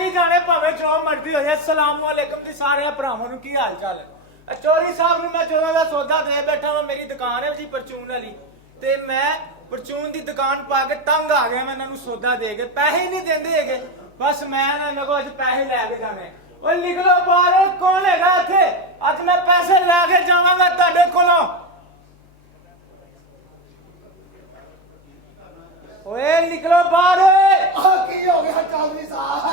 नहीं जाने भावे जो मर्जी हो जाए। अस्सलाम वालेकुम जी सारे भरावां नूं की हाल चाल है। चौधरी साहब नूं मैं 14 दा सौदा दे बैठा वां। मेरी दुकान है जी परचून वाली ते मैं परचून दी दुकान पा के तंग आ गया। मैं इन्हां नूं सौदा दे के पैसे ही नहीं देंदे हैगे। बस मैं इन्हां कोल अज पैसे लैके जाने। ओए निकलो बाहर, कौन हैगा इत्थे? अज मैं पैसे लैके जावांगा तुहाडे कोलों। ओए निकलो बाहर। की हो गया चौधरी साहब?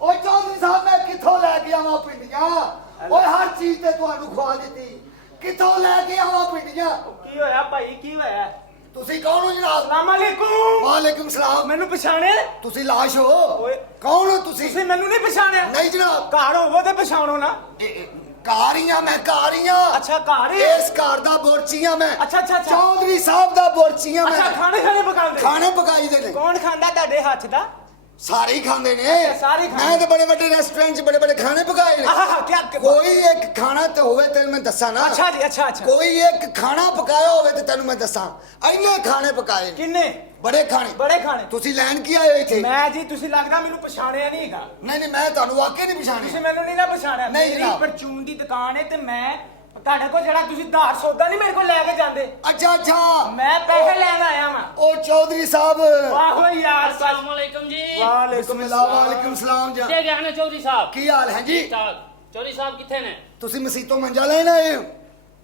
ओ चौधरी साहब मैं किथों लैके आवां पिंडियां? ओए हर चीज ते तुहानू खवा दित्ती, किथों लैके आवां पिंडियां? की होया भाई, की होया? तुसी कौन हो जनाब? अस्सलाम वालेकुम। वालेकुम सलाम। मैनू पछाणिया? तुसी लाश हो? ओए कौन हो तुसी? तुसी मैनू नहीं पछाणिया? नहीं जनाब। घर होवो ते पछाणो ना। कारियां मैं कारियां। अच्छा घर ही? इस घर दा बोरचीयां मैं। अच्छा अच्छा अच्छा। चौधरी साहब दा बोरचीयां मैं। अच्छा खाने खाने पकांदे? खाने पकाई दे ने। कौन खांदा तुहाडे हत्थ दा? सारे ही खांदे ने। अच्छा, सारे खांदे। मैं तो बड़े बड़े रेस्टोरेंट च बड़े बड़े खाने पकाए ने। आहा क्या? कोई एक खाना ते होवे तेन मैं दसा ना। अच्छा जी, अच्छा अच्छा। कोई एक खाना पकाया होवे ते तेन मैं दसा। इन्ने खाने पकाए ने। किन्ने? बड़े खाने। बड़े खाने। तुसी लैन की आए हो इथे? मैं जी तुसी लगदा मैनू पछाणिया नहीं हैगा। नहीं मैं ਤੁਹਾਨੂੰ ਵਾਕਈ ਨਹੀਂ ਪਛਾਣਿਆ। तुसी मैनू नहीं ना पछाणिया। नहीं मेरी जनाब। परचून दी दुकान है ते मैं ਤੁਹਾਡੇ ਕੋਲ ਜਿਹੜਾ ਤੁਸੀਂ ਧਾਰ ਸੌਦਾ ਨਹੀਂ ਮੇਰੇ ਕੋਲ ਲੈ ਕੇ ਜਾਂਦੇ। अच्छा अच्छा। मैं पैसे ਲੈਣ ਆਇਆ ਵਾਂ। ओ चौधरी साहब। वाहो यार। अस्सलाम वालेकुम जी। बिस्मिल्लाह वालेकुम सलाम जी। किथे गए ने चौधरी साहब? की हाल है जी? चौधरी साहब किथे ने? ਤੁਸੀਂ ਮਸੀਤੋਂ ਮੰਜਾ ਲੈਣ ਆਏ ਹੋ?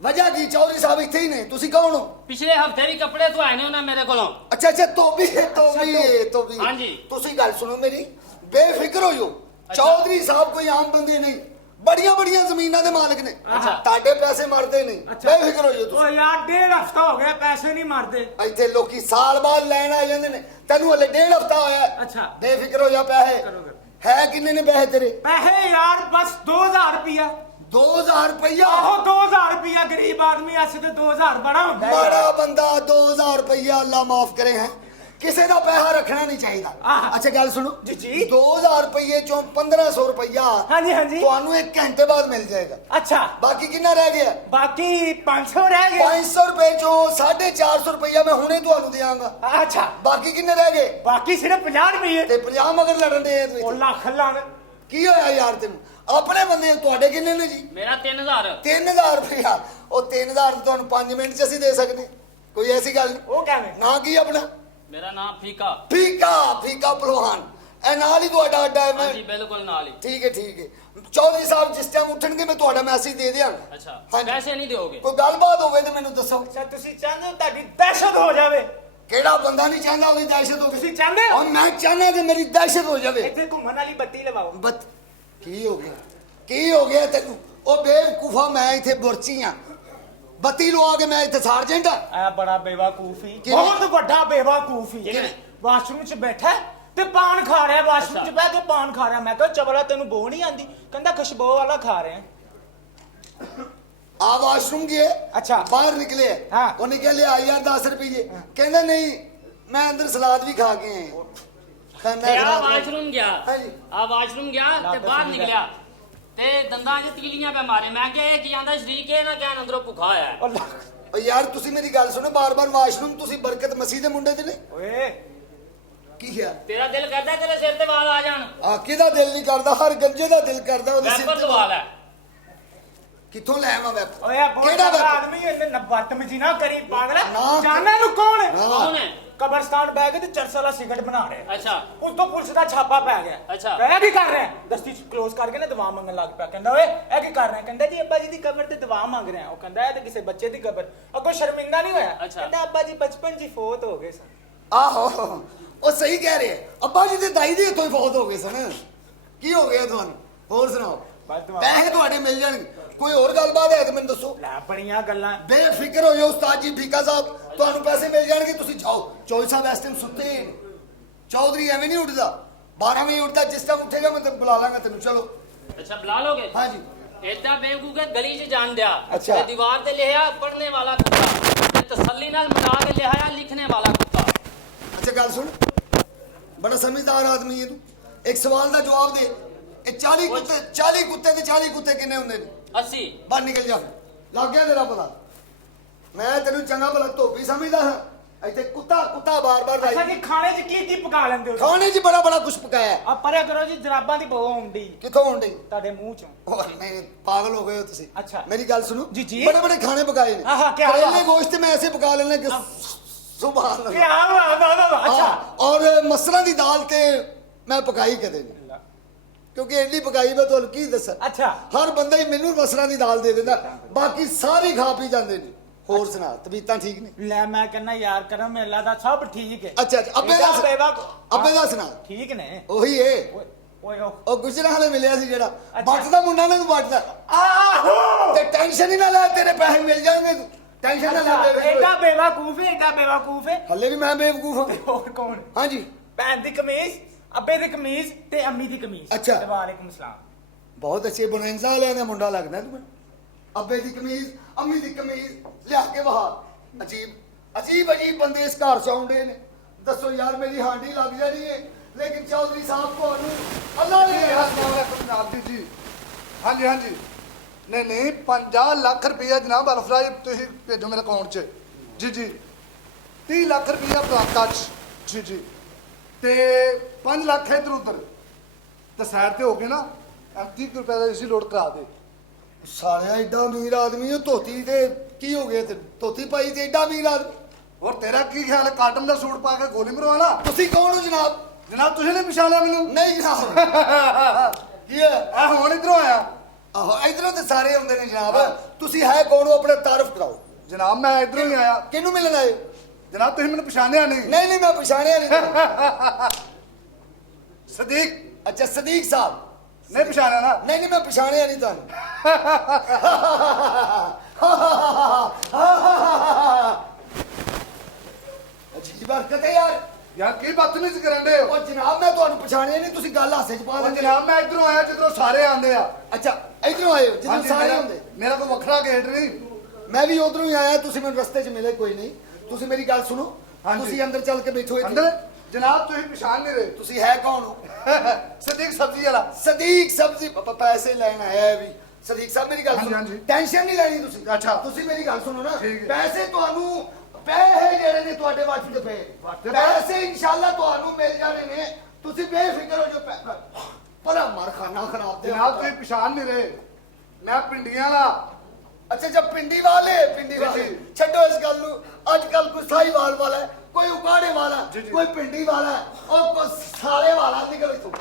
ਵਜ੍ਹਾ ਕੀ ਚੌਧਰੀ ਸਾਹਿਬ ਇੱਥੇ ਹੀ ਨੇ? ਤੁਸੀਂ ਕੌਣ ਹੋ? पिछले हफ्ते भी कपड़े तो आए ने उन्हें मेरे कोलों। अच्छा अच्छा ਤੋਬੀ। हाँ जी। ਤੁਸੀਂ ਗੱਲ ਸੁਣੋ ਮੇਰੀ, ਬੇਫਿਕਰ ਹੋ ਜਾਓ। ਚੌਧਰੀ ਸਾਹਿਬ ਕੋਈ ਆਮ ਬੰਦੇ ਨਹੀਂ, ਬੜੀਆਂ ਬੜੀਆਂ ਜ਼ਮੀਨਾਂ ਦੇ ਮਾਲਕ ਨੇ। ਅੱਛਾ। ਤੁਹਾਡੇ ਪੈਸੇ ਮਰਦੇ ਨਹੀਂ, ਬੇਫਿਕਰ ਹੋ ਜਾਓ ਓ ਤੁਸੀਂ। ਯਾਰ ਡੇਢ ਹਫਤਾ ਹੋ ਗਿਆ ਪੈਸੇ ਨਹੀਂ ਮਰਦੇ। ਇੱਥੇ ਲੋਕੀ ਸਾਲ ਬਾਅਦ ਲੈਣ ਆ ਜਾਂਦੇ ਨੇ, ਤੈਨੂੰ ਹਲੇ ਡੇਢ ਹਫਤਾ ਹੋਇਆ। ਅੱਛਾ। ਬੇਫਿਕਰ ਹੋ ਜਾ। ਪੈਸੇ ਹੈ ਕਿੰਨੇ ਨੇ ਪੈਸੇ ਤੇਰੇ? ਪੈਸੇ ਯਾਰ ਬਸ 2000 ਰੁਪਿਆ। 2000 ਰੁਪਇਆ? ਆਹੋ 2000 ਰੁਪਿਆ। ਗਰੀਬ ਆਦਮੀ ਆਸੇ ਤੇ 2000 ਬੜਾ ਹੁੰਦਾ ਹੈ। ਬੜਾ ਬੰਦਾ 2000 ਰੁਪਇਆ ਅੱਲਾ ਮਾਫ ਕਰੇ ਹੈ, ਕਿਸੇ ਦਾ ਪੈਸਾ ਰੱਖਣਾ ਨਹੀਂ ਚਾਹੀਦਾ। ਆਹ। ਅੱਛਾ ਗੱਲ ਸੁਣੋ ਜੀ ਜੀ। 2000 ਰੁਪਏ ਚੋਂ 1500 ਰੁਪਇਆ ਹਾਂਜੀ ਹਾਂਜੀ। ਤੁਹਾਨੂੰ 1 ਘੰਟੇ ਬਾਅਦ ਮਿਲ ਜਾਏਗਾ। ਅੱਛਾ ਬਾਕੀ ਕਿੰਨਾ ਰਹਿ ਗਿਆ? ਬਾਕੀ 500 ਰਹਿ ਗਏ। 500 ਰੁਪਏ ਚੋਂ 450 ਰੁਪਇਆ ਮੈਂ ਹੁਣੇ ਤੁਹਾਨੂੰ ਦਿਆਂਗਾ। ਅੱਛਾ ਬਾਕੀ ਕਿੰਨੇ ਰਹਿ ਗਏ? ਬਾਕੀ ਸਿਰਫ 50 ਰੁਪਏ। ਤੇ 50 ਮਗਰ ਲੜਨ ਦੇ ਉਹ ਲੱਖ ਲਾਣ। ਕੀ ਹੋਇਆ ਯਾਰ ਤੈਨੂੰ? ਆਪਣੇ ਬੰਦੇ ਤੁਹਾਡੇ ਕਿੰਨੇ ਨੇ ਜੀ? मेरा 3000। 3000 ਰੁਪਇਆ। ਉਹ 3000 ਤੁਹਾਨੂੰ 5 ਮਿੰਟ ਚ ਅਸੀਂ ਦੇ ਸਕਦੇ, ਕੋਈ ਐਸੀ ਗੱਲ ਨਹੀਂ। ਉਹ ਕਿਵੇਂ? ਨਾ ਕੀ ਆਪਣਾ? मेरा नाम फीका। ਫੀਕਾ। ਫੀਕਾ ਪਹਿਲਵਾਨ। ਇਹ ਨਾਲ ਹੀ ਤੁਹਾਡਾ ਅੱਡਾ ਹੈ। हाँ जी बिल्कुल नाल ही। ਠੀਕ ਹੈ ਠੀਕ ਹੈ। ਚੌਧਰੀ ਸਾਹਿਬ ਜਿਸ ਟਾਈਮ ਉੱਠਣਗੇ ਮੈਂ ਤੁਹਾਡਾ ਮੈਸੇਜ ਦੇ ਦਿਆਂਗਾ। अच्छा ਹਾਂਜੀ। पैसे नहीं दोगे? ਕੋਈ ਗੱਲਬਾਤ ਹੋਵੇ ਤੇ ਮੈਨੂੰ ਦੱਸੋ। ਅੱਛਾ ਤੁਸੀਂ ਚਾਹੁੰਦੇ ਹੋ ਤੁਹਾਡੀ ਦਹਿਸ਼ਤ ਹੋ ਜਾਵੇ? ਕਿਹੜਾ ਬੰਦਾ ਨਹੀਂ ਚਾਹੁੰਦਾ ਉਹਦੀ ਦਹਿਸ਼ਤ ਹੋਵੇ? ਤੁਸੀਂ ਚਾਹੁੰਦੇ ਹੋ? ਔਰ ਮੈਂ ਚਾਹੁੰਦਾ ਕਿ ਮੇਰੀ ਦਹਿਸ਼ਤ ਹੋ ਜਾਵੇ। ਇੱਥੇ ਘੁੰਮਣ ਵਾਲੀ ਬੱਤੀ ਲਵਾਓ। ਬਤ ਕੀ ਹੋ ਗਿਆ? ਕੀ ਹੋ ਗਿਆ ਤੈਨੂੰ? ਉਹ ਬੇਵਕੂਫਾ, ਮੈਂ ਇੱਥੇ ਬੁਰਚੀ ਆ। ਬੱਤੀ ਲਵਾ ਕੇ ਮੈਂ ਇੱਥੇ ਸਾਰਜੈਂਟ ਆ। ਆ ਬੜਾ ਬੇਵਕੂਫ ਹੀ, ਕਿਵੇਂ? ਬਹੁਤ ਵੱਡਾ ਬੇਵਕੂਫ ਹੀ। ਕਿਵੇਂ? ਵਾਸ਼ਰੂਮ 'ਚ ਬੈਠਾ ਤੇ ਪਾਨ ਖਾ ਰਿਹਾ। ਵਾਸ਼ਰੂਮ 'ਚ ਬਹਿ ਕੇ ਪਾਨ ਖਾ ਰਿਹਾ। ਮੈਂ ਕਿਹਾ ਚਵਲਾ ਤੈਨੂੰ ਬੋ ਨਹੀਂ ਆਂਦੀ? ਕਹਿੰਦਾ ਖੁਸ਼ਬੂ ਵਾਲਾ ਖਾ ਰਿਹਾ। ਆ ਵਾਸ਼ਰੂਮ ਗਏ। ਅੱਛਾ। ਬਾਹਰ ਨਿਕਲੇ। ਹਾਂ। ਉਹ ਨਿਕਲੇ ਆ ਯਾਰ 10 ਰੁਪਏ। ਕਹਿੰਦਾ ਨਹੀਂ ਮੈਂ ਅੰਦਰ ਸਲਾਦ ਵੀ ਖਾ ਕੇ ਆਇਆ। ਖਾਣਾ आ ਸਲਾਦ। वाशरूम गया। हाँ जी। आ वाशरूम गया ते बाहर निकलिया ते दंदां च तीलियां पे मारे। मैं क्या की आंदा शरीक है ना कहन अंदरों भुखा आया। ਉਹ ਲੱਖ। ਓ ਯਾਰ ਤੁਸੀਂ ਮੇਰੀ ਗੱਲ ਸੁਣੋ, ਬਾਰ-ਬਾਰ ਵਾਸ਼ਰੂਮ ਤੁਸੀਂ ਬਰਕਤ ਮਸੀਹ ਦੇ ਮੁੰਡੇ ਦੇ ਨੇ? ਓਏ ਕੀ ਹੈ? तेरा दिल करदा तेरे सिर ते वाल आ जान? ਆ ਕਿਹਦਾ ਦਿਲ ਨਹੀਂ ਕਰਦਾ? ਹਰ ਗੰਜੇ ਦਾ ਦਿਲ ਕਰਦਾ ਉਹਦੇ ਸਿਰ वैपर ਤੇ। सवाल है। ਕਿੱਥੋਂ ਲੈ ਆਵਾਂ ਵੈਪ? ਓਏ ਬਹੁਤ ਕਿਹੜਾ ਵੱਡਾ ਵੈਪ? ਆਦਮੀ ਇਹਨੇ ਬਦਤਮੀਜ਼ੀ ਨਾ ਕਰੀ ਪਾਗਲ। ਨਾ। ਜਾਣਦਾ ਨੂੰ ਕੌਣ ਹੈ? कौन है? ਕਬਰਸਤਾਨ ਬਹਿ ਕੇ ਤੇ ਚਰਸ ਵਾਲਾ ਸਿਗਰਟ ਬਣਾ ਰਿਹਾ। अच्छा ਉਸ ਤੋਂ ਪੁਲਿਸ ਦਾ ਛਾਪਾ ਪੈ ਗਿਆ। ਅੱਛਾ। ਇਹ ਕੀ ਕਰ ਰਿਹਾ? ਦਸਤੀ ਕਲੋਜ਼ ਕਰਕੇ ਨਾ ਦਵਾ ਮੰਗਣ ਲੱਗ ਪਿਆ। ਕਹਿੰਦਾ ਓਏ ਇਹ ਕੀ ਕਰ ਰਿਹਾ? ਕਹਿੰਦਾ ਜੀ ਅੱਬਾ ਜੀ ਦੀ ਕਬਰ ਤੇ ਦਵਾ ਮੰਗ ਰਿਹਾ। ਉਹ ਕਹਿੰਦਾ ਇਹ ਤੇ ਕਿਸੇ ਬੱਚੇ ਦੀ ਕਬਰ। ਅੱਗੋਂ ਸ਼ਰਮਿੰਦਾ ਨਹੀਂ ਹੋਇਆ? ਅੱਛਾ। ਕਹਿੰਦਾ ਅੱਬਾ ਜੀ ਬਚਪਨ 'ਚ ਹੀ ਫੌਤ ਹੋ ਗਏ ਸਨ। ਆਹੋ ਉਹ ਸਹੀ ਕਹਿ ਰਹੇ ਆ। ਅੱਬਾ ਜੀ ਦੇ ਦਾਈ ਦੇ ਇੱਥੋਂ ਹੀ ਫੌਤ ਹੋ ਗਏ ਸਨ। ਕੀ ਹੋ ਗਿਆ ਤੁਹਾਨੂੰ? ਹੋਰ ਸੁਣਾਓ। ਬਸ ਦੁਆ। ਪੈਸੇ ਤੁਹਾਡੇ ਮਿਲ ਜਾਣਗੇ। ਕੋਈ ਹੋਰ ਗੱਲਬਾਤ ਹੈ ਤਾਂ ਮੈਨੂੰ ਦੱਸੋ। ਲੈ ਬੜੀਆਂ ਗੱਲਾਂ। ਬੇਫਿਕਰ ਹੋ ਜਾਓ ਉਸਤਾਦ ਜੀ ਫੀਕਾ ਸਾਹਿਬ, ਤੁਹਾਨੂੰ ਪੈਸੇ ਮਿਲ ਜਾਣਗੇ। ਤੁਸੀਂ ਜਾਓ। ਚੌਧਰੀ ਸਾਹਿਬ ਇਸ ਟਾਈਮ ਸੁੱਤੇ ਹੀ ਨੇ। ਚੌਧਰੀ ਐਵੇਂ ਨਹੀਂ ਉੱਠਦਾ, 12 ਵਜੇ ਉੱਠਦਾ। ਜਿਸ ਟਾਈਮ ਉੱਠੇਗਾ ਮੈਂ ਤੈਨੂੰ ਬੁਲਾ ਲਾਂਗਾ ਤੈਨੂੰ। ਚਲੋ। अच्छा बुला लोगे? हाँ जी। इतना बेवकूफ है गली च जान दिया। अच्छा। ते दीवार ते लिखा पढ़ने वाला कुत्ता ते तसल्ली नाल मिटा के लिखा लिखने वाला कुत्ता। ਅੱਛਾ ਗੱਲ ਸੁਣ, ਬੜਾ ਸਮਝਦਾਰ ਆਦਮੀ ਹੈ ਤੂੰ। ਇੱਕ ਸਵਾਲ ਦਾ ਜਵਾਬ ਦੇ। ਇਹ 40 ਕੁੱਤੇ ਤੇ 40 ਕੁੱਤੇ ਕਿੰਨੇ ਹੁੰਦੇ ਨੇ? 80। ਬਾਹਰ ਨਿਕਲ ਜਾ। ਲੱਗ ਗਿਆ ਤੇਰਾ ਪਤਾ। ਮੈਂ ਤੈਨੂੰ ਚੰਗਾ ਭਲਾ ਧੋਬੀ ਸਮਝਦਾ ਹਾਂ। ਇੱਥੇ ਕੁੱਤਾ ਬਾਰ-ਬਾਰ ਅੱਛਾ ਜੀ ਖਾਣੇ 'ਚ ਕੀ ਪਕਾ ਲੈਂਦੇ ਹੋ ਖਾਣੇ 'ਚ ਬੜਾ ਕੁਝ ਪਕਾਇਆ ਆ ਪਰੇ ਕਰੋ ਜੀ ਜਰਾਬਾਂ ਦੀ ਬੋ ਆਉਂਦੀ ਕਿੱਥੋਂ ਹੁੰਦੀ ਤੁਹਾਡੇ ਮੂੰਹ 'ਚੋਂ ਨਹੀਂ ਪਾਗਲ ਹੋ ਗਏ ਹੋ ਤੁਸੀਂ ਅੱਛਾ। ਮੇਰੀ ਗੱਲ ਸੁਣੋ ਜੀ, ਜੀ। बड़े खाने पकाए ने हाँ, क्या करेले बात। गोश्त में ऐसे पका लेने कि सुभान ਕੀ अल्लाह ਬਾਤ ਅੱਛਾ और मसਰਾਂ ਦੀ ਦਾਲ ਤੇ ਮੈਂ ਪਕਾਈ ਕਦੇ ਨਹੀਂ ਕਿਉਂਕਿ ਐਡੀ ਪਕਾਈ ਮੈਂ ਤੁਹਾਨੂੰ ਕੀ ਦੱਸਾਂ ਅੱਛਾ ਹਰ ਬੰਦਾ ਹੀ ਮੈਨੂੰ ਮਸਰਾਂ ਦੀ ਦਾਲ ਦੇ ਦਿੰਦਾ ਬਾਕੀ ਸਾਰੇ ਖਾ ਪੀ ਜਾਂਦੇ ਨੇ ਹੋਰ ਸੁਣਾ ਤਬੀਤਾਂ ਠੀਕ ਨੇ ਲੈ ਮੈਂ ਕਹਿੰਦਾ ਯਾਰ ਕਰਮ ਮੇਲਾ ਦਾ ਸਭ ਠੀਕ ਹੈ ਅੱਛਾ ਅੱਬੇ ਦਾ ਅੱਬੇ ਦਾ ਸੁਣਾ ਠੀਕ ਨੇ ਉਹੀ ਏ ਓਏ ਉਹ ਗੁਜਰਾਂ ਵਾਲੇ ਮਿਲਿਆ ਸੀ ਜਿਹੜਾ ਵੱਟਦਾ ਮੁੰਡਾ ਨਾ ਤੂੰ ਵੱਟਦਾ ਆਹੋ ਤੇ ਟੈਨਸ਼ਨ ਹੀ ਨਾ ਲੈ ਤੇਰੇ ਪੈਸੇ ਮਿਲ ਜਾਣਗੇ ਤੂੰ ਟੈਨਸ਼ਨ ਨਾ ਲੈ ਤੇਰੇ ਐਡਾ ਬੇਵਕੂਫ ਹੈ ਹੱਲੇ ਵੀ ਮੈਂ ਬੇਵਕੂਫ ਹਾਂ ਹੋਰ ਕੌਣ ਹਾਂਜੀ ਭੈਣ ਦੀ ਕਮੀਜ਼ ਅੱਬੇ ਦੀ ਕਮੀਜ਼ ਤੇ ਅੰਮੀ ਦੀ ਕਮੀਜ਼ ਅੱਛਾ। ਵਾਲੇਕੁਮ ਸਲਾਮ ਬਹੁਤ ਅੱਛੇ ਬਨੈਂਜ਼ਾ ਵਾਲਿਆਂ ਦਾ ਮੁੰਡਾ ਲੱਗਦਾ ਤੂੰ ਮੈਨੂੰ ਅੱਬੇ ਦੀ ਕਮੀਜ਼ ਅੰਮੀ ਦੀ ਕਮੀਜ਼ ਲਿਆ ਕੇ ਬਾਹਰ ਅਜੀਬ ਬੰਦੇ ਇਸ ਘਰ ਚ ਆਉਂਦੇ ਨੇ ਦੱਸੋ ਯਾਰ ਮੇਰੀ ਹਾਂਡੀ ਲੱਗ ਜਾਣੀ ਹੈ ਲੇਕਿਨ ਚੌਧਰੀ ਸਾਹਿਬ ਤੁਹਾਨੂੰ ਅੱਲਾ ਨੇ जनाब जी हाँ जी नहीं 50 लाख रुपया जनाब अलफराज तुम भेजो मेरे अकाउंट च जी 30 लाख रुपया प्रांता च जी ते 5 लाख इधर उधर तो साइड ते हो गए ना 30 रुपए का इसी लोड करा दे ਸਾਲਿਆ ਐਡਾ ਅਮੀਰ ਆਦਮੀ ਉਹ ਧੋਤੀ ਤੇ ਕੀ ਹੋ ਗਿਆ ਤੇ ਧੋਤੀ ਪਾਈ ਤੇ ਐਡਾ ਅਮੀਰ ਆਦਮੀ और तेरा की ख्याल है काटन का सूट पा के गोली मरवाना ਤੁਸੀਂ ਕੌਣ ਹੋ ਜਨਾਬ जनाब तुझे नहीं पछाणा मैनू ਨਹੀਂ ਜਨਾਬ ਕੀ ਹੈ आ हुण इधरों आया ਆਹੋ ਇਧਰੋਂ ਤੇ ਸਾਰੇ ਆਉਂਦੇ ਨੇ ਜਨਾਬ ਤੁਸੀਂ ਹੈ ਕੌਣ ਹੋ ਆਪਣੇ ਤਾਰਫ ਕਰਾਓ जनाब मैं इधरों ही आया ਕਿਹਨੂੰ ਮਿਲਣ ਆਏ जनाब तुझे मैंने पछाणिया नहीं ਨਹੀਂ ਮੈਂ ਪਛਾਣਿਆ ਨਹੀਂ ਤੁਹਾਨੂੰ। सदीक ਅੱਛਾ ਸਦੀਕ ਸਾਹਿਬ नहीं पछाणा ना ਨਹੀਂ ਮੈਂ ਪਛਾਣਿਆ ਨਹੀਂ ਤੁਹਾਨੂੰ ਅਜੀਬ ਹਰਕਤ ਹੈ ਯਾਰ यार की बदतमीज करन दे ਉਹ ਜਨਾਬ ਮੈਂ ਤੁਹਾਨੂੰ ਪਛਾਣਿਆ ਨਹੀਂ ਤੁਸੀਂ ਗੱਲ ਹਾਸੇ ਚ ਪਾ और ਲੈਂਦੇ जनाब मैं इधरों आया जिधरों सारे आंदे आ ਅੱਛਾ ਇਧਰੋਂ ਆਏ ਹੋ ਜਿੱਦਾਂ ਹਾਂਜੀ, ਸਾਰੇ ਮੇਰਾ- ਹੁੰਦੇ ਮੇਰਾ ਕੋਈ ਵੱਖਰਾ ਗੇਟ ਨਹੀਂ ਮੈਂ ਵੀ ਉਧਰੋਂ ਹੀ ਆਇਆ ਤੁਸੀਂ ਮੈਨੂੰ ਰਸਤੇ 'ਚ ਮਿਲੇ ਕੋਈ ਨਹੀਂ ਤੁਸੀਂ ਮੇਰੀ ਗੱਲ ਸੁਣੋ ਹਾਂਜੀ। ਤੁਸੀਂ ਅੰਦਰ ਚੱਲ ਕੇ ਬੈਠੋ ਇੱਥੇ ਅੰਦਰ ਜਨਾਬ ਤੁਸੀਂ ਪਛਾਣ ਨਹੀਂ ਰਹੇ ਤੁਸੀਂ ਹੈ ਕੌਣ ਹੋ ਸਦੀਕ ਸਬਜ਼ੀ ਵਾਲਾ ਸਦੀਕ ਸਬਜ਼ੀ ਪੈਸੇ ਲੈਣ ਆਇਆ ਹੈ ਵੀ ਸਦੀਕ ਸਾਹਿਬ ਮੇਰੀ ਗੱਲ ਹਾਂਜੀ, ਸੁਣੋ ਹਾਂਜੀ। ਟੈਨਸ਼ਨ ਨਹੀਂ ਲੈਣੀ ਤੁਸੀਂ ਅੱਛਾ। ਤੁਸੀਂ ਮੇਰੀ ਗੱਲ ਸੁਣੋ ਨਾ ਠੀਕ ਹੈ। ਪੈਸੇ ਤੁਹਾਨੂੰ ਪੈਸੇ ਜਿਹੜੇ ਨੇ ਤੁਹਾਡੇ ਵੱਟ ਤੇ ਪਏ ਪੈਸੇ ਇਨਸ਼ਾਅੱਲਾ ਤੁਹਾਨੂੰ ਮਿਲ ਜਾਣੇ ਨੇ ਤੁਸੀਂ ਬੇਫਿਕਰ ਹੋ ਜੋ ਭਲਾ ਮਰ ਖਾਨਾ ਖਰਾਬ ਦੇ ਜਨਾਬ ਤੁਸੀਂ ਪਛਾਣ ਨਹੀਂ ਰਹੇ ਮੈਂ ਪਿੰਡੀਆਂ ਵਾਲਾ ਅੱਛਾ ਜਬ ਪਿੰਡੀ ਵਾਲੇ ਜੀ। ਛੱਡੋ ਇਸ ਗੱਲ ਨੂੰ ਅੱਜ ਕੱਲ ਕੋਈ ਸਾਈਵਾਲ ਵਾਲਾ ਹੈ, ਕੋਈ ਉਕਾੜੇ ਵਾਲਾ ਜੀ, ਜੀ। ਕੋਈ ਪਿੰਡੀ ਵਾਲਾ ਹੈ, ਔਰ ਕੋਈ ਸਾਲੇ ਵਾਲਾ ਨਿਕਲ ਇਥੋਂ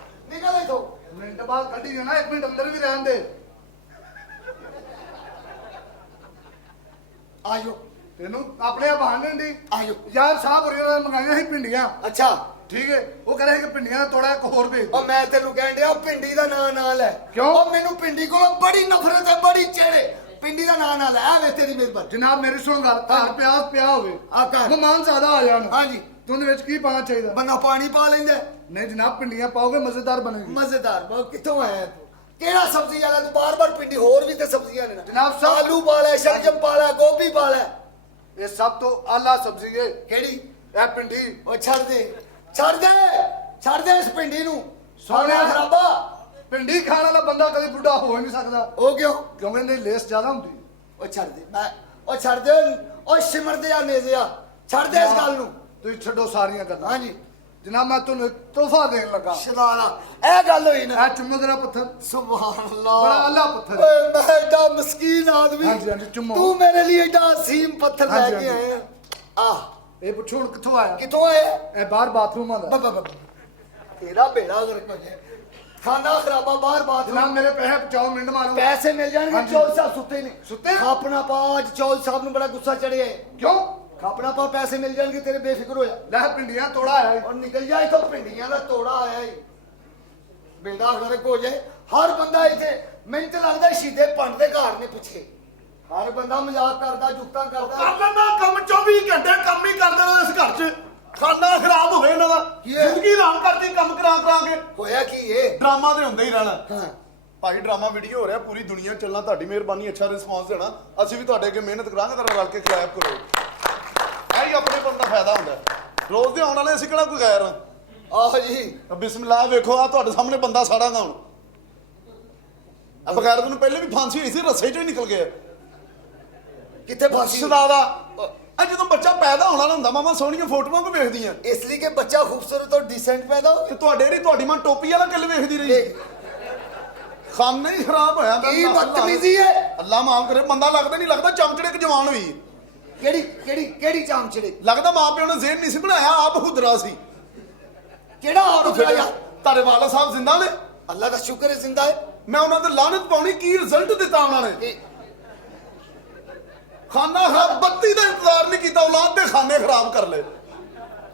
ਮਿੰਟ ਬਾਅਦ ਕੱਢੀ ਜਾਣਾ 1 ਮਿੰਟ ਅੰਦਰ ਵੀ ਰਹਿਣ ਦੇ ਆਇਓ ਤੈਨੂੰ ਆਪਣੇ ਆਪ ਆਣ ਦੀ ਆਇਓ ਯਾਰ ਸਾਹਿਬ ਹੋਰੀਆਂ ਨੇ ਮੰਗਾਈਆਂ ਸੀ ਪਿੰਡੀਆਂ ਅੱਛਾ ਠੀਕ ਹੈ ਉਹ ਕਹ ਰਹੇ ਕਿ ਪਿੰਡੀਆਂ ਦਾ ਤੋੜਾ ਇੱਕ ਹੋਰ ਭੇਜ ਉਹ ਮੈਂ ਤੈਨੂੰ ਕਹਿਣ ਡਿਆ ਪਿੰਡੀ ਦਾ ਨਾਂ ਨਾ ਲੈ ਕਿਉਂ? ਉਹ ਮੈਨੂੰ ਪਿੰਡੀ ਕੋਲੋਂ ਬੜੀ ਨਫ਼ਰਤ ਹੈ ਬੜੀ ਚਿਹੜੇ ਪਿੰਡੀ ਦਾ ਨਾਂ ਨਾ ਲੈ ਆ ਵੇ ਤੇਰੀ ਮਿਹਰਬਾਨੀ ਜਨਾਬ ਮੇਰੀ ਸੁਣ ਗੱਲ ਘਰ ਪਿਆ ਹੋਵੇ ਆ ਘਰ। ਮਹਿਮਾਨ ਜ਼ਿਆਦਾ ਆ ਜਾਣ ਹਾਂਜੀ ਤੂੰ ਉਹਦੇ ਵਿੱਚ ਕੀ ਪਾਣਾ ਚਾਹੀਦਾ ਬੰਦਾ ਪਾਣੀ ਪਾ ਲੈਂਦਾ ਨਹੀਂ ਜਨਾਬ ਪਿੰਡੀਆਂ ਪਾਓਗੇ ਮਜ਼ੇਦਾਰ ਬਣੇਗੀ ਮਜ਼ੇਦਾਰ ਬਹੁਤ ਕਿੱਥੋਂ ਆਇਆ ਤੂੰ ਕਿਹੜਾ ਸਬਜ਼ੀ ਵਾਲਾ ਤੂੰ ਬਾਰ-ਬਾਰ ਪਿੰਡੀ ਹੋਰ ਵੀ ਤੇ ਸਬਜ਼ੀਆਂ ਨੇ ਨਾ ਜਨਾਬ ਸਭ- ਆਲੂ ਪਾ ਲੈ ਸ਼ਲਜਮ ਪਾ ਲੈ ਗੋਭੀ ਪਾ ਲੈ ਇਹ ਸਭ ਤੋਂ ਆਲਾ ਸਬਜ਼ੀ ਹੈ ਕਿਹੜੀ ਇਹ ਪਿੰਡੀ ਉਹ ਛੱਡ ਦੇ ਇਸ ਪਿੰਡੀ ਨੂੰ ਸੋਹਣਿਆ। ਸੋਹਣਿਆ ਖਰਾਬਾ ਪਿੰਡੀ ਖਾਣ ਵਾਲਾ ਬੰਦਾ ਕਦੇ ਬੁੱਢਾ ਹੋ ਹੀ ਨਹੀਂ ਸਕਦਾ ਉਹ ਕਿਉਂ ਕਿਉਂਕਿ ਇਹਦੀ ਲੇਸ ਜ਼ਿਆਦਾ ਹੁੰਦੀ ਉਹ ਛੱਡ ਦੇ ਉਹ ਸਿਮਰਦੇ ਆ ਨੇਜ਼ਿਆ ਛੱਡ ਦੇ ਇਸ ਗੱਲ ਨੂੰ ਤੁਸੀਂ ਛੱਡੋ ਸਾਰੀਆਂ ਗੱਲਾਂ ਹਾਂਜੀ ਜਨਾਬ ਮੈਂ ਤੁਹਾਨੂੰ ਇੱਕ ਤੋਹਫਾ ਦੇਣ ਲੱਗਾ ਸ਼ਰਾਲਾ ਇਹ ਗੱਲ ਹੋਈ ਨਾ ਇਹ ਚੁੰਮੋ ਤੇਰਾ ਪੱਥਰ ਸੁਭਾਨ ਅੱਲਾਹ ਬੜਾ ਅੱਲਾ ਪੱਥਰ। ਓਏ ਮੈਂ ਐਡਾ ਮਸਕੀਨ ਆਦਮੀ ਹਾਂਜੀ, ਹਾਂਜੀ, ਚੁੰਮੋ। ਤੂੰ ਮੇਰੇ ਲਈ ਐਡਾ ਅਸੀਮ ਪੱਥਰ ਲੈ ਹਾਂਜੀ, ਕੇ ਹਾਂਜੀ। ਆਇਆ ਆਹ ਇਹ ਪੁੱਛੋ ਹੁਣ ਕਿੱਥੋਂ ਆਇਆ ਕਿੱਥੋਂ ਆਇਆ ਇਹ ਬਾਹਰ ਬਾਥਰੂਮਾਂ ਦਾ ਬੱਬਾ ਤੇਰਾ ਬੇੜਾ ਗਰਕ ਹੋ ਜਾਏ ਖਾਣਾ ਖਰਾਬਾ ਬਾਹਰ ਬਾਤ ਜਨਾਬ ਮੇਰੇ ਪੈਸੇ ਬਚਾਓ ਮਿੰਟ ਮਾਰੋ ਪੈਸੇ ਮਿਲ ਜਾਣਗੇ ਹਾਂਜੀ। ਚੌਲ ਸਾਹਿਬ ਸੁੱਤੇ ਨੇ ਸੁੱਤੇ? ਖਾਪਣਾ ਪਾ ਅੱਜ ਚੌਲ ਸਾਹਿਬ ਨੂੰ ਬੜਾ ਗੁੱਸਾ ਚੜਿਆ ਹੈ ਕਿਉਂ ਖਾਪਣਾ ਪਾ ਪੈਸੇ ਮਿਲ ਜਾਣਗੇ ਤੇਰੇ ਬੇਫਿਕਰ ਹੋ ਜਾ ਲੈ ਪਿੰਡੀਆਂ ਤੋੜਾ ਆਇਆ ਔਰ ਨਿਕਲ ਜਾ ਇਥੋਂ ਪਿੰਡੀਆਂ ਦਾ ਤੋੜਾ ਆਇਆ ਈ ਬੇੜਾ ਗਰਕ ਹੋ ਜਾਏ ਹਰ ਬੰਦਾ ਇੱਥੇ ਮੈਨੂੰ ਤਾਂ ਲੱਗਦਾ ਸ਼ੀਦੇ ਪੰਡ ਦੇ ਘਰ ਨੇ ਪਿੱਛੇ ਹਰ ਬੰਦਾ ਮਜ਼ਾਕ ਕਰਦਾ ਜੁਗਤਾਂ ਕਰਦਾ ਕਰਨਾ ਕੰਮ 24 ਘੰਟੇ ਕੰਮ ਹੀ ਕਰਦੇ ਰਹੋ ਇਸ ਘਰ 'ਚ ਖਾਣਾ ਖਰਾਬ ਹੋਵੇ ਇਹਨਾਂ ਦਾ ਕੀ ਹੈ? ਜ਼ਿੰਦਗੀ ਆਰਾਮ ਕਰਦੀ ਕੰਮ ਕਰਾ ਕੇ ਹੋਇਆ ਕੀ ਏ ਡਰਾਮਾ ਤੇ ਹੁੰਦਾ ਹੀ ਰਹਿਣਾ ਹਾਂ ਭਾਈ ਡਰਾਮਾ ਵੀਡੀਓ ਹੋ ਰਿਹਾ ਪੂਰੀ ਦੁਨੀਆ 'ਚ ਚੱਲਣਾ ਤੁਹਾਡੀ ਮਿਹਰਬਾਨੀ ਅੱਛਾ ਰਿਸਪਾਂਸ ਦੇਣਾ ਅਸੀਂ ਵੀ ਤੁਹਾਡੇ ਅੱਗੇ ਮਿਹਨਤ ਕਰਾਂਗੇ ਤਾਂ ਰਲ ਕੇ ਖਿਲਾਫ ਕਰੋ ਆਹੀ ਆਪਣੇ ਕੋਲ ਦਾ ਫਾਇਦਾ ਹੁੰਦਾ ਰੋਜ਼ ਦੇ ਆਉਣ ਵਾਲੇ ਅਸੀਂ ਕਿਹੜਾ ਕੋਈ ਗੈਰ ਆਹ ਜੀ ਬਿਸਮਿਲ੍ਲਾ ਵੇਖੋ ਆ ਤੁਹਾਡੇ ਸਾਹਮਣੇ ਬੰਦਾ ਸਾੜਾ ਦਾ ਹੁਣ ਆ ਬਗੈਰ ਨੂੰ ਪਹਿਲੇ ਵੀ ਫਾਂਸੀ ਹੋਈ ਸੀ ਰੱਸੇ 'ਚੋਂ ਹੀ ਨਿਕਲ ਗਿਆ ਕਿੱਥੇ ਫਾਂਸੀ ਸਦਾ ਦਾ ਆ ਜਦੋਂ ਬੱਚਾ ਪੈਦਾ ਹੋਣਾ ਹੁੰਦਾ ਮਾਮਾ ਸੋਹਣੀਆਂ ਫੋਟੋਆਂ ਕੋ ਵੇਖਦੀਆਂ इसलिए कि बच्चा खूबसूरत और डिसेंट पैदा हो ਤੇ ਤੁਹਾਡੀ ਮਾਂ ਟੋਪੀ ਵਾਲਾ ਕਿੱਲ ਵੇਖਦੀ ਰਹੀ ਖਾਨਾ ਹੀ ਖਰਾਬ ਹੋਇਆ ਕੀ ਬਦਤਮੀਜ਼ੀ ਹੈ। ਅੱਲਾ ਮਾਫ ਕਰੇ ਬੰਦਾ ਲੱਗਦਾ ਨਹੀਂ ਲੱਗਦਾ ਚਮਚੜੇ ਕ ਜਵਾਨ ਹੋਈ केड़ी चामचड़े ਲੱਗਦਾ ਮਾਂ ਪਿਓ ਨੇ ਜ਼ੇਨ ਨਹੀਂ ਸੀ ਬਣਾਇਆ ਆਪ ਹੁਦਰਾ ਸੀ केड़ा और ਫਿਰ फिर ਤੁਹਾਡੇ ਵਾਲਾ ਸਾਹਿਬ ਜ਼ਿੰਦਾ ਨੇ अल्लाह का शुक्र है जिंदा है ਮੈਂ ਉਹਨਾਂ ਤੇ ਲਾਨਤ ਪਾਉਣੀ ਕੀ ਰਿਜ਼ਲਟ ਦਿੱਤਾ ਉਹਨਾਂ ਨੇ कि ਖਾਨਾ ਖਰਾਬ ਬੱਤੀ ਦਾ ਇੰਤਜ਼ਾਰ ਨਹੀਂ ਕੀਤਾ ਔਲਾਦ ਦੇ ਖਾਨੇ ਖਰਾਬ ਕਰ ਲਏ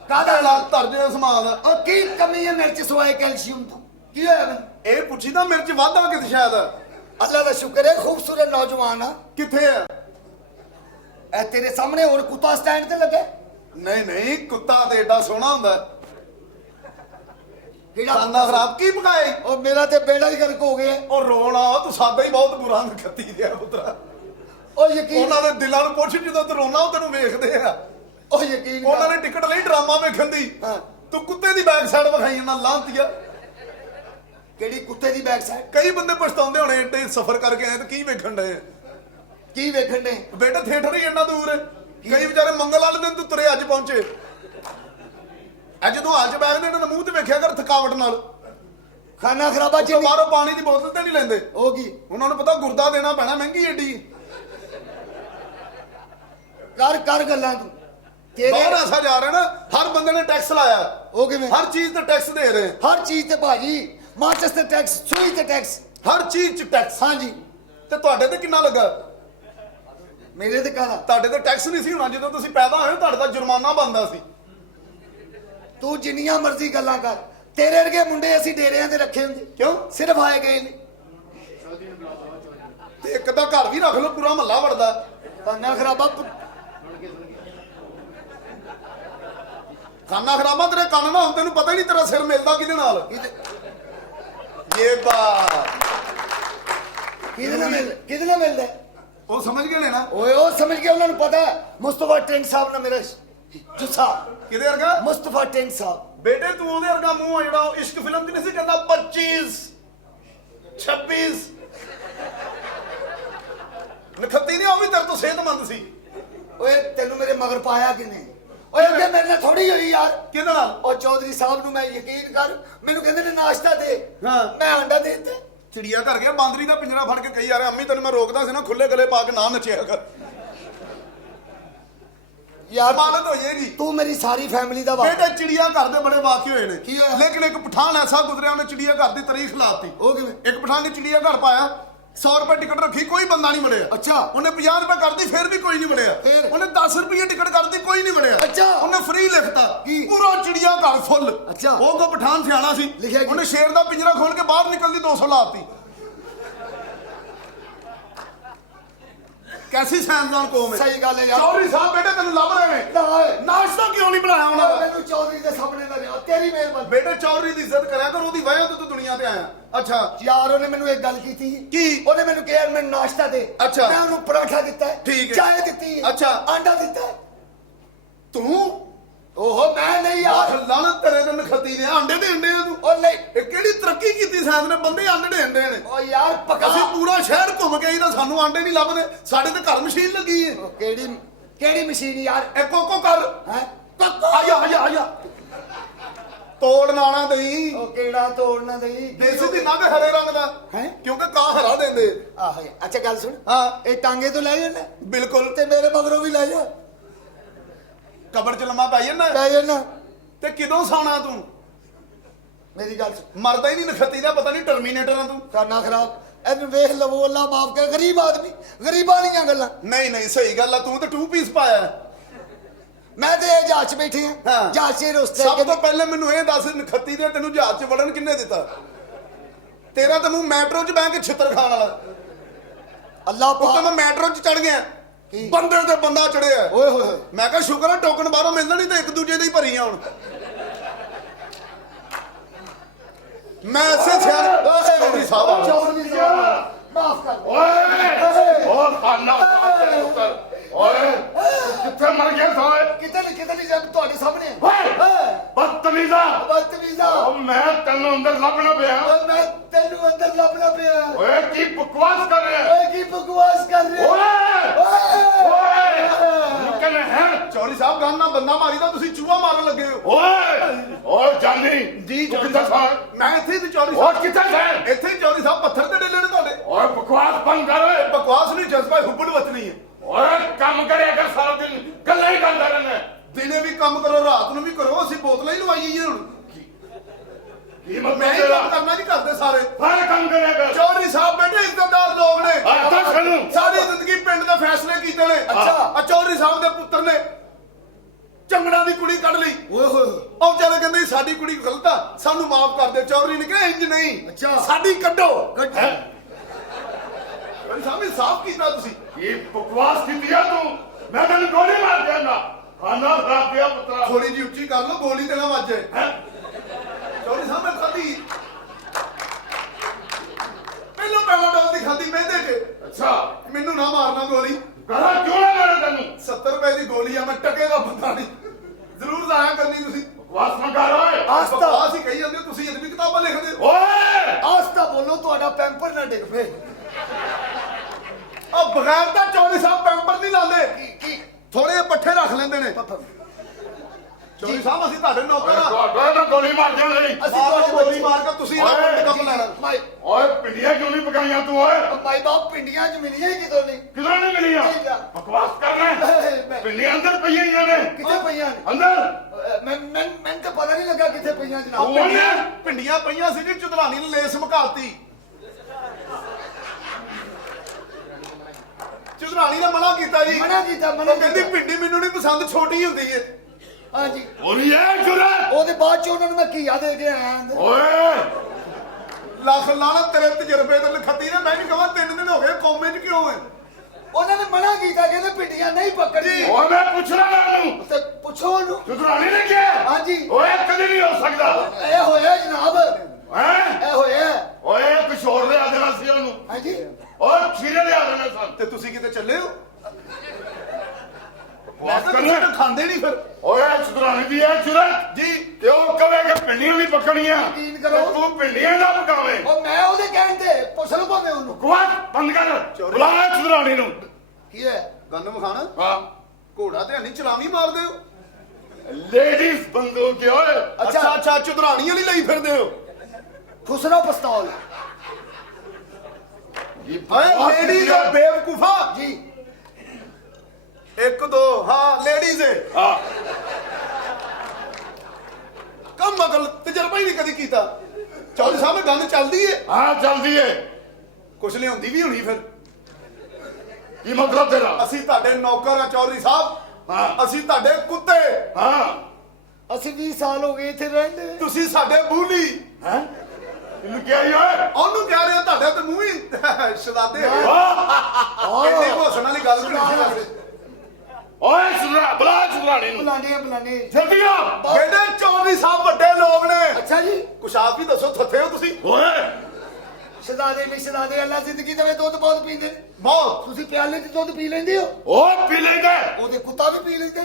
कादा ਔਲਾਦ ਤਰਜੇ ਸਮਾਨ और की कमी है मिर्च सिवाय कैल्शियम तो की है मैं ਇਹ ਪੁੱਛੀ ਤਾਂ ਮਿਰਚ ਵਾਧਾ ਕਿਤੇ ਸ਼ਾਇਦ अल्लाह का शुक्र है खूबसूरत नौजवान है ਕਿੱਥੇ ਹੈ ए तेरे सामने और कुत्ता स्टैंड ते लगे ਨਹੀਂ ਕੁੱਤਾ ਤੇ ਏਡਾ ਸੋਹਣਾ ਹੁੰਦਾ केड़ा ਖਾਨਾ ਖਰਾਬ ਕੀ ਪਕਾਏ और मेरा ते बेड़ा ही गर्क हो गया ਉਹ ਰੋਣਾ ਤੂੰ ਸਾਦਾ ਹੀ ਬਹੁਤ ਬੁਰਾ ਨਖੱਤੀ ਰਿਹਾ ਪੁੱਤਰਾ और यकीन ਉਹਨਾਂ ਦੇ ਦਿਲਾਂ ਨੂੰ ਪੁੱਛ ਜਦੋਂ ਤੂੰ ਰੋਣਾ ਉਹ ਤੈਨੂੰ ਵੇਖਦੇ ਆ और यकीन ਉਹਨਾਂ ਨੇ ਟਿਕਟ ਲਈ ਡਰਾਮਾ ਵੇਖਣ ਦੀ ਹਾਂ। ਤੂੰ ਕੁੱਤੇ ਦੀ ਬੈਕ ਸਾਈਡ ਵਿਖਾਈ ਨਾ ਲਾਂਤੀਆ केड़ी कुत्ते दी बैक साइड ਕਈ ਬੰਦੇ ਪਛਤਾਉਂਦੇ ਹੋਣੇ ਏਡੇ ਸਫ਼ਰ ਕਰਕੇ ਆਏ ਤੇ ਕੀ ਵੇਖਣ ਡਏ की वेखण ने ਬੇਟਾ ਥੀਏਟਰ ਹੀ ਇੰਨਾ ਦੂਰ ਹੈ ਕਈ ਵਿਚਾਰੇ ਮੰਗਲ ਵਾਲੇ ਦਿਨ ਤੂੰ ਤੁਰੇ ਅੱਜ ਪਹੁੰਚੇ ਅੱਜ ਜਦੋਂ ਅੱਜ ਬੈਠਦੇ ਇਹਨਾਂ ਦੇ ਮੂੰਹ ਤੇ ਵੇਖਿਆ ਕਰ ਥਕਾਵਟ ਨਾਲ खाना खराबा ਤੋਂ चली ਬਾਹਰੋਂ ਪਾਣੀ ਦੀ ਬੋਤਲ ਤੇ ਨਹੀਂ ਲੈਂਦੇ होगी ਉਹਨਾਂ ਨੂੰ ਪਤਾ ਗੁਰਦਾ ਦੇਣਾ ਪੈਣਾ ਮਹਿੰਗੀ ਏਡੀ कर गल्ला तू तेरे ਬਾਹਰ ਐਸਾ ਜਾ ਰਿਹਾ ਨਾ ਹਰ ਬੰਦੇ ਨੇ ਟੈਕਸ ਲਾਇਆ हो गए ਹਰ ਚੀਜ਼ ਤੇ ਟੈਕਸ ਦੇ ਰਹੇ हर चीज ते भाजी माचिस ते टैक्स सुई ते टैक्स ਹਰ ਚੀਜ਼ 'ਚ ਟੈਕਸ हाँ जी ਤੇ ਤੁਹਾਡੇ ਤੇ ਕਿੰਨਾ ਲੱਗਾ मेरे ते कहना ਤੁਹਾਡੇ ਤੇ ਟੈਕਸ ਨਹੀਂ ਸੀ ਹੋਣਾ ਜਦੋਂ ਤੁਸੀਂ ਪੈਦਾ ਹੋਏ ਤੁਹਾਡੇ ਦਾ ਜੁਰਮਾਨਾ ਬਣਦਾ ਸੀ तू जिन्नियां मर्जी गल्लां कर तेरे वर्गे मुंडे असी डेरियां ते रखे हुंदे ਕਿਉਂ सिर्फ आए गए ने ਤੇ ਇੱਕ ਤਾਂ ਘਰ ਵੀ ਰੱਖ ਲਓ ਪੂਰਾ ਮਹੱਲਾ ਵੜਦਾ खाना खराबा ਖਾਨਾ ਖਰਾਬਾ ਤੇਰੇ ਕੰਨ ਨਾ ਹੁਣ ਤੈਨੂੰ ਪਤਾ ਹੀ ਨਹੀਂ ਤੇਰਾ ਸਿਰ ਮਿਲਦਾ ਕਿਹਦੇ ਨਾਲ ਇਹ ਬਾ किदे मिलदा है? ਉਹ ਸਮਝ ਗਏ ਨੇ ਨਾ ओए ओ समझ गया उन्होंने पता है मुस्तफा टेंट साहब ने मेरा जुस्सा ਕਿਹਦੇ ਵਰਗਾ मुस्तफा टेंट साहब ਬੇਟੇ ਤੂੰ ਉਹਦੇ ਵਰਗਾ ਮੂੰਹ ਆ ਜਿਹੜਾ ਉਹ ਇਸ਼ਕ ਫਿਲਮ 'ਚ ਨਹੀਂ ਸੀ ਕਹਿੰਦਾ 25 26 ਨਖੱਤੀ ਨਹੀਂ ਉਹ ਵੀ ਤੇਰੇ ਤੋਂ ਸਿਹਤਮੰਦ ਸੀ ओए तेनू मेरे मगर पाया कि नहीं ओए अगे मेरे नाल थोड़ी हुई यार ਕਿਹਦੇ ਨਾਲ और चौधरी साहब नु मैं यकीन कर मेनू कहंदे ने नाश्ता दे हाँ। मैं अंडा दे दित्ता ਚਿੜੀਆ ਘਰ ਗਿਆ ਬਾਂਦਰੀ ਦਾ ਪਿੰਜਰਾ ਫੜ ਕੇ ਕਹੀ ਜਾ ਰਿਹਾ ਅੰਮੀ ਤੈਨੂੰ ਮੈਂ ਰੋਕਦਾ ਸੀ ਨਾ ਖੁੱਲੇ ਗਲੇ ਪਾ ਕੇ ਨਾ ਨੱਚਿਆ ਕਰ यार ਮਾਨਤ ਹੋ ਜਾਏਗੀ तू मेरी सारी फैमिली दा ਬੇਟੇ ਚਿੜੀਆ ਘਰ ਦੇ ਬੜੇ ਵਾਕਿਏ ਹੋਏ ਨੇ ਕੀ ਹੋਇਆ? ਲੇਕਿਨ ਇੱਕ ਪਠਾਨ ਐਸਾ ਗੁਜ਼ਰਿਆ ਉਹਨੇ ਚਿੜੀਆ ਘਰ ਦੀ ਤਾਰੀਖ ਲਾਤੀ हो किवें ਇੱਕ ਪਠਾਨ ਨੇ ਚਿੜੀਆ ਘਰ ਪਾਇਆ 100 ਰੁਪਏ ਟਿਕਟ ਰੱਖੀ ਕੋਈ ਬੰਦਾ ਨਹੀਂ ਵੜਿਆ अच्छा ਉਹਨੇ 50 ਰੁਪਏ ਕਰਦੀ ਫਿਰ ਵੀ ਕੋਈ ਨਹੀਂ ਵੜਿਆ ਫਿਰ? ਉਹਨੇ 10 ਰੁਪਏ ਟਿਕਟ ਕਰਦੀ ਕੋਈ ਨਹੀਂ ਵੜਿਆ ਅੱਛਾ। ਉਹਨੇ ਫ੍ਰੀ ਲਿਖਤਾ ਕੀ? ਪੂਰਾ ਚਿੜੀਆ ਘਰ ਫੁੱਲ ਅੱਛਾ। ਉਹ ਕੋ ਪਠਾਨ ਸਿਆਣਾ ਸੀ ਲਿਖਿਆ ਕੀ? ਉਹਨੇ ਸ਼ੇਰ ਦਾ ਪਿੰਜਰਾ ਖੋਲ ਕੇ ਬਾਹਰ ਨਿਕਲਦੀ 200 ਲਾਤੀ ਕੈਸੀ ਸਾਇੰਸਦਾਨ ਕੌਮ ਹੈ सही गल है यार ਚੌਧਰੀ ਸਾਹਿਬ ਬੇਟੇ ਤੈਨੂੰ ਲੱਭ ਰਹੇ ਨੇ ना ਨਾਸ਼ਤਾ ਕਿਉਂ ਨਹੀਂ ਬਣਾਇਆ ਉਹਨਾਂ ਦਾ मेनू चौधरी दे सामने ना लिया तेरी मेहरबानी ਬੇਟੇ ਚੌਧਰੀ ਦੀ ਇੱਜ਼ਤ ਕਰਿਆ ਕਰ ਉਹਦੀ ਵਜ੍ਹਾ ਤੋਂ ਤੂੰ ਦੁਨੀਆ ਤੇ ਆਇਆ ਅੱਛਾ यार ਉਹਨੇ ਮੈਨੂੰ ਇੱਕ ਗੱਲ ਕੀਤੀ ਕੀ? ਉਹਨੇ ਮੈਨੂੰ ਕਿਹਾ ਮੈਨੂੰ ਨਾਸ਼ਤਾ ਦੇ ਅੱਛਾ। ਮੈਂ ਉਹਨੂੰ ਪਰਾਠਾ ਦਿੱਤਾ ਹੈ ਠੀਕ ਹੈ। ਚਾਹ ਦਿੱਤੀ ਹੈ ਅੱਛਾ। ਆਂਡਾ ਦਿੱਤਾ ਹੈ ਤੂੰ ਓਹੋ ਮੈਂ ਨਹੀਂ ਯਾਰ ਲਾਣਤ ਤੇਰੇ ਦੇ ਨਖੱਤੀ ਨੇ ਆਂਡੇ ਦੇ ਅੰਡੇ ਆ ਤੂੰ ਉਹ ਨਹੀਂ ਇਹ ਕਿਹੜੀ ਤਰੱਕੀ ਕੀਤੀ ਸਾਇੰਸ ਨੇ ਬੰਦੇ ਆਂਡੇ ਦੇ ਅੰਡੇ ਨੇ ਉਹ ਯਾਰ ਪਕਾ ਅਸੀਂ ਪੂਰਾ ਸ਼ਹਿਰ ਘੁੰਮ ਕੇ ਆਈ ਤਾਂ ਸਾਨੂੰ ਆਂਡੇ ਨਹੀਂ ਲੱਭਦੇ ਸਾਡੇ ਤੇ ਘਰ ਮਸ਼ੀਨ ਲੱਗੀ ਏ ਉਹ ਕਿਹੜੀ ਮਸ਼ੀਨ ਯਾਰ ਇਹ ਕੋਕੋ ਕਰ ਹੈ ਆਇਆ ਤੋੜ ਨਾਣਾ ਦਈ ਉਹ ਕਿਹੜਾ ਤੋੜਨਾ ਦਈ ਦੇਸੀ ਦੀ ਨਗ ਹਰੇ ਰੰਗ ਦਾ ਹੈਂ? ਕਿਉਂਕਿ ਕਾ ਹਰਾ ਦਿੰਦੇ ਆਹੋ ਅੱਛਾ ਗੱਲ ਸੁਣ ਹਾਂ ਇਹ ਟਾਂਗੇ ਤੋਂ ਲੈ ਜਾਣਾ ਬਿਲਕੁਲ ਤੇ ਮੇਰੇ ਮਗਰੋਂ ਵੀ ਲੈ ਜਾ ਕਬਰ ਚ ਲੰਮਾ ਪੈ ਜਾਂਦਾ ਲੈ ਜਾਣਾ ਤੇ ਕਿਦੋਂ ਸੌਣਾ ਤੂੰ ਮੇਰੀ ਗੱਲ ਸੁਣ ਮਰਦਾ ਹੀ ਨਹੀਂ ਨਖੱਤੀ ਦਾ ਪਤਾ ਨਹੀਂ ਟਰਮੀਨੇਟਰ ਆ ਤੂੰ ਕਰਨਾ ਖਰਾਬ ਇਹਨੂੰ ਵੇਖ ਲਵੋ ਅੱਲਾ ਮਾਫ ਕਰ ਗਰੀਬ ਆਦਮੀ ਗਰੀਬਾਂ ਦੀਆਂ ਗੱਲਾਂ ਨਹੀਂ ਸਹੀ ਗੱਲ ਆ ਤੂੰ ਤੇ 2 ਪੀਸ ਪਾਇਆ ਹੈ। ਮੈਂ ਤੇ ਜਹਾਜ਼ 'ਚ ਬੈਠੇ ਹਾਂ। ਆ ਜਹਾਜ਼ 'ਚ ਰੁਸਤੇ ਸਭ ਤੋਂ ਪਹਿਲੇ ਮੈਨੂੰ ਇਹ ਦੱਸ ਨਖੱਤੀ ਦੇ ਤੈਨੂੰ ਜਹਾਜ਼ 'ਚ ਵੜਨ ਕਿੰਨੇ ਦਿੱਤਾ ਤੇਰਾ ਤਾਂ ਮੂੰਹ ਮੈਟਰੋ 'ਚ ਬਹਿ ਕੇ ਛਿੱਤਰ ਖਾਣ ਵਾਲਾ ਅੱਲਾ ਉਹ ਤਾਂ ਮੈਂ ਮੈਟਰੋ 'ਚ ਚੜ ਗਿਆ ਕੀ? ਬੰਦੇ ਤੇ ਬੰਦਾ ਚੜਿਆ ਓਏ ਹੋਏ ਮੈਂ ਕਿਹਾ ਸ਼ੁਕਰ ਹੈ ਟੋਕਨ ਬਾਹਰੋਂ ਮਿਲਦਾ ਨਹੀਂ ਤੇ ਇੱਕ ਦੂਜੇ ਦੇ ਹੀ ਭਰੀ ਆ ਹੁਣ ਮੈਂ ਐਸੇ ਚੌਧਰੀ ਸਾਹਿਬ ਚੌਧਰੀ ਸਾਹਿਬ ਮਾਫ ਕਰ ਓਏ ਖਾਨਾ ਓਏ ਕਿੱਥੇ ਮਰ ਗਿਆ ਸਾਲੇ ਕਿਤੇ ਨਹੀਂ ਜਦ ਤੁਹਾਡੇ ਸਾਹਮਣੇ ਹੈ। ਓਏ ਬਦਤਮੀਜ਼ਾ ਬਦਤਮੀਜ਼ਾ ਓ ਮੈਂ ਤੈਨੂੰ ਅੰਦਰ ਲੱਭਣਾ ਪਿਆ ਓਏ ਮੈਂ ਤੈਨੂੰ ਅੰਦਰ ਲੱਭਣਾ ਪਿਆ ਓਏ ਕੀ ਬਕਵਾਸ ਕਰ ਰਿਹਾ ਓਏ ਕੀ ਬਕਵਾਸ ਕਰ ਰਿਹਾ ਓਏ ਓਏ ਓਏ ਨਿਕਲ ਹੈ ਚੌਧਰੀ ਸਾਹਿਬ ਗਨ ਨਾਲ ਬੰਦਾ ਮਾਰੀ ਤਾਂ ਤੁਸੀਂ ਚੂਹਾ ਮਾਰਨ ਲੱਗੇ ਹੋ। ਓਏ ਜਾਨੀ ਜੀ ਤੂੰ ਚੌਧਰੀ ਕਿੱਥੇ ਸਾਹਿਬ ਸਾਂ ਮੈਂ ਇੱਥੇ ਹੀ ਚੌਧਰੀ ਓਏ ਸਾਹਿਬ ਕਿੱਥੇ ਸਾਂ ਇੱਥੇ ਹੀ ਚੌਧਰੀ ਸਾਹਿਬ ਪੱਥਰ ਤੇ ਡੇਲੇ ਨੇ ਤੁਹਾਡੇ। ਓਏ ਬਕਵਾਸ ਬੰਦ ਕਰ ਓਏ ਬਕਵਾਸ ਨਹੀਂ ਜਜ਼ਬਾ ਹੁੱਬੜ ਵਚਨੀ ਹੈ। ਓਏ ਕੰਮ ਕਰਿਆ ਕਰ ਸਾਰਾ ਦਿਨ ਗੱਲਾਂ ਹੀ ਕਰਦਾ ਰਹਿਣਾ ਦਿਨੇ ਵੀ ਕੰਮ ਕਰੋ ਰਾਤ ਨੂੰ ਵੀ ਕਰੋ ਅਸੀਂ ਬੋਤਲਾਂ ਹੀ ਲਵਾਈ ਜਾਈਏ ਹੁਣ। ਕੀ ਮੈਂ ਮਤਲਬ ਹੀ ਤੇਰਾ ਕੰਮ ਕਰਨਾ ਨਹੀਂ ਕਰਦੇ ਸਾਰੇ। ਸਾਰੇ ਕੰਮ ਕਰਿਆ ਕਰ ਚੌਧਰੀ ਸਾਹਿਬ ਬੈਠੇ ਇੱਜ਼ਤਦਾਰ ਲੋਕ ਨੇ। ਦੱਸ ਸਾਨੂੰ। ਸਾਰੀ ਜ਼ਿੰਦਗੀ ਪਿੰਡ ਦੇ ਫੈਸਲੇ ਕੀਤੇ ਨੇ। ਅੱਛਾ। ਆ ਚੌਧਰੀ ਸਾਹਿਬ ਦੇ ਪੁੱਤਰ ਨੇ ਚੰਗੜਾ ਦੀ ਕੁੜੀ ਕੱਢ ਲਈ। ਓਏ ਹੋਏ ਉਹ ਵਿਚਾਰੇ ਕਹਿੰਦੇ ਸੀ, ਸਾਡੀ ਕੁੜੀ ਗਲਤ ਆ ਸਾਨੂੰ ਮਾਫ ਕਰ ਦੇ। ਚੌਧਰੀ ਨੇ ਕਿਹਾ ਇੰਜ ਨਹੀਂ ਅੱਛਾ। ਸਾਡੀ ਕੱਢੋ। ਕੱਢੋ। ਚੌਧਰੀ ਸਾਹਿਬ ਨੇ ਸਾਫ਼ ਕੀਤਾ ਤੁਸੀਂ। ਇਹ ਬਕਵਾਸ ਕੀਤੀ ਆ ਤੂੰ ਮੈਂ ਤੈਨੂੰ ਗੋਲੀ ਮਾਰ ਦਿਆਂਗਾ ਖਾਣਾ ਖਰਾਬ ਦਿਆ ਪੁੱਤਰਾ ਥੋੜੀ ਜਿਹੀ ਉੱਚੀ ਕਰ ਲਓ ਗੋਲੀ ਤੇ ਨਾ ਵੱਜੇ। ਹੈਂ? ਚੌਧਰੀ ਸਾਹਿਬ ਨੇ ਖਾਧੀ ਪਹਿਲੋਂ ਪੈਰਾਡੋਲ ਦੀ ਖਾਧੀ ਮਹਿੰਦੇ 'ਚ। ਅੱਛਾ ਮੈਨੂੰ ਨਾ ਮਾਰਨਾ ਗੋਲੀ। ਕਰਾ ਕਿਉਂ ਨਾ ਮਾਰੇ ਤੈਨੂੰ 70 ਰੁਪਏ ਦੀ ਗੋਲੀ ਆ ਮੈਂ ਟਕੇ ਦਾ ਬੰਦਾ ਨਹੀਂ। ਜ਼ਰੂਰ ਜ਼ਾਇਆ ਕਰਨੀ ਤੁਸੀਂ। ਬਕਵਾਸ ਨਾ ਕਰ ਓਏ ਆਸਤਾ ਬਕਵਾਸ ਹੀ ਕਹੀ ਜਾਂਦੇ ਹੋ ਤੁਸੀਂ। ਅਦਬੀ ਕਿਤਾਬਾਂ ਲਿਖਦੇ ਹੋ। ਓਏ ਆਸਤਾ ਬੋਲੋ ਤੁਹਾਡਾ ਪੈਂਪਰ ਨਾ ਡਿੱਗ ਪਏ। ਆ ਬਗੈਰ ਤਾਂ ਚੌਧਰੀ ਸਾਹਿਬ ਪੈਂਪਰ ਨਹੀਂ ਲਾਉਂਦੇ। ਕੀ ਥੋੜੇ ਜਿਹੇ ਪੱਠੇ ਰੱਖ ਲੈਂਦੇ ਨੇ। ਚੌਧਰੀ ਸਾਹਿਬ ਅਸੀਂ ਤੁਹਾਡੇ ਨੌਕਰ ਆ। ਤੁਹਾਡਾ ਤਾਂ ਗੋਲੀ ਮਾਰ ਦਿਆਂਗੇ ਅਸੀਂ ਮਾਰੋ ਤੁਹਾਡੇ ਗੋਲੀ ਮਾਰ ਕੇ ਤੁਸੀਂ ਇਹਨਾਂ ਓਏ, ਕੋਲ ਕੰਮ ਲੈਣਾ। ਮਾਈ ਓਏ ਪਿੰਡੀਆਂ ਕਿਉਂ ਨਹੀਂ ਪਕਾਈਆਂ ਤੂੰ ਓਏ ਮਾਈ ਬਾਪ ਪਿੰਡੀਆਂ ਚ ਮਿਲੀਆਂ ਹੀ ਕਿਦੋਂ ਨਹੀਂ। ਕਿਧਰੋਂ ਨਹੀਂ ਮਿਲੀਆਂ ਨਹੀਂ ਜਾ। ਬਕਵਾਸ ਕਰਨਾ ਮੈਂ- ਪਿੰਡੀਆਂ ਅੰਦਰ ਪਈਆਂ ਹੀ ਨੇ ਕਿੱਥੇ ਪਈਆਂ ਨੇ? ਅੰਦਰ ਮੈਨੂੰ ਤਾਂ ਪਤਾ ਨਹੀਂ ਲੱਗਾ ਕਿੱਥੇ ਪਈਆਂ ਜਨਾਬ। ਉਹ ਨੇ ਪਿੰਡੀਆਂ ਪਈਆਂ ਸੀ ਜੀ ਚੁਦਰਾਣੀ ਨੇ ਲੇਸ ਮਕਾਤੀ। ਚੁਦਰਾਣੀ ਨੇ ਮਨਾ ਕੀਤਾ ਜੀ। ਮਨਾ ਕੀਤਾ, ਮਨਾ ਉਹ ਕਹਿੰਦੀ ਕੀਤਾ। ਪਿੰਡੀ ਮੈਨੂੰ ਨਹੀਂ ਪਸੰਦ ਛੋਟੀ ਹੁੰਦੀ ਏ। ਹਾਂਜੀ ਹੋਣੀ ਹੈ ਜੁਰਤ ਉਹਦੇ ਬਾਅਦ ਚ ਉਹਨਾਂ ਨੂੰ ਮੈਂ ਘੀਆ ਦੇ ਕੇ ਆਇਆ ਅੰਦਰ। ਓਏ ਲੱਖ ਲਾਣਾ ਤੇਰੇ ਤਜਰਬੇ ਤੇ ਲਖਤੀ ਨੇ। ਮੈਂ ਵੀ ਕਹਾਂ 3 ਦਿਨ ਹੋ ਗਏ ਕੌਮੇ 'ਚ ਕਿਉਂ ਹੈ। ਉਹਨਾਂ ਨੇ ਮਨਾ ਕੀਤਾ ਕਹਿੰਦੇ ਪਿੰਡੀਆਂ ਨਹੀਂ ਪਕੜਨੀ। ਓਏ ਮੈਂ ਪੁੱਛ ਰਿਹਾ ਉਹਨੂੰ ਤੇ ਪੁੱਛੋ ਉਹਨੂੰ। ਚੁਦਰਾਣੀ ਨੇ ਕਿਹਾ ਹਾਂਜੀ ਓਏ ਕਦੇ ਨਹੀਂ ਹੋ ਸਕਦਾ ਇਹ ਹੋਇਆ ਜਨਾਬ ਹੈ ਇਹ ਹੋਇਆ। ਓਏ ਕੁਛ ਹੋਰ ਲਿਆ ਦੇਣਾ ਸੀ ਉਹਨੂੰ ਹਾਂਜੀ ਓਏ ਚੀਰੇ ਲਿਆ ਦੇਣਾ ਸਨ ਤੇ ਤੁਸੀਂ ਕਿਤੇ ਚੱਲੇ ਹੋ। ਮੈਂ ਬਕਵਾਸ ਤਾਂ ਤੁਸੀਂ ਕਰਨਾ ਤਾਂ ਖਾਂਦੇ ਨਹੀਂ ਫਿਰ। ਓਏ ਚੁਦਰਾਣੀ ਦੀ ਹੈ ਜੁਰਤ ਜੀ ਕਿਉਂ ਕਵੇਗਾ ਪਿੰਡੀਆਂ ਨਹੀਂ ਪਕੜੀਆਂ ਯਕੀਨ ਕਰੋ। ਤੇ ਤੂੰ ਪਿੰਡੀਆਂ ਨਾ ਪਕਾਵੇਂ ਉਹ ਮੈਂ ਉਹਦੇ ਕਹਿਣ ਤੇ ਪੁੱਛ ਲਓ ਭਾਵੇਂ ਉਹਨੂੰ। ਬਕਵਾਸ ਬੰਦ ਕਰ ਬੁਲਾ ਚੁਦਰਾਣੀ ਨੂੰ ਕੀ ਹੈ? ਗੰਨ ਮਖਾਣਾ ਹਾਂ ਘੋੜਾ ਤੇ ਨਹੀਂ ਚਲਾਵੀ ਮਾਰਦੇ ਹੋ। ਲੇਡੀਜ਼ ਬੰਦੂਕ ਕੀ ਓਏ ਅੱਛਾ ਅੱਛਾ ਚੁਦਰਾਣੀ ਵਾਲੀ ਲਈ ਫਿਰਦੇ ਹੋ। ਖੁਸਰਾ ਪਿਸਤੌਲ। ਓਏ ਲੇਡੀਜ਼ ਬੇਵਕੂਫਾ। ਜੀ 1 2 ਹਾਂ ਲੇਡੀਜ਼ ਹੈ। ਹਾਂ ਕੰਮ ਮਗਲ ਤਜਰਬਾ ਹੀ ਨਹੀਂ ਕਦੀ ਕੀਤਾ। ਚੌਧਰੀ ਸਾਹਿਬ ਇਹ ਗੱਲ ਚੱਲਦੀ ਏ। ਹਾਂ ਜਲਦੀ ਏ ਕੁਛ ਲਿਆਉਂਦੀ ਵੀ ਹੋਣੀ ਫਿਰ। ਕੀ ਮਤਲਬ ਤੇਰਾ ਅਸੀਂ ਤੁਹਾਡੇ ਨੌਕਰ ਆ ਚੌਧਰੀ ਸਾਹਿਬ। ਹਾਂ। ਅਸੀਂ ਤੁਹਾਡੇ ਕੁੱਤੇ। ਹਾਂ ਅਸੀਂ 20 ਸਾਲ ਹੋ ਗਏ ਇੱਥੇ ਰਹਿੰਦੇ। ਤੁਸੀਂ ਸਾਡੇ ਬੂਲੀ। ਹੈ ਇਹਨੂੰ ਕੀ ਆਈ ਓਏ ਉਹਨੂੰ ਕਹਿ ਰਹੇ ਹੋ ਤੁਹਾਡੇ ਤੇ ਮੂੰਹ ਹੀ ਸ਼ਦਾਦੇ ਹੈਗੇ। ਵਾਹ! ਇੰਨੀ ਹੌਸਲੇ ਵਾਲੀ ਗੱਲ ਵੀ ਨਹੀਂ ਲੱਗਦੀ। ਓਏ ਸੁਧਰਾ ਬੁਲਾ ਚੁਦਰਾਣੀ ਨੂੰ ਬੁਲਾਣੇ ਬੁਲਾਣੇ। ਜਲਦੀ ਆ ਕਹਿੰਦੇ ਚੌਧਰੀ ਸਾਹਿਬ ਵੱਡੇ ਲੋਕ ਨੇ। ਅੱਛਾ ਜੀ ਕੁਛ ਆਪ ਹੀ ਦੱਸੋ ਥੱਥੇ ਹੋ ਤੁਸੀਂ। ਓਏ ਸ਼ਹਜ਼ਾਦੇ ਨਹੀਂ ਸ਼ਹਜ਼ਾਦੇ ਅੱਲਾ ਜ਼ਿੰਦਗੀ ਦੇਵੇ ਦੁੱਧ ਬਹੁਤ ਪੀਂਦੇ ਨੇ। ਬਹੁਤ ਤੁਸੀਂ ਪਿਆਲੇ 'ਚ ਦੁੱਧ ਪੀ ਲੈਂਦੇ ਹੋ। ਓਏ ਪੀ ਲੈ ਗਏ ਉਹਦੇ ਕੁੱਤਾ ਵੀ ਪੀ ਲੈਂਦੇ।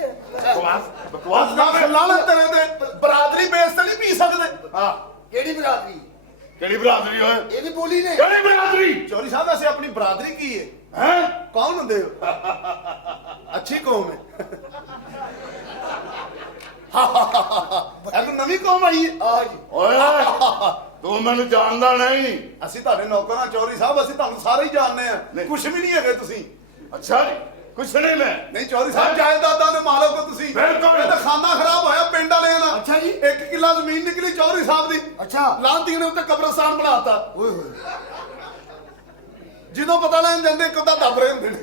ਬਕਵਾਸ ਨਾ ਕਰ ਲਾਣਾ ਤੇਰੇ ਤੇ ਬਰਾਦਰੀ ਬੇਸ ਤੇ ਨਹੀਂ ਪੀ ਸਕਦੇ। ਹਾਂ ਕਿਹੜੀ ਬਰਾਦਰੀ? ਕਿਹੜੀ ਬਰਾਦਰੀ ਓਏ ਇਹ ਵੀ ਬੋਲੀ ਨੇ। ਕਿਹੜੀ ਬਰਾਦਰੀ ਚੌਧਰੀ ਸਾਹਿਬ ਅਸੀਂ ਆਪਣੀ ਬਰਾਦਰੀ ਕੀ ਹੈ। ਹੈ ਕੌਣ ਹੁੰਦੇ ਹੋ। ਅੱਛੀ ਕੌਮ ਹੈ। ਇਹ ਤਾਂ ਨਵੀਂ ਕੌਮ ਆਈ ਹੈ। ਆ ਜੀ ਓਏ ਤੂੰ ਮੈਨੂੰ ਜਾਣਦਾ ਨਹੀਂ ਅਸੀਂ ਤੁਹਾਡੇ ਨੌਕਰ ਹਾਂ ਚੌਧਰੀ ਸਾਹਿਬ। ਅਸੀਂ ਤੁਹਾਨੂੰ ਸਾਰੇ ਹੀ ਜਾਣਦੇ ਆ। ਨਹੀਂ। ਕੁਛ ਵੀ ਨਹੀਂ ਹੈਗੇ ਤੁਸੀਂ। ਅੱਛਾ ਜੀ ਕੁਛ ਨਹੀਂ ਮੈਂ ਨਹੀਂ ਚੌਧਰੀ ਸਾਹਿਬ ਜਾਇਦਾਦਾਂ ਦੇ ਮਾਲਕ ਹੋ ਤੁਸੀਂ। ਬਿਲਕੁਲ। ਇਹ ਤਾਂ ਖਾਨਾ ਖਰਾਬ ਹੋਇਆ ਪਿੰਡ ਵਾਲਿਆਂ ਦਾ। ਅੱਛਾ ਜੀ। 1 ਕਿੱਲਾ ਜ਼ਮੀਨ ਨਿਕਲੀ ਚੌਧਰੀ ਸਾਹਿਬ ਦੀ। ਅੱਛਾ ਲਾਂਤੀ ਨੇ ਉੱਤੇ ਕਬਰਸਤਾਨ ਬਣਾਤਾ। ਓਏ ਹੋਏ ਜਦੋਂ ਪਤਾ ਲੈਣ ਜਾਂਦੇ ਇੱਕ ਅੱਧਾ ਦੱਬ ਰਹੇ ਹੁੰਦੇ ਨੇ।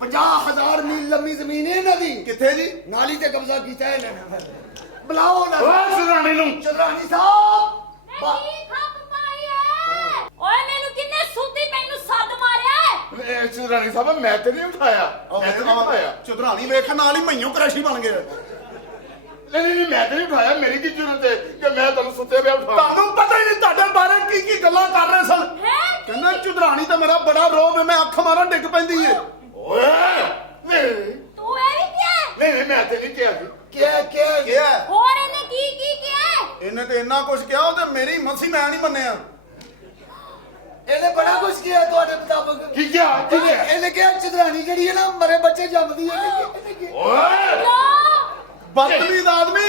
50,000 ਮੀਲ ਲੰਮੀ ਜ਼ਮੀਨ ਹੈ ਇਹਨਾਂ ਦੀ। ਕਿੱਥੇ ਜੀ। ਨਾਲੀ ਤੇ ਕਬਜ਼ਾ ਕੀਤਾ ਹੈ ਇਹਨਾਂ ਨੇ। ਬੁਲਾਓ ਨਾ ਓਏ ਚੁਦਰਾਣੀ ਨੂੰ ਚੰਦਰਾਣੀ ਸਾਹਿਬ। ਓਏ ਮੈਨੂੰ ਕਿੰਨੇ ਸੁੱਤੀ ਮੈਨੂੰ ਸੱਦ ਮਾਰਿਆ ਇਹ ਚੁਦਰਾਣੀ ਸਾਹਿਬ ਮੈਂ ਤੇ ਨਹੀਂ ਉਠਾਇਆ ਮੈਂ ਤੇ ਨਹੀਂ ਉਠਾਇਆ ਚੁਦਰਾਣੀ ਵੇਖ ਨਾਲ ਹੀ ਮਈਓ ਕਰਾਸ਼ੀ ਬਣ ਗਿਆ। ਨਹੀਂ ਮੈਂ ਤੇ ਨਹੀਂ ਉਠਾਇਆ ਮੇਰੀ ਕੀ ਜ਼ਰੂਰਤ ਹੈ ਕਿ ਮੈਂ ਤੁਹਾਨੂੰ ਸੁੱਤੇ ਪਿਆ ਉਠਾਵਾਂ ਤੁਹਾਨੂੰ ਪਤਾ ਹੀ ਨਹੀਂ ਤੁਹਾਡੇ ਬਾਰੇ ਕੀ ਕੀ ਗੱਲਾਂ ਕਰ ਰਹੇ ਸਨ। ਹੈ ਕਹਿੰਦਾ ਚੁਦਰਾਣੀ ਤਾਂ ਮੇਰਾ ਬੜਾ ਰੋਬ ਹੈ। ਮੈਂ ਅੱਖ ਮਾਰਾਂ ਡਿੱਗ ਪੈਂਦੀ ਏ। ਓਏ ਨਹੀਂ ਤੂੰ ਇਹ ਵੀ ਕਿਹਾ ਨਹੀਂ ਮੈਂ ਤੇ ਨਹੀਂ ਕਿਹਾ ਸੀ ਕੀ ਹੈ ਹੋਰ ਇਹਨੇ ਕੀ ਕਿਹਾ ਇਹਨੇ ਤੇ ਇੰਨਾ ਕੁਝ ਕਿਹਾ ਉਹ ਤੇ ਮੇਰੀ ਮਸੀ ਮੈਂ ਨਹੀਂ ਮੰਨਿਆ। ਇਹਨੇ ਬੜਾ ਕੁਝ ਕੀਤਾ ਤੁਹਾਡੇ ਮੁਤਾਬਕ। ਕੀ ਕਿਹਾ ਇਹਨੇ ਕਿਹਾ ਚੰਦਰਾਣੀ ਜਿਹੜੀ ਹੈ ਨਾ ਮਰੇ ਬੱਚੇ ਜੰਮਦੀ ਹੈ। ਇਹਨੇ ਕਿਹਾ ਓਏ ਲੋ ਬਦਤਮੀਜ਼ ਆਦਮੀ,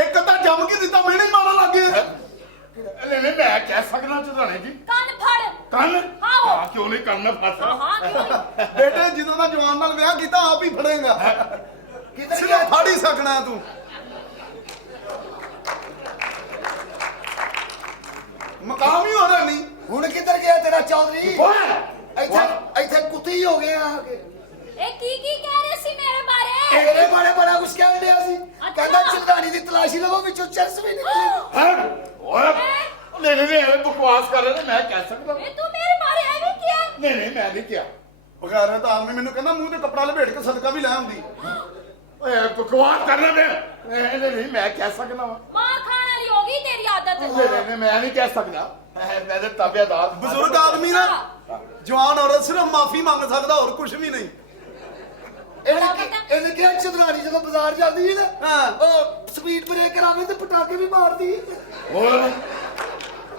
ਇੱਕ ਤਾਂ ਜੰਮ ਕੇ ਦਿੱਤਾ ਮੈਨੇ ਮਾਰਨ ਲੱਗ ਗਏ। ਨਹੀਂ ਨਹੀਂ ਮੈਂ ਕਹਿ ਸਕਦਾ ਝੁਲਾਣੇ ਜੀ ਕੰਨ ਫੜ। ਕੰਨ ਆਹੋ। ਹਾਂ ਕਿਉਂ ਨਹੀਂ ਕੰਨ ਫਸ ਹਾਂ ਕਿਉਂ ਨਹੀਂ? ਬੇਟੇ ਜਦੋਂ ਦਾ ਜਵਾਨ ਨਾਲ ਵਿਆਹ ਕੀਤਾ ਆਪ ਹੀ ਫੜੇਗਾ, ਕਿੱਧਰ ਸਿਰਫ ਗਿਆ ਫੜ ਹੀ ਸਕਣਾ ਤੂੰ। ਮਕਾਮ ਹੀ ਹੋਣਾ ਨਹੀਂ। ਹੁਣ ਕਿੱਧਰ ਗਿਆ ਤੇਰਾ ਚੌਧਰੀ? ਓਏ ਇੱਥੇ ਕੁੱਤੀ ਹੋ ਗਏ ਆ ਕੇ। ਇਹ ਕੀ ਕਹਿ ਰਹੇ ਸੀ ਮੇਰੇ ਬਾਰੇ? ਤੇਰੇ ਬਾਰੇ ਬੜਾ ਕੁਛ ਕਹਿਣ ਡਿਆ ਸੀ। ਕਹਿੰਦਾ ਚਿਲਦਾਨੀ ਦੀ ਤਲਾਸ਼ੀ ਲਵੋ, ਵਿੱਚੋਂ ਚਰਸ ਵੀ ਨਿਕਲੀ। ਹੈਂ? ਓਏ ਨਹੀਂ ਨਹੀਂ ਇਹ ਬਕਵਾਸ ਕਰ ਰਹੇ ਨੇ, ਮੈਂ ਕਹਿ ਸਕਦਾ ਇਹ ਤੂੰ ਮੇਰੇ ਬਾਰੇ ਐਵੇਂ ਕਿਹਾ? ਨਹੀਂ ਨਹੀਂ ਮੈਂ ਨਹੀਂ ਕਿਹਾ। ਬਗੈਰ ਤਾਂ ਆਦਮੀ ਮੈਨੂੰ ਕਹਿੰਦਾ ਮੂੰਹ ਤੇ ਕੱਪੜਾ ਲਪੇਟ ਕੇ ਸਦਕਾ ਵੀ ਲੈ ਆਉਂਦੀ। ਓਏ ਬਕਵਾਸ ਕਰ ਰਹੇ ਨੇ। ਨਹੀਂ ਨਹੀਂ ਮੈਂ ਕਹਿ ਸਕਦਾ ਵਾਂ। ਮਾਰ ਖਾਣ ਵਾਲੀ ਹੋ ਗਈ ਤੇਰੀ ਆਦਤ। ਨਹੀਂ ਨਹੀਂ ਮੈਂ ਨਹੀਂ ਕਹਿ ਸਕਦਾ। ਮੈਂ ਤੇ ਤਾਬੇਦਾਰ ਬਜ਼ੁਰਗ ਆਦਮੀ ਨਾ ਜਵਾਨ ਔਰਤ ਸਿਰਫ ਮਾਫੀ ਮੰਗ ਸਕਦਾ, ਹੋਰ ਕੁਝ ਵੀ ਨਹੀਂ। ਇਹਨੇ ਕਿਹਾ ਚਿਲਦਾਨੀ ਜਦੋਂ ਬਾਜ਼ਾਰ ਜਾਂਦੀ ਹੈ ਨਾ, ਹਾਂ। ਉਹ ਸਪੀਡ ਬ੍ਰੇਕਰ ਆਵੇ ਤੇ ਪਟਾਕੇ ਵੀ ਮਾਰਦੀ ਹੈ। ਓਏ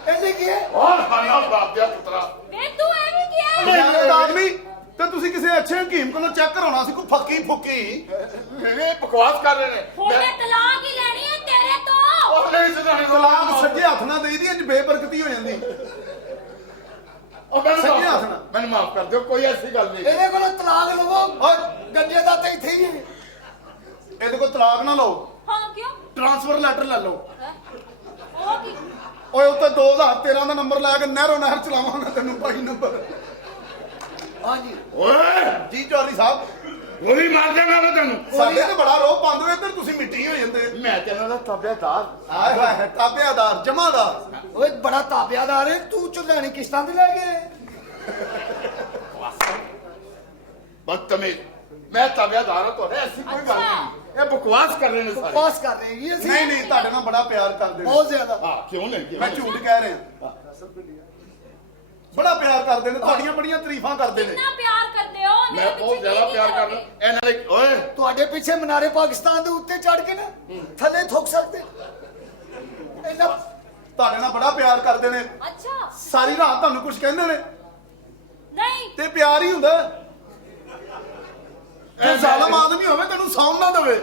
ਇਹਨੇ ਕਿਹਾ ਔਰ ਖਾਣਾ ਬਾਪ ਦਾ ਪੁੱਤਰਾ। ਵੇ ਤੂੰ ਐਵੇਂ ਕਿਹਾ? ਬਜ਼ੁਰਗ ਆਦਮੀ ਤੇ ਤੁਸੀਂ ਕਿਸੇ ਅੱਛੇ ਹਕੀਮ ਕੋਲੋਂ ਚੈੱਕ ਕਰਾਉਣਾ ਸੀ, ਕੋਈ ਫੱਕੀ ਫੁੱਕੀ। ਇਹ ਬਕਵਾਸ ਕਰ ਰਹੇ ਨੇ। ਹੁਣ ਮੈਂ ਤਲਾਕ ਹੀ ਲੈਣੀ ਹੈ ਤੇਰੇ ਤੋਂ। ਉਹ ਨਹੀਂ ਝੁਲਾਣੇ ਤਲਾਕ ਸੱਜੇ ਹੱਥ ਨਾਲ ਦੇਈਦੀ, ਇੰਜ ਬੇਬਰਕਤੀ ਹੋ ਜਾਂਦੀ। ਉਹ ਮੈਨੂੰ ਸੱਜੇ ਹੱਥ ਮਾਫ਼ ਨਾਲ। ਮੈਨੂੰ ਮਾਫ ਕਰ ਦਿਓ, ਕੋਈ ਐਸੀ ਗੱਲ ਨਹੀਂ। ਇਹਦੇ ਕੋਲੋਂ ਤਲਾਕ ਲਵੋ। ਓਏ ਗੰਜੇ ਦਾ ਤਾਂ ਇੱਥੇ ਹੀ ਹੈ। ਇਹਦੇ ਕੋਲ ਤਲਾਕ ਨਾ ਲਓ, ਹਾਂ ਕਿਉਂ? ਟ੍ਰਾਂਸਫਰ ਲੈਟਰ ਲੈ ਲਓ। ਹੈਂ? ਉਹ ਕੀ? ਓਏ ਉੱਤੇ 2013 ਦਾ ਨੰਬਰ ਲਾ ਕੇ ਨਹਿਰੋ ਨਹਿਰ ਚਲਾਵਾਂਗਾ ਤੈਨੂੰ ਭਾਈ ਨੰਬਰ। ਹਾਂਜੀ ਓਏ ਜੀ ਚੌਧਰੀ ਸਾਹਿਬ, ਗੋਲੀ ਮਾਰ ਦੇਗਾ ਮੈਂ ਤੈਨੂੰ। ਸਾਡੇ ਤੇ ਬੜਾ ਰੋਹ ਪਾਉਂਦੇ ਹੋ, ਇੱਧਰ ਤੁਸੀਂ ਮਿੱਟੀ ਹੋ ਜਾਂਦੇ। ਮੈਂ ਤੈਨੂੰ ਦਾ ਤਾਬੇਦਾਰ। ਹਾਏ ਹਾਏ, ਤਾਬਿਆਦਾਰ ਜਮਾਦਾਰ। ਓਏ ਬੜਾ ਤਾਬਿਆਦਾਰ ਹੈ ਤੂੰ। ਚਿਲਦਾਨੀ ਕਿਸ਼ਤਾਂ ਤੇ ਲੈ ਕੇ ਬਦਤਮੀਜ਼। ਮੈਂ ਤਾਬੇਦਾਰ ਹਾਂ ਤੁਹਾਡੇ, ਐਸੀ ਕੋਈ ਗੱਲ ਨਹੀਂ। ਇਹ ਬਕਵਾਸ ਕਰ ਰਹੇ ਨੇ ਸਾਰੇ। ਪਾਸ ਕਰ ਰਹੇਗੀ ਅਸੀਂ। ਨਹੀਂ ਨਹੀਂ, ਤੁਹਾਡੇ ਨਾਲ ਬੜਾ ਪਿਆਰ ਕਰਦੇ ਨੇ। ਬਹੁਤ ਜ਼ਿਆਦਾ। ਹਾਂ ਕਿਉਂ ਨਹੀਂ? ਮੈਂ ਝੂਠ ਕਹਿ ਰਿਹਾ। ਬੜਾ ਪਿਆਰ ਕਰਦੇ ਨੇ, ਤੁਹਾਡੀਆਂ ਬੜੀਆਂ ਤਾਰੀਫਾਂ ਕਰਦੇ ਨੇ। ਕਿੰਨਾ ਪਿਆਰ ਕਰਦੇ ਹੋ? ਮੈਂ ਮੇਰੇ ਬਹੁਤ ਪਿੱਛੇ ਜ਼ਿਆਦਾ ਕੀ ਪਿਆਰ ਕਰੋਗੇ? ਕਰਦਾ ਇਹਨਾਂ ਦੇ। ਓਏ ਤੁਹਾਡੇ ਪਿੱਛੇ ਮਨਾਰੇ ਪਾਕਿਸਤਾਨ ਦੇ ਉੱਤੇ ਚੜ ਕੇ ਨਾ ਥੱਲੇ ਥੁੱਕ ਸਕਦੇ। ਇਹਨਾਂ ਤੁਹਾਡੇ ਨਾਲ ਬੜਾ ਪਿਆਰ ਕਰਦੇ ਨੇ। ਅੱਛਾ ਸਾਰੀ ਰਾਤ ਤੁਹਾਨੂੰ ਕੁਝ ਕਹਿੰਦੇ ਨੇ ਨਹੀਂ ਤੇ ਪਿਆਰ ਹੀ ਹੁੰਦਾ। ਜੇ ਜ਼ਾਲਮ ਆਦਮੀ ਹੋਵੇ ਤੈਨੂੰ ਸੌਣ ਨਾ ਦੇਵੇ।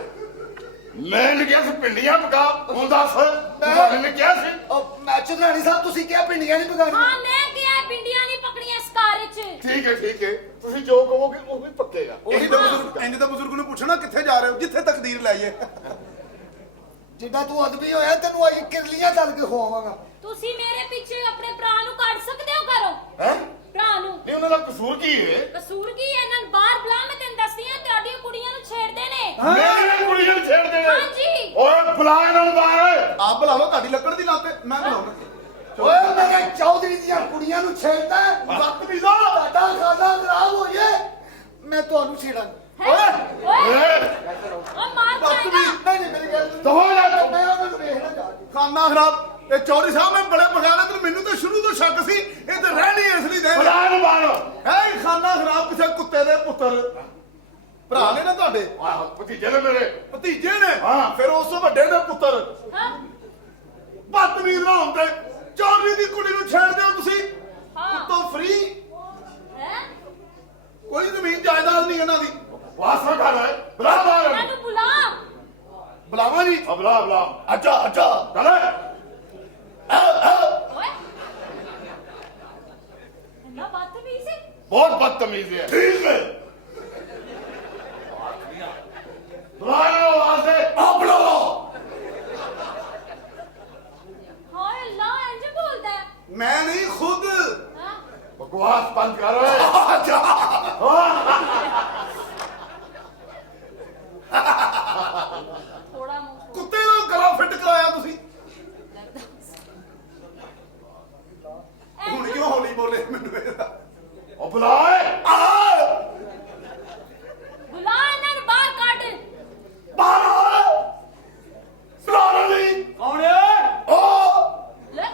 ਮੈਂ ਨੇ ਕਿਹਾ ਸੀ ਪਿੰਡੀਆਂ ਪਕਾ। ਹੁਣ ਦੱਸ ਮੈਂ ਨੇ ਕਿਹਾ ਸੀ। ਉਹ ਮੈਂ ਚਿਲਦਾਨੀ ਸਾਹਿਬ ਤੁਸੀਂ ਕਿਹਾ ਪਿੰਡੀਆਂ ਨਹੀਂ ਹਾਂ ਪਕਾਉਣੀਆਂ। ਮੈਂ ਕਿਹਾ ਪਿੰਡੀਆਂ ਨਹੀਂ ਪਕੜੀਆਂ ਇਸ ਘਰ 'ਚ। ਠੀਕ ਹੈ ਤੁਸੀਂ ਜੋ ਕਹੋਗੇ ਉਹ ਵੀ ਪੱਕੇਗਾ। ਇੰਜ ਦਾ ਬਜ਼ੁਰਗ ਨੂੰ ਪੁੱਛਣਾ ਕਿੱਥੇ ਜਾ ਰਹੇ ਹੋ, ਜਿੱਥੇ ਤਕਦੀਰ ਲਾਈਏ। ਜਿੱਦਾਂ ਤੂੰ ਅਦਬੀ ਹੋਇਆ ਤੈਨੂੰ ਅੱਜ ਕਿਰਲੀਆਂ ਚੱਲ ਕੇ ਖਵਾਵਾਂਗਾ। ਤੁਸੀਂ ਮੇਰੇ ਪਿੱਛੇ ਆਪਣੇ ਭਰਾ ਨੂੰ ਕੱਢ ਸਕਦੇ ਹੋ ਘਰੋਂ? ਹੈ ਭਰਾ ਨੂੰ ਨਹੀਂ ਉਹਨਾਂ ਦਾ ਕਸੂਰ ਕੀ ਹੈ? ਕਸੂਰ ਕੀ ਹੈ? ਇਹਨਾਂ ਨੂੰ ਬਾਹਰ ਬੁਲਾ, ਮੈਂ ਤੈਨੂੰ ਦੱਸਦੀ ਹਾਂ ਤੁਹਾਡੀਆਂ ਕੁੜੀਆਂ ਨੂੰ ਛੇੜਦੇ ਨੇ। ਮੇਰੇ ਕੁੜੀਆਂ ਨੂੰ ਛੇੜ ਦੇ। ਹਾਂਜੀ। ਓਏ ਬੁਲਾ ਇਹਨਾਂ ਨੂੰ ਬਾਹਰ। ਆਪ ਬੁਲਾ ਲਓ, ਤੁਹਾਡੀ ਲੱਕੜ ਦੀ ਲਾਤੇ ਮੈਂ ਬੁਲਾਉਣਾ। ਓਏ ਮੇਰੇ ਚੌਧਰੀ ਦੀਆਂ ਕੁੜੀਆਂ ਨੂੰ ਛੇੜਦਾ ਹੈ। ਬਦਤਮੀਜ਼ਾ। ਤੁਹਾਡਾ ਖਾਣਾ ਖਰਾਬ ਹੋ ਜਾਏ ਮੈਂ ਤੁਹਾਨੂੰ ਛੇੜਾਂਗਾ। ਹੈਂ? ਓਏ ਓਏ ਉਹ ਮਾਰ ਜਾਏਗਾ। ਨਹੀਂ ਮੇਰੀ ਗੱਲ ਤਾਂ ਹੋ ਜਾ ਤੂੰ। ਮੈਂ ਉਹਨਾਂ ਨੂੰ ਵੇਖਣਾ ਜਾ ਕੇ। ਖਾਨਾ ਖਰਾਬ। ਇਹ ਚੌਧਰੀ ਸਾਹਿਬ ਮੈਂ ਬੜੇ ਪਖਾਣਾ ਤੇ ਮੈਨੂੰ ਤਾਂ ਸ਼ੁਰੂ ਤੋਂ ਸ਼ੱਕ ਸੀ ਇਹ ਤੇ ਰਹਿਣੀ ਇਸ ਲਈ ਦੇ। ਬੁਲਾ ਇਹਨੂੰ ਬਾਹਰ। ਹੈ ਖਾਨਾ ਖਰਾਬ ਕਿਸੇ ਕੁੱਤੇ ਦੇ ਪੁੱਤਰ। ਭਰਾ ਨੇ ਨਾ ਤੁਹਾਡੇ ਆਹ ਭਤੀਜੇ ਨੇ ਮੇਰੇ। ਭਤੀਜੇ ਨੇ, ਹਾਂ। ਫਿਰ ਉਸ ਤੋਂ ਵੱਡੇ ਦੇ ਪੁੱਤਰ। ਹਾਂ ਬਦਤਮੀਜ਼ ਨਾ ਹੁੰਦੇ, ਚੌਧਰੀ ਦੀ ਕੁੜੀ ਨੂੰ ਛੇੜਦੇ ਹੋ ਤੁਸੀਂ। ਹਾਂ। ਉੱਤੋਂ ਫ੍ਰੀ, ਹੈ ਕੋਈ ਜ਼ਮੀਨ ਜਾਇਦਾਦ ਨਹੀਂ ਇਹਨਾਂ ਦੀ। ਵਾਸਾ ਕਰ ਰਿਹਾ ਬੁਲਾ ਬਾਹਰ। ਮੈਨੂੰ ਬੁਲਾ। ਬੁਲਾਵਾ ਜੀ। ਆ ਬੁਲਾ ਅੱਛਾ ਅੱਛਾ। ਚੱਲ ਓਏ ਇੰਨਾ ਬਦਤਮੀਜ਼ ਹੈ। ਬਹੁਤ ਬਦਤਮੀਜ਼ ਹੈ। ਠੀਕ ਹੈ। ਬੁਲਾ ਇਹਨੂੰ ਵਾਸਤੇ। ਆ ਬੁਲਾਓ। ਹਾਏ ਅੱਲਾ ਇੰਜ ਬੋਲਦਾ ਹੈ। ਮੈਂ ਨਹੀਂ ਖੁਦ। ਹਾਂ ਬਕਵਾਸ ਬੰਦ ਕਰ ਓਏ। ਅੱਛਾ। ਥੋੜਾ ਮੂੰਹ ਕੁੱਤੇ ਨੂੰ ਗਲਾ ਫਿੱਟ ਕਰਾਇਆ ਤੁਸੀਂ। ਹੁਣ ਕਿਉਂ ਹੌਲੀ ਬੋਲੇ ਮੈਨੂੰ ਇਹਦਾ। ਉਹ ਬੁਲਾ ਓਏ। ਬੁਲਾ ਇਹਨਾਂ ਨੂੰ ਬਾਹਰ ਕੱਢ। ਕੌਣ ਹੈ? ਲੈ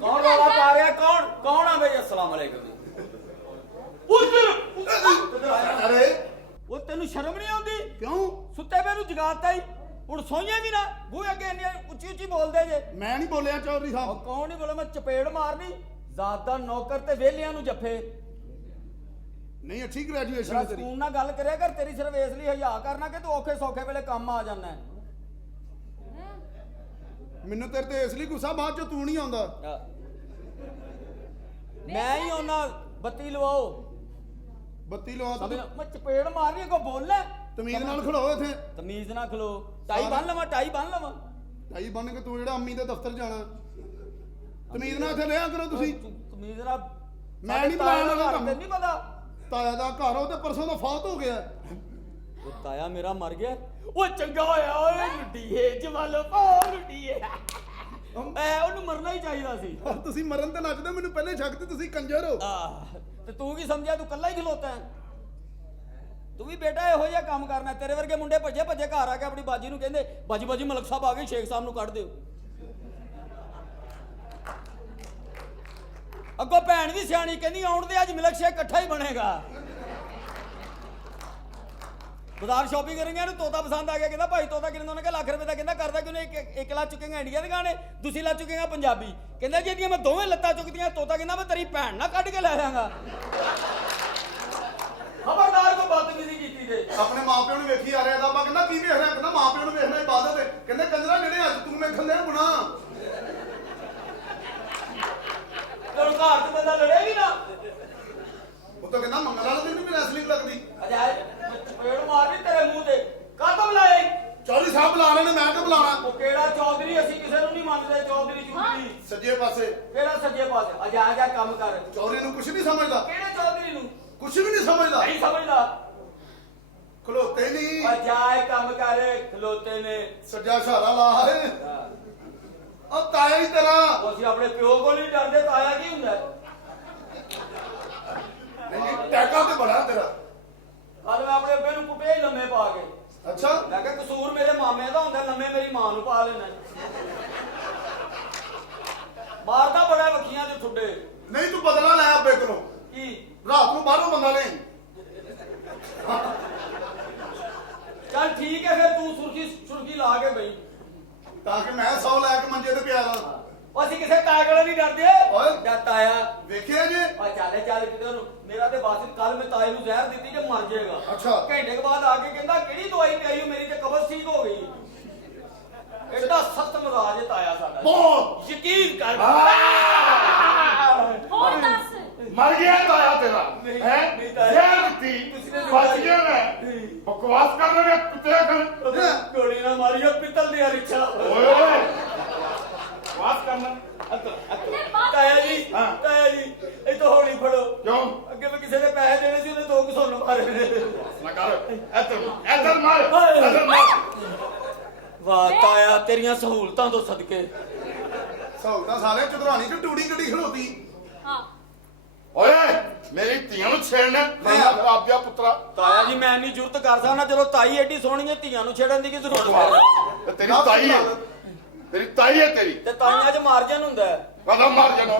ਕੌਣ ਰੌਲਾ ਪਾ ਰਿਹਾ? ਕੌਣ ਆ ਬਈ? अस्सलाम वालेकुम। ਅਰੇ ਉਹ ਤੈਨੂੰ ਸ਼ਰਮ ਨਹੀਂ ਆਉਂਦੀ? ਕਿਉਂ? ਸੁੱਤੇ ਪਏ ਨੂੰ ਜਗਾਤਾ ਹੀ। ਹੁਣ ਸੋਈਏ ਵੀ ਨਾ, ਬੂਹੇ ਅੱਗੇ ਇੰਨੀ ਉੱਚੀ ਉੱਚੀ ਬੋਲਦੇ ਜੇ। ਮੈਂ ਨਹੀਂ ਬੋਲਿਆ ਚੌਧਰੀ ਉਹ ਸਾਹਿਬ। ਕੌਣ ਨਹੀਂ ਬੋਲੇ? ਮੈਂ ਚਪੇੜ ਮਾਰਨੀ। ਜ਼ਾਤ ਦਾ ਨੌਕਰ ਤੇ ਵਿਹਲਿਆਂ ਨੂੰ ਜੱਫੇ। ਨਹੀਂ ਅੱਛੀ ਗ੍ਰੈਜੂਏਸ਼ਨ ਜਰਾ ਹੈ ਤੇਰੀ। ਸਕੂਨ ਨਾਲ ਗੱਲ ਕਰਿਆ ਕਰ, ਤੇਰੀ ਸਿਰਫ ਇਸ ਲਈ ਹਯਾ ਕਰਨਾ ਕਿ ਤੂੰ ਔਖੇ ਸੌਖੇ ਵੇਲੇ ਕੰਮ ਆ ਜਾਂਦਾ ਹੈ। ਮੈਨੂੰ ਤੇਰੇ ਤੇ ਇਸ ਲਈ ਗੁੱਸਾ, ਬਾਅਦ ਚੋਂ ਤੂੰ ਨਹੀਂ ਆਉਂਦਾ। ਮੈਂ ਹੀ ਉਹਨਾਂ ਬੱਤੀ ਲਵਾਓ। ਬੱਤੀ ਲਵਾ ਸਮਝ ਤੂੰ ਲਾ, ਮੈਂ ਚਪੇੜ ਮਾਰਨੀ ਕੋ ਬੋਲਣਾ। ਤਮੀਜ਼ ਨਾਲ ਖੜੋ ਇੱਥੇ। ਤਮੀਜ਼ ਨਾਲ ਖਲੋ। ਟਾਈ ਬੰਨ ਲਵਾਂ, ਟਾਈ ਬੰਨ ਲਵਾਂ। ਟਾਈ ਬੰਨ ਕੇ ਤੂੰ ਜਿਹੜਾ ਅੰਮੀ ਦੇ ਦਫ਼ਤਰ ਜਾਣਾ, ਤਮੀਜ਼ ਨਾਲ ਇੱਥੇ ਰਿਹਾ ਕਰੋ ਤੁਸੀਂ। ਤਮੀਜ਼ ਨਾਲ ਮੈਂ ਨਹੀਂ ਬੁਲਾਉਣ ਵਾਲਾ ਕੰਮ। ਤੈਨੂੰ ਨਹੀਂ ਪਤਾ ਤਾਇਆ ਦਾ ਘਰ ਉਹ ਤੇ ਪਰਸੋਂ ਦਾ ਫੌਤ ਹੋ ਗਿਆ। ਉਹ ਤਾਇਆ ਮੇਰਾ ਮਰ ਗਿਆ। ਉਹ ਚੰਗਾ ਹੋਇਆ ਓਏ ਲੁੱਡੀਏ ਜਵਾਲੋ ਓ ਲੁੱਡੀਏ। ਉਹਨੂੰ ਮਰਨਾ ਹੀ ਚਾਹੀਦਾ ਸੀ। ਤੁਸੀਂ ਮਰਨ ਤੇ ਨੱਚਦੇ, ਮੈਨੂੰ ਪਹਿਲੇ ਸ਼ੱਕ ਤੇ ਤੁਸੀਂ ਕੰਜਰ ਹੋ। ਤੇ ਤੂੰ ਕੀ ਸਮਝਿਆ ਤੂੰ ਕੱਲਾ ਹੀ ਖਲੋਤਾ ਹੈ? ਤੂੰ ਵੀ ਬੇਟਾ ਇਹੋ ਜਿਹਾ ਕੰਮ ਕਰਨਾ। ਤੇਰੇ ਵਰਗੇ ਮੁੰਡੇ ਭੱਜੇ ਭੱਜੇ ਘਰ ਆ ਕੇ ਆਪਣੀ ਬਾਜੀ ਨੂੰ ਕਹਿੰਦੇ ਬਾਜੀ ਬਾਜੀ ਮਲਕ ਸਾਹਿਬ ਆ ਗਏ, ਸ਼ੇਖ ਸਾਹਿਬ ਨੂੰ ਕੱਢ ਦਿਓ। ਅੱਗੋਂ ਭੈਣ ਵੀ ਸਿਆਣੀ ਕਹਿੰਦੀ ਆਉਣ ਦੇ ਅੱਜ ਮਿਲਕ ਸ਼ੇਕ ਇਕੱਠਾ ਹੀ ਬਣੇਗਾ। ਬਾਜ਼ਾਰ ਸ਼ਾਪਿੰਗ ਕਰਾਂਗੇ ਇਹਨੂੰ ਤੋਤਾ ਪਸੰਦ ਆ ਗਿਆ। ਕਹਿੰਦਾ ਭਾਈ ਤੋਤਾ ਕਿੰਨੇ ਦਾ? ਉਹਨੇ ਕਿਹਾ ਲੱਖ ਰੁਪਏ ਦਾ। ਕਹਿੰਦਾ ਕਰਦਾ ਕਿਉਂ ਨਹੀਂ? ਇੱਕ ਲੱਤ ਚੁੱਕੇਗਾ ਇੰਡੀਆ ਦੇ ਗਾਣੇ, ਦੂਸਰੀ ਲੱਤ ਚੁੱਕੇਗਾ ਪੰਜਾਬੀ। ਕਹਿੰਦਾ ਜੇ ਇਹਦੀਆਂ ਮੈਂ ਦੋਵੇਂ ਲੱਤਾਂ ਚੁੱਕਦੀਆਂ, ਤੋਤਾ ਕਹਿੰਦਾ ਮੈਂ ਤੇਰੀ ਭੈਣ ਨਾ ਕੱਢ ਕੇ ਲੈ ਜਾਵਾਂਗਾ। ਖਬਰਦਾਰ ਕੋ ਬਦਤਮੀਜ਼ੀ ਕੀਤੀ ਤੇ ਆਪਣੇ ਮਾਪਿਆਂ ਨੂੰ ਵੇਖੀ ਆ ਰਿਹਾ ਦਾ। ਮੈਂ ਕਹਿੰਦਾ ਕੀ ਵੇਖ ਰਿਹਾ? ਕਹਿੰਦਾ ਮਾਪਿਆਂ ਨੂੰ ਵੇਖਣਾ ਇਬਾਦਤ ਹੈ। ਕਹਿੰਦੇ ਕੰਜਰਾ ਜਿਹੜੇ ਅੱਜ ਤੂੰ ਵੇਖਣ ਦੇ ਗੁਨਾਹ। ਤੈਨੂੰ ਘਰ ਚ ਬੰਦਾ ਲੜੇ ਵੀ ਨਾ। ਉਹ ਤਾਂ ਕਹਿੰਦਾ ਮੰਗਲ ਵਾਲਾ ਦਿਨ ਵੀ ਮੈਨੂੰ ਐਸਲਿੰਗ ਲੱਗਦੀ। ਅਜਾਇ ਪੇੜ ਮਾਰਨੀ ਤੇਰੇ ਮੂੰਹ ਤੇ। ਕਾਹਤੋਂ ਬੁਲਾਏ? ਚੌਧਰੀ ਸਾਹਿਬ ਬੁਲਾ ਰਹੇ ਨੇ, ਮੈਂ ਕਿ ਬੁਲਾਣਾ? ਉਹ ਕਿਹੜਾ ਚੌਧਰੀ? ਅਸੀਂ ਕਿਸੇ ਨੂੰ ਨਹੀਂ ਮੰਨਦੇ ਚੌਧਰੀ ਚੌਧਰੀ। ਸੱਜੇ ਪਾਸੇ ਕਿਹੜਾ ਸੱਜੇ ਪਾਸੇ? ਅਜਾ ਜਾ ਕੰਮ ਕਰ। ਚੌਧਰੀ ਨੂੰ ਕੁਝ ਨਹੀਂ ਸਮਝਦਾ, ਕਿਹੜੇ ਚੌਧਰੀ ਨੂੰ? ਕੁਝ ਵੀ ਨਹੀਂ ਸਮਝਦਾ। ਨਹੀਂ ਸਮਝਦਾ। ਖਲੋਤੇ ਨਹੀਂ, ਅਜਾਏ ਕੰਮ ਕਰ। ਖਲੋਤੇ ਨੇ। ਸੱਜਾ ਸਹਾਰਾ ਲਾ ਹੈ। ਉਹ ਤਾਇਆ ਹੀ ਤੇਰਾ। ਉਹ ਅਸੀਂ ਆਪਣੇ ਪਿਓ ਕੋਲ ਨਹੀਂ ਡਰਦੇ। ਤਾਇਆ ਕੀ ਹੁੰਦਾ? ਨਹੀਂ ਟੈਕਾ ਤੇ ਬੜਾ ਤੇਰਾ। ਕੱਲ ਮੈਂ ਆਪਣੇ ਅੱਬੇ ਨੂੰ ਕੁੱਟਿਆ ਹੀ ਲੰਮੇ ਪਾ ਕੇ। ਅੱਛਾ ਮੈਂ ਕਿਹਾ ਕਸੂਰ ਮੇਰੇ ਮਾਮੇ ਦਾ ਹੁੰਦਾ, ਲੰਮੇ ਮੇਰੀ ਮਾਂ ਨੂੰ ਪਾ ਲੈਣਾ। ਮਾਰਦਾ ਬੜਾ ਵੱਖੀਆਂ ਦੇ ਠੁੱਡੇ। ਨਹੀਂ ਤੂੰ ਬਦਲਾ ਲੈ ਅੱਬੇ ਕੋਲੋਂ। ਕੀ ਰਾਤ ਨੂੰ ਬਾਹਰੋਂ ਬੰਦਾ ਲੈ। ਚੱਲ ਠੀਕ ਹੈ ਫਿਰ ਤੂੰ ਸੁਰਖੀ ਲਾ ਕੇ ਬਈ, ਤਾਂ ਕਿ ਮੈਂ 100 ਲੈ ਕੇ ਮੰਜੇ ਤੇ ਪਿਆ ਰਹਾਂ। ਉਹ ਅਸੀਂ ਕਿਸੇ ਤਾਏ ਕੋਲੋਂ ਨਹੀਂ ਡਰਦੇ। ਓਏ ਜਦ ਤਾਇਆ ਵੇਖਿਆ ਜੇ? ਆ ਚੱਲ ਕਿਤੇ ਉਹਨੂੰ। ਮੇਰਾ ਤੇ ਬਾਸਿਤ ਕੱਲ ਮੈਂ ਤਾਏ ਨੂੰ ਜ਼ਹਿਰ ਦਿੱਤੀ ਜੇ ਮਰ ਜਾਏਗਾ। ਅੱਛਾ। ਘੰਟੇ ਕੇ ਬਾਅਦ ਆ ਕੇ ਕਹਿੰਦਾ ਕਿਹੜੀ ਦਵਾਈ ਪਿਆਈ ਹੋ? ਮੇਰੀ ਤੇ ਕਬਜ਼ ਠੀਕ ਹੋ ਗਈ। ਐਡਾ ਸਖਤ ਮਜ਼ਾਜ ਹੈ ਤਾਇਆ ਸਾਡਾ। ਬਹੁਤ ਯਕੀਨ ਕਰ। ਹੋਰ ਦੱਸ। ਮਰ ਗਿਆ ਤਾਇਆ ਤੇਰਾ ਨਹੀਂ, ਹੈ ਨਹੀਂ ਤਾਇਆ। ਜ਼ਹਿਰ ਦਿੱਤੀ ਤੁਸੀਂ ਨੇ ਬਚ ਦਿੱਤਾ ਗਿਆ ਮੈਂ ਨਹੀਂ। ਬਕਵਾਸ ਕਰ ਰਹੇ ਕੁੱਤੇ ਕਰ ਗੋਲੀ ਨਾ ਮਾਰੀਓ ਪਿੱਤਲ ਦੀ ਰਿਛਾ। ਓਏ ਓਏ ਬਕਵਾਸ ਕਰਨਾ ਤਾਇਆ ਜੀ ਤਾਇਆ ਜੀ ਇਹ ਤਾਂ ਹੌਲੀ ਫੜੋ। ਕਿਉਂ ਅੱਗੇ ਮੈਂ ਕਿਸੇ ਦੇ ਪੈਸੇ ਦੇਣੇ ਸੀ, ਉਹਨੇ 2 ਘਸੁੰਨ ਮਾਰੇ ਨੇ। ਨਾ ਕਰ ਇੱਧਰ ਮਾਰ ਵਾਹ ਤਾਇਆ ਤੇਰੀਆਂ ਸਹੂਲਤਾਂ ਤੋਂ ਸਦਕੇ। ਸਹੂਲਤਾਂ ਸਾਲੇ ਚੁਦਰਾਣੀ ਚ ਟੂੜੀ ਗੱਡੀ ਖਲੋਤੀ। ਹਾਂ ਓਏ ਮੇਰੀ ਧੀਆਂ ਨੂੰ ਛੇੜਨਾ ਨਹੀਂ ਖਰਾਬ ਦਿਆ ਪੁੱਤਰਾ ਤਾਇਆ ਜੀ ਮੈਂ ਇੰਨੀ ਜ਼ਰੂਰਤ ਕਰ ਸਕਦਾ ਜਦੋਂ ਤਾਈ ਐਡੀ ਸੋਹਣੀ ਹੈ, ਧੀਆਂ ਨੂੰ ਛੇੜਨ ਦੀ ਕੀ ਜ਼ਰੂਰਤ ਹੈ? ਤੇ ਤੇਰੀ ਤਾਈ ਹੈ ਤੇਰੀ ਤਾਈ ਹੈ ਤੇਰੀ ਤੇ ਤਾਈਆਂ 'ਚ ਮਾਰਜਨ ਹੁੰਦਾ ਹੈ। ਕਦਮ ਮਾਰ ਜਾਣਾ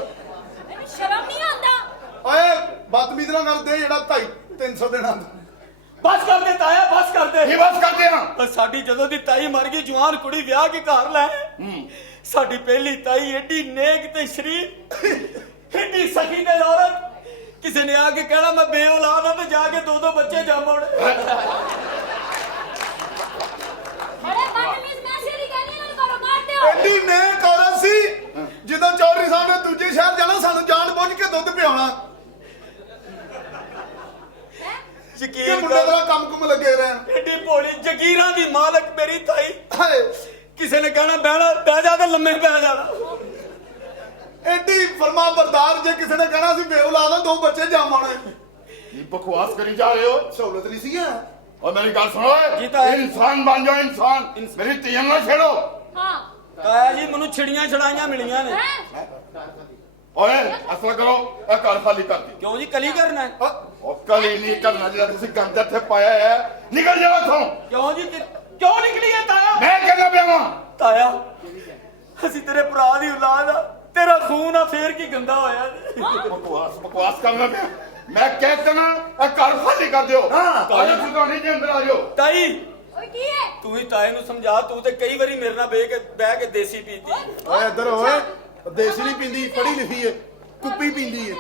ਮੈਨੂੰ ਸ਼ਰਮ ਨਹੀਂ ਆਉਂਦਾ। ਓਏ ਬਦਤਮੀਜ਼ ਨਾ ਕਰਦੇ ਜਿਹੜਾ 250-300 ਦੇਣਾ। ਬਸ ਕਰ ਦੇ ਤਾਇਆ ਬਸ ਕਰ ਦੇ। ਕੀ ਬਸ ਕਰਦੇ ਆ ਬਸ ਸਾਡੀ ਜਦੋਂ ਦੀ ਤਾਈ ਮਰ ਗਈ, ਜਵਾਨ ਕੁੜੀ ਵਿਆਹ ਕੇ ਘਰ ਲੈ। ਸਾਡੀ ਪਹਿਲੀ ਤਾਈ ਐਡੀ ਨੇਕ ਤੇ ਸ਼ਰੀਫ, ਐਡੀ ਸਖੀ ਤੇ ਔਰਤ। ਕਿਸੇ ਨੇ ਆ ਕੇ ਕਹਿਣਾ ਮੈਂ ਬੇਔਲਾਦ ਆ ਤੇ ਜਾ ਕੇ 2-2 ਬੱਚੇ ਜੰਮਣ। ਬੜੇ ਬਦਤਮੀਜ਼ ਮੈਸੇਜ ਹੀ ਕਹਿੰਦੀ ਇਹਨਾਂ ਨੂੰ ਘਰੋਂ ਕੱਢ ਦਿਓ। ਐਡੀ ਨੇਕ ਔਰਤ ਸੀ, ਜਦੋਂ ਚੌਧਰੀ ਸਾਹਿਬ ਨੇ ਦੂਜੇ ਸ਼ਹਿਰ ਜਾਣਾ ਸਾਨੂੰ ਜਾਣ ਬੁੱਝ ਕੇ ਦੁੱਧ ਪਿਆਉਣਾ। ਕਿ ਯਕੀਨ ਮੁੰਡੇ ਕਰ ਦਾ ਕੰਮ ਲੱਗੇ ਰਹਿਣ। ਐਡੀ ਭੋਲੀ ਜਗੀਰਾਂ ਦੀ ਮਾਲਕ ਮੇਰੀ ਤਾਈ। ਹਾਏ ਕਿਸੇ ਨੇ ਕਹਿਣਾ ਬਹਿ ਜਾ ਤੇ ਲੰਮੇ ਪੈ ਜਾਣਾ। ਐਡੀ ਫਰਮਾ ਬਰਦਾਰ, ਜੇ ਕਿਸੇ ਨੇ ਕਹਿਣਾ ਸੀ ਬੇਔਲਾਦ ਆ 2 ਬੱਚੇ ਜੰਮਾਉਣੇ। ਕੀ ਬਕਵਾਸ ਕਰੀ ਜਾ ਰਹੇ ਹੋ ਸਹੂਲਤ ਨਹੀਂ ਸੀ ਆ। और मेरी गल सुनो जी ताया। इंसान बन जाओ इंसान मेरी तीन ना छेड़ो ਹਾਂ ਤਾਇਆ ਜੀ ਮੈਨੂੰ ਛਿੜੀਆਂ ਛੜਾਈਆਂ ਮਿਲੀਆਂ ਨੇ। ਹੈ ओए ऐसा करो ए घर खाली कर दी ਕਿਉਂ ਜੀ ਕਲੀ ਕਰਨਾ ਹੈ? और कल ही नहीं करना जो तुम गंद थे पाया है निकल जाओ इथों ਕਿਉਂ ਜੀ ਕਿਉਂ ਨਿਕਲੀ ਹੈ ਤਾਇਆ? मैं कहना पिया ਤਾਇਆ ਅਸੀਂ ਤੇਰੇ ਭਰਾ ਦੀ ਔਲਾਦ ਆ, ਤੇਰਾ ਖੂਨ ਆ, ਫੇਰ ਕੀ ਗੰਦਾ ਹੋਇਆ। बकवास बकवास करना पिया मैं कहता ना ए घर खाली कर दियो हाँ। ताई सुधानी के अंदर आ जाओ ਤਾਈ ਓਏ ਕੀ ਹੈ? ਤੂੰ ਹੀ ਤਾਏ ਨੂੰ ਸਮਝਾ, ਤੂੰ ਤੇ ਕਈ ਵਾਰੀ ਮੇਰੇ ਨਾਲ ਬਹਿ ਕੇ ਦੇਸੀ ਪੀਤੀ। ਓਏ ਇੱਧਰ ਓਏ, ਦੇਸੀ ਨਹੀਂ ਪੀਂਦੀ, ਪੜ੍ਹੀ ਲਿਖੀ ਏ, ਕੁੱਪੀ ਪੀਂਦੀ ਏ।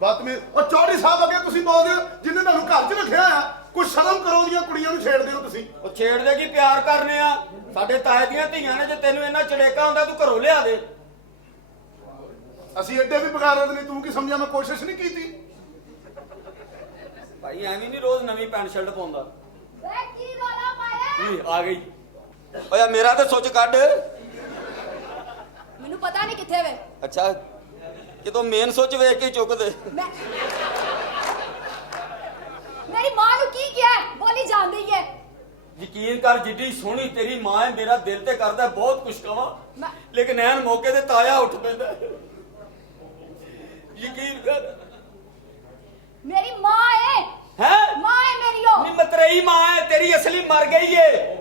ਬਦਤਮੀਜ਼। ਉਹ ਚੌਧਰੀ ਸਾਹਿਬ ਅੱਗੇ ਤੁਸੀਂ ਬੋਲਦੇ ਹੋ ਜਿੰਨੇ ਤੁਹਾਨੂੰ ਘਰ 'ਚ ਰੱਖਿਆ ਆ। ਕੁਝ ਸ਼ਰਮ ਕਰੋ, ਦੀਆਂ ਕੁੜੀਆਂ ਨੂੰ ਛੇੜਦੇ ਹੋ ਤੁਸੀਂ। ਉਹ ਛੇੜਦੇ ਕੀ, ਪਿਆਰ ਕਰਨੇ ਆ। ਸਾਡੇ ਤਾਏ ਦੀਆਂ ਧੀਆਂ ਨੇ, ਜੇ ਤੈਨੂੰ ਇੰਨਾ ਚੜੇਕਾ ਹੁੰਦਾ ਤੂੰ ਘਰੋਂ ਲਿਆ ਦੇ। ਅਸੀਂ ਐਡੇ ਵੀ ਬਗਾਰਤ ਨਹੀਂ, ਤੂੰ ਕੀ ਸਮਝਿਆ? ਮੈਂ ਕੋਸ਼ਿਸ਼ ਨਹੀਂ ਕੀਤੀ। ਭਾਈ ਐਵੇਂ ਨਹੀਂ ਰੋਜ਼ ਨਵੀਂ ਪੈਂਟ ਸ਼ਰਟ ਪਾਉਂਦਾ। ਵੇ ਕੀ ਰੋਲਾ ਪਾਇਆ? ਆ ਗਈ। ਓਏ ਮੇਰਾ ਤਾਂ ਸੁੱਚ ਕੱਢ। ਮੈਨੂੰ ਪਤਾ ਨਹੀਂ ਕਿੱਥੇ ਵੇ। ਅੱਛਾ, ਜਦੋਂ ਮੇਨ ਸੁੱਚ ਵੇਖ ਕੇ ਚੁੱਕ ਦੇ। ਮੈਂ ਮੇਰੀ ਮਾਂ ਨੂੰ ਕੀ ਕਿਹਾ? ਬੋਲੀ ਜਾਂਦੀ ਹੈ। ਯਕੀਨ ਕਰ, ਜਿੱਡੀ ਸੋਹਣੀ ਤੇਰੀ ਮਾਂ ਹੈ, ਮੇਰਾ ਦਿਲ ਤੇ ਕਰਦਾ ਬਹੁਤ ਕੁਛ ਕਵਾਂ, ਮੈਂ- ਲੇਕਿਨ ਐਨ ਮੌਕੇ ਤੇ ਤਾਇਆ ਉੱਠ ਪੈਂਦਾ। ਯਕੀਨ ਕਰ। ਮੇਰੀ ਮਾਂ ਹੈ। ਹੈ ਮਾਂ ਹੈ ਮੇਰੀ ਉਹ। ਨੀ ਮਤਰੇਈ ਮਾਂ ਹੈ ਤੇਰੀ, ਅਸਲੀ ਮਰ ਗਈ ਏ।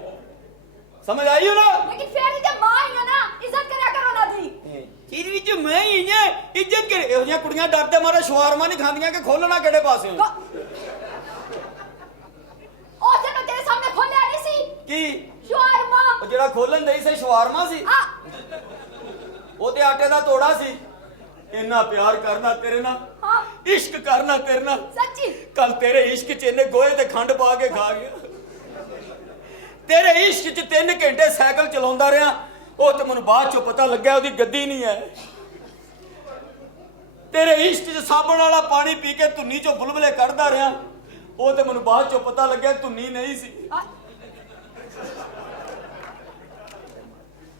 ਸਮਝ ਆਈ ਹੋ ਨਾ? ਲੇਕਿਨ ਫੇਰ ਵੀ ਤੇ ਮਾਂ ਹੀ ਹੈ ਨਾ, ਇੱਜ਼ਤ ਕਰਿਆ ਕਰੋ ਨਾ ਦੀ। ਚੀਜ਼ ਵਿੱਚ ਮੈਂ ਹੀ ਨੇ ਇੱਜ਼ਤ ਕਰੇ। ਇਹੋ ਜਿਹੀਆਂ ਕੁੜੀਆਂ ਡਰਦੇ ਮਾਰੇ ਸ਼ਵਾਰਮਾ ਨਹੀਂ ਖਾਂਦੀਆਂ ਕਿ ਖੋਲਣਾ ਕਿਹੜੇ ਪਾਸੇ। ਉਹ ਜਦੋਂ ਤੇਰੇ ਸਾਹਮਣੇ ਖੋਲਿਆ ਨਹੀਂ ਸੀ ਕੀ ਸ਼ਵਾਰਮਾ। ਉਹ ਜਿਹੜਾ ਖੋਲਣ ਦੇਈ ਸੀ ਸ਼ਵਾਰਮਾ ਸੀ? ਆ ਉਹ ਤੇ ਆਟੇ ਦਾ ਤੋੜਾ ਸੀ। ਇੰਨਾ ਪਿਆਰ ਕਰਨਾ ਤੇਰੇ ਨਾਲ, ਹਾਂ ਇਸ਼ਕ ਕਰਨਾ ਤੇਰੇ ਨਾਲ। ਸੱਚੀ। ਕੱਲ ਤੇਰੇ ਇਸ਼ਕ ਚ ਇਹਨੇ ਗੋਹੇ ਤੇ ਖੰਡ ਪਾ ਕੇ ਖਾ ਗਿਆ। ਤੇਰੇ ਇਸ਼ਕ ਚ 3 ਘੰਟੇ ਸਾਈਕਲ ਚਲਾਉਂਦਾ ਰਿਹਾ। ਉਹ ਤੇ ਮੈਨੂੰ ਬਾਅਦ ਚੋਂ ਪਤਾ ਲੱਗਿਆ ਉਹਦੀ ਗੱਦੀ ਨਹੀਂ ਹੈ। ਤੇਰੇ ਇਸ਼ਕ ਚ ਸਾਬਣ ਵਾਲਾ ਪਾਣੀ ਪੀ ਕੇ ਧੁੰਨੀ ਚੋਂ ਬੁਲਬੁਲੇ ਕੱਢਦਾ ਰਿਹਾ। ਉਹ ਤੇ ਮੈਨੂੰ ਬਾਅਦ ਚੋਂ ਪਤਾ ਲੱਗਿਆ ਧੁੰਨੀ ਨਹੀਂ ਸੀ। ਆ।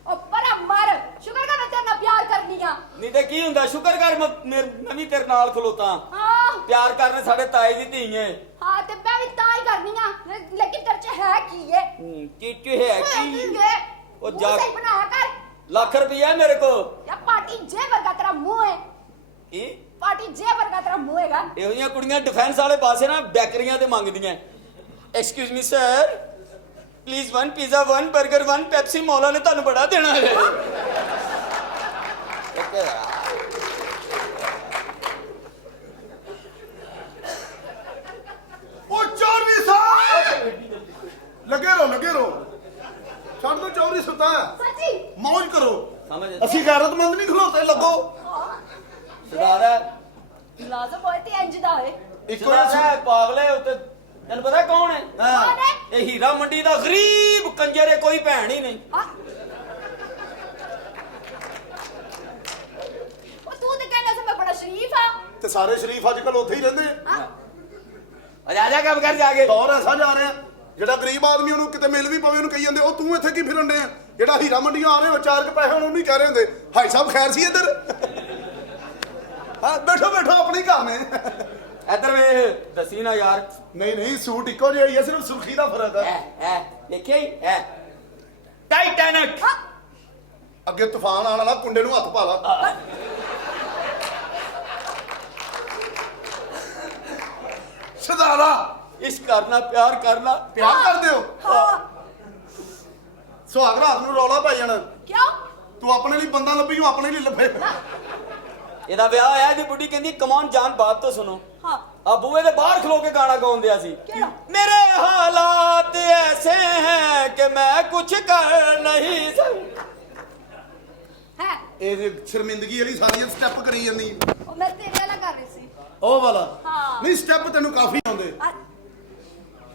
ਉਹ ਪਰਾ ਮਰ, ਸ਼ੁਕਰ ਕਰ ਮੈਂ ਤੇਰੇ ਨਾਲ ਪਿਆਰ ਕਰਨੀ ਆ। ਨਹੀਂ ਤੇ ਕੀ ਹੁੰਦਾ, ਸ਼ੁਕਰ ਕਰ ਮੈਂ ਵੀ ਤੇਰੇ ਨਾਲ ਖਲੋਤਾ। ਹਾਂ ਪਿਆਰ ਕਰਨੇ ਸਾਡੇ ਤਾਏ ਦੀ ਧੀ ਹੈ। ਹਾਂ ਤੇ ਮੈਂ ਵੀ ਤਾਂ ਹੀ ਕਰਨੀ ਆ। ਲੇਕਿਨ ਤੇਰੇ ਚ ਹੈ ਕੀ ਹੈ? ਚੀਚੂ ਹੈ ਕੀ? ਉਹ ਮੂੰਹ ਜਾ ਸਹੀ ਬਣਾਇਆ ਕਰ। ਲੱਖ ਰੁਪਈਆ ਮੇਰੇ ਕੋ। ਯਾ ਪਾਰਟੀ ਜੇ ਵਰਗਾ ਤੇਰਾ ਮੂੰਹ ਹੈ। ਇਹ ਪਾਰਟੀ ਜੇ ਵਰਗਾ ਤੇਰਾ ਮੂੰਹ ਹੈਗਾ। ਇਹੋ ਜਿਹੀਆਂ ਕੁੜੀਆਂ ਡਿਫੈਂਸ ਵਾਲੇ ਪਾਸੇ ਨਾ ਬੈਕਰੀਆਂ ਤੇ ਮੰਗਦੀਆਂ। Excuse me sir, please 1 pizza 1 버ਗਰ 1 ਪੈਪਸੀ। ਮੌਲਾ ਨੇ ਤੁਹਾਨੂੰ ਬੜਾ ਦੇਣਾ ਹੈ। ਉਹ ਚੌਧਰੀ ਸਾਹਿਬ ਲੱਗੇ ਰਹੋ। ਛੱਡ ਦੋ ਚੌਧਰੀ ਸੁੱਤਾ ਹੈ। ਸੱਚੀ। ਮौज ਕਰੋ। ਸਮਝ ਅਸੀਂ ਗੈਰਤਮੰਦ ਨਹੀਂ ਖਲੋਤੇ। ਲੱਗੋ। ਸਰਦਾਰ ਲਾਜ਼ਮ ਹੋਏ ਤੇ ਇੰਜ ਦਾ ਹੋਏ। ਇੱਕੋ ਸਰਦਾਰ ਪਾਗਲੇ ਉੱਤੇ ਤੈਨੂੰ ਪਤਾ ਕੌਣ ਹੈ? ਕੌਣ ਹੈ? ਇਹ ਹੀਰਾ ਮੰਡੀ ਦਾ ਗਰੀਬ ਕੰਜਰ ਹੈ, ਕੋਈ ਭੈਣ ਹੀ ਨਹੀਂ। ਹਾਂ। ਉਹ ਤੂੰ ਤੇ ਕਹਿੰਦਾ ਸੀ ਮੈਂ ਬੜਾ ਸ਼ਰੀਫ ਆ। ਤੇ ਸਾਰੇ ਸ਼ਰੀਫ ਅੱਜ ਕੱਲ ਉੱਥੇ ਹੀ ਰਹਿੰਦੇ ਆ। ਹਾਂ। ਜਾ ਕੰਮ ਕਰ ਜਾ ਕੇ। ਦੌਰ ਐਸਾ ਜਾ ਰਿਹਾ, ਜਿਹੜਾ ਗਰੀਬ ਆਦਮੀ ਉਹਨੂੰ ਕਿਤੇ ਮਿਲ ਵੀ ਪਵੇ ਉਹਨੂੰ ਕਹੀ ਜਾਂਦੇ ਉਹ ਤੂੰ ਇੱਥੇ ਕੀ ਫਿਰਨ ਡਿਆ? ਜਿਹੜਾ ਹੀਰਾ ਮੰਡੀਆਂ ਆ ਰਹੇ ਹੋ 4 ਕੁ ਪੈਸੇ ਉਹਨੂੰ ਨਹੀਂ ਕਹਿ ਰਹੇ ਹੁੰਦੇ ਹਾਈ ਸਾਹਿਬ ਖੈਰ ਸੀ ਇੱਧਰ। ਹਾਂ ਬੈਠੋ ਆਪਣੀ ਘਰ ਨੇ। ਇੱਧਰ ਵੇਖ, ਦੱਸੀ ਨਾ ਯਾਰ। ਨਹੀਂ ਸੂਟ ਇੱਕੋ ਜਿਹਾ ਹੀ ਹੈ, ਸਿਰਫ ਸੁਰਖੀ ਦਾ ਫਰਕ ਹੈ। ਦੇਖਿਆ ਹੀ ਹੈ ਟਾਈਟੈਨਿਕ। ਅੱਗੇ ਤੂਫਾਨ ਆਉਣ ਵਾਲਾ, ਕੁੰਡੇ ਨੂੰ ਹੱਥ ਪਾ ਲਾ। ਸਰਦਾਰਾ ਇਸ਼ਕ ਕਰਨਾ, ਪਿਆਰ ਕਰਨਾ। ਪਿਆਰ ਕਰਦੇ ਹੋ? ਹਾਂ। ਸੁਹਾਗ ਰਾਤ ਨੂੰ ਰੌਲਾ ਪੈ ਜਾਣਾ। ਕਿਉਂ? ਤੂੰ ਆਪਣੇ ਲਈ ਬੰਦਾ ਲੱਭੀ, ਉਹ ਆਪਣੇ ਲਈ ਲੱਭੇ। ਇਹਦਾ ਵਿਆਹ ਹੋਇਆ, ਇਹਦੀ ਬੁੱਢੀ ਕਹਿੰਦੀ ਕਮਾਨ ਜਾਨ ਬਾਤ ਤਾਂ ਸੁਣੋ। ਹਾਂ। ਆ ਬੂਹੇ ਦੇ ਬਾਹਰ ਖਲੋ ਕੇ ਗਾਣਾ ਗਾਉਂਦਿਆ ਸੀ। ਕਿਹੜਾ? ਮੇਰੇ ਹਾਲਾਤ ਐਸੇ ਹੈ ਕਿ ਮੈਂ ਕੁਝ ਕਰ ਨਹੀਂ ਸਕਦਾ। ਹੈ ਇਹ ਸ਼ਰਮਿੰਦਗੀ ਵਾਲੀ ਸਾਰੀਆਂ ਸਟੈਪ ਕਰੀ ਜਾਂਦੀ। ਉਹ ਮੈਂ ਤੇਰੇ ਵਾਲਾ ਕਰ ਰਹੀ ਸੀ। ਉਹ ਵਾਲਾ? ਹਾਂ। ਨਹੀਂ ਸਟੈਪ ਤੈਨੂੰ ਕਾਫੀ ਆਉਂਦੇ।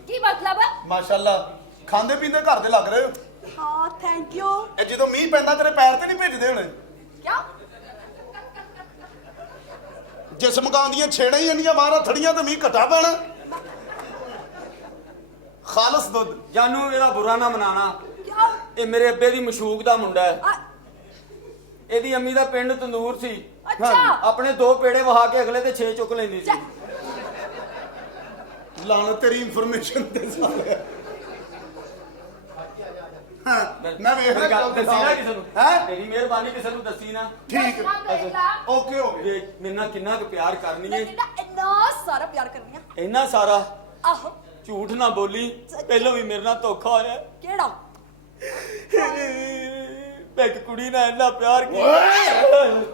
ਕੀ ਮਤਲਬ? ਮਾਸ਼ਾਅੱਲਾ, ਖਾਂਦੇ ਪੀਂਦੇ ਘਰ ਦੇ ਲੱਗ ਰਹੇ ਹੋ। ਹਾਂ ਥੈਂਕ ਯੂ। ਇਹ ਜਦੋਂ ਮੀਂਹ ਪੈਂਦਾ ਤੇਰੇ ਪੈਰ ਤੇ ਨਹੀਂ ਭਿੱਜਦੇ ਹੋਣੇ? ਕਿਉਂ? ਜਿਸਮ ਗਾਂ ਦੀਆਂ ਛੇੜਾਂ ਹੀ ਇੰਨੀਆਂ ਬਾਹਰ ਥੜੀਆਂ ਤੇ ਮੀਂਹ ਘਟਾ ਪੈਣਾ। ਖਾਲਸ ਦੁੱਧ। ਜਾਨੂ ਇਹਦਾ ਬੁਰਾ ਨਾ ਮਨਾਣਾ। ਕਿਉਂ? ਇਹ ਮੇਰੇ ਅੱਬੇ ਦੀ ਮਸ਼ੂਕ ਦਾ ਮੁੰਡਾ ਹੈ। ਆ, ਇਹਦੀ ਅੰਮੀ ਦਾ ਪਿੰਡ ਤੰਦੂਰ ਸੀ। ਅੱਛਾ। ਆਪਣੇ 2 ਪੇੜੇ ਵਹਾ ਕੇ ਅਗਲੇ ਤੇ 6 ਚੁੱਕ ਲੈਂਦੀ ਸੀ। ਲਾਨਤ ਤੇਰੀ ਇਨਫੋਰਮੇਸ਼ਨ ਤੇ ਸਾਲਿਆ। ਹਾਂ ਮੈਂ ਵੇਖ ਰਿਹਾ ਦੱਸੀ ਨਾ ਕਿਸੇ ਨੂੰ। ਹੈ ਤੇਰੀ ਮਿਹਰਬਾਨੀ, ਕਿਸੇ ਨੂੰ ਦੱਸੀ ਨਾ। ਠੀਕ ਦੱਸਣਾ ਪਏਗਾ। ਓਕੇ ਹੋ ਗਿਆ। ਵੇਖ ਮੇਰੇ ਨਾਲ ਕਿੰਨਾ ਕੁ ਪਿਆਰ ਕਰਨੀ ਮੈਂ ਹੈ। ਤੇਰਾ ਇੰਨਾ ਸਾਰਾ ਪਿਆਰ ਕਰਨੀ ਆ। ਇੰਨਾ ਸਾਰਾ। ਆਹੋ। ਝੂਠ ਨਾ ਬੋਲੀ, ਪਹਿਲਾਂ ਵੀ ਮੇਰੇ ਨਾਲ ਧੋਖਾ ਹੋਇਆ। ਕਿਹੜਾ? ਮੈਂ ਇੱਕ ਕੁੜੀ ਨਾਲ ਇੰਨਾ ਪਿਆਰ ਓਏ!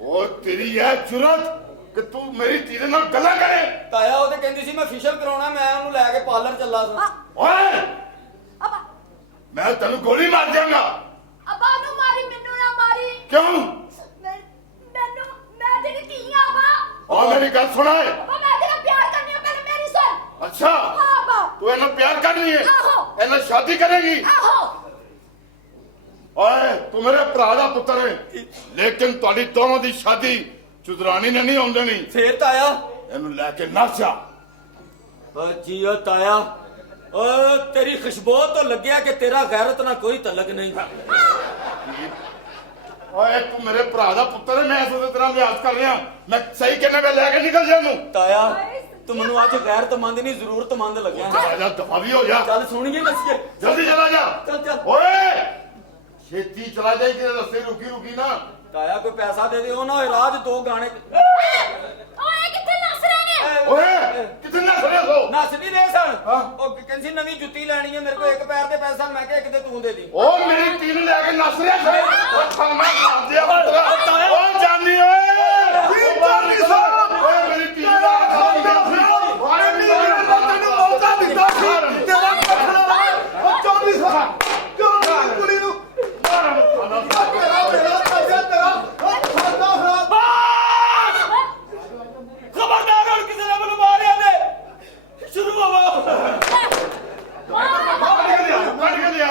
ਉਹ ਤੇਰੀ ਇਹ ਜੁਰਤ ਕਿ ਤੂੰ ਮੇਰੀ ਧੀ ਦੇ ਨਾਲ ਗੱਲਾਂ ਕਰੇ। ਤਾਇਆ ਉਹ ਤੇ ਕਹਿੰਦੀ ਸੀ ਮੈਂ ਫੇਸ਼ੀਅਲ ਕਰਾਉਣਾ, ਮੈਂ ਉਹਨੂੰ ਲੈ ਕੇ ਪਾਰਲਰ ਚੱਲਾ ਸੀ। ਓਏ ਅਬਾ ਮੈਂ ਤੈਨੂੰ ਗੋਲੀ ਮਾਰ ਦਿਆਂਗਾ। ਅਬਾ ਨੂੰ ਮਾਰੀ, ਮੈਨੂੰ ਨਾ ਮਾਰੀ। ਕਿਉਂ? ਮੈਂ ਤੇਰੀ ਧੀ ਆ ਵਾ। और मेरी गल सुना है अब्बा मैं तेरा प्यार करनी है पहले मेरी सुन। अच्छा हाँ अब्बा। तू इन्हें प्यार करनी है आहो। इन्हें शादी करेगी आहो। ओए तू मेरे भरा दा पुत्र है लेकिन तुम्हारी दोनों की शादी चुदरानी ने नहीं होने देनी ਫੇਰ ਤਾਇਆ इन्हें लैके नस जा ਓ ਜੀਓ ਤਾਇਆ ਓ ਤੇਰੀ ਖੁਸ਼ਬੂ ਤੋਂ ਲੱਗਿਆ ਕਿ ਤੇਰਾ ਗੈਰਤ ਨਾਲ ਕੋਈ ਤਲਕ ਨਹੀਂ ओए तू मेरे भरा दा पुत्र है मैं तो तेरा लिहाज कर रहा मैं सही कहने में लैके निकल जा तू ਤਾਇਆ ਤੂੰ ਮੈਨੂੰ ਅੱਜ ਗੈਰਤਮੰਦ ਨਹੀਂ ਜ਼ਰੂਰਤਮੰਦ ਲੱਗਿਆ चला जा दफा भी हो जा ਚੱਲ ਸੁਣੀਏ ਨਸੀਏ जल्दी चला जा ਚੱਲ ਚੱਲ ओए छेती चला जाए कि रस्ते रुकी रुकी ना ਤਾਇਆ ਕੋਈ ਪੈਸਾ ਦੇ ਦੇ ਉਹ ਨਾ ਹੋਏ ਰਾਜ ਦੋ ਗਾਣੇ ओए कितने नस रहे ने? ओए कितना खड़े हो ਨੱਸ ਨਹੀਂ ਰਹੇ ਸਨ ਹਾਂ। ਉਹ ਕਹਿੰਦੀ ਸੀ ਨਵੀਂ ਜੁੱਤੀ ਲੈਣੀ ਹੈ ਮੇਰੇ ਕੋਲ ਇੱਕ ਪੈਰ ਦੇ ਪੈਸੇ ਸਨ ਮੈਂ ਕਿਹਾ ਇੱਕ ਤੇ ਤੂੰ ਦੇ ਦੀ ओ मेरी तीन लेके नस रहा है ओ खाना खा दिया पुत्रा ओ जानी ओए जानी साहब ओए मेरी तीन लेके खा दिया ओए मेरी तन्नू मौका दिता सी तेरा पखड़ा ओ चौधरी साहब चौधरी कुड़ी नु मारा ਖਬਰਦਾਰ ਹੁਣ ਕਿਸੇ ਨੇ ਮੈਨੂੰ ਮਾਰਿਆ ਦੇ ਸ਼ੁਰੂ ਹੋਵਾ काट के लिया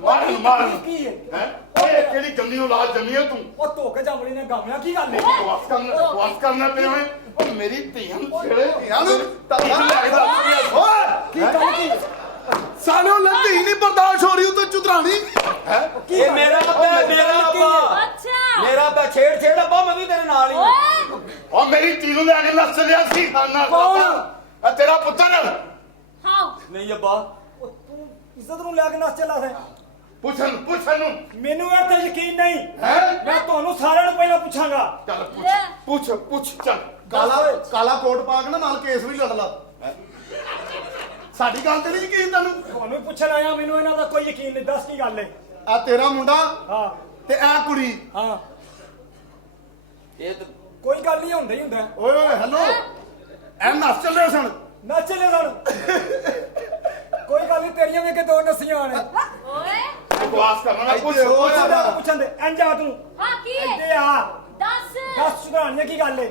मार मार हैं ओए केड़ी गंदी औलाद जमी है तू ਉਹ ਧੋ ਕੇ ਜੰਮਣੀ ਨੇ ਗਾਮਿਆ ਕੀ ਗੱਲ वास करना पे में ओ मेरी ਧੀਆਂ ਨੂੰ ਛੇੜੇ ਧੀਆਂ ਨੂੰ ਤੀਨ ਲੈ ਕੇ ਦੱਸ ਗਿਆ ਓਏ ਕੀ ਗੱਲ ਕੀ ਸਾਲਿਓ ਲੱਗੀ ਹੀ ਨਹੀਂ ਬਰਦਾਸ਼ਤ ਹੋ ਰਹੀ ਉਹ ਤੇ ਚੁਦਰਾਣੀ ਹੈ ਇਹ ਮੇਰਾ ਅੱਬਾ ਮੇਰਾ ਅੱਬਾ अच्छा। ਮੇਰਾ ਅੱਬਾ ਛੇੜ ਛੇੜ ਅੱਬਾ ਮੈਂ ਵੀ ਤੇਰੇ ਨਾਲ ਹੀ ਹਾਂ। ओए। ओ मेरी तीन ले के नस लिया सी खाना आ तेरा पुत्र हाँ। ਨਹੀਂ ਅੱਬਾ ਉਹ ਤੂੰ ਇੱਜ਼ਤ ਨੂੰ ਲੈ ਕੇ ਨੱਸ ਚੱਲਾ ਹੈ पूछन ਮੈਨੂੰ ਇਹ ਤੇ ਯਕੀਨ ਨਹੀਂ है ਮੈਂ ਤੁਹਾਨੂੰ ਸਾਰਿਆਂ ਨੂੰ ਪਹਿਲਾਂ ਪੁੱਛਾਂਗਾ चल ले। पूछ चल ਕਾਲਾ ਕੋਟ ਪਾ ਕੇ ਨਾ ਨਾਲ ਕੇਸ ਵੀ ਲੜ ਲਾ ਸਾਡੀ ਗੱਲ ਤੇ ਨਹੀਂ ਯਕੀਨ ਤੈਨੂੰ ਤੁਹਾਨੂੰ ਪੁੱਛਣ ਆਇਆ ਮੈਨੂੰ ਇਹਨਾਂ ਦਾ ਕੋਈ ਯਕੀਨ ਨਹੀਂ ਦੱਸ ਕੀ ਗੱਲ ਹੈ ਆ ਤੇਰਾ ਮੁੰਡਾ ਹਾਂ ਤੇ ਇਹ ਕੁੜੀ ਹਾਂ ਇਹ ਤਾਂ ਕੋਈ ਗੱਲ ਨਹੀਂ ਹੁੰਦਾ ਹੀ ਹੁੰਦਾ ਓਏ ਓਏ ਹੈਲੋ ਐ ਨੱਸ ਚੱਲੇ ਸਨ ਨੱਚ ਚੱਲੇ ਸਾਨੂੰ ਕੋਈ ਗੱਲ ਨਹੀਂ ਤੇਰੀਆਂ ਵੀ ਕਿ ਦੋ ਨਸੀਆਂ ਨੇ ओए। बकवास करना ਇੱਥੇ पूछ ਹੋ ਪੁੱਛਣ ਪੁੱਛਣ ਦੇ ਇੰਜ ਆ ਤੂੰ हाँ की है? ਇੱਥੇ ਆ दस। ਦੱਸ ਸੁਧਾਰਨੀਆਂ ਕੀ ਗੱਲ ਹੈ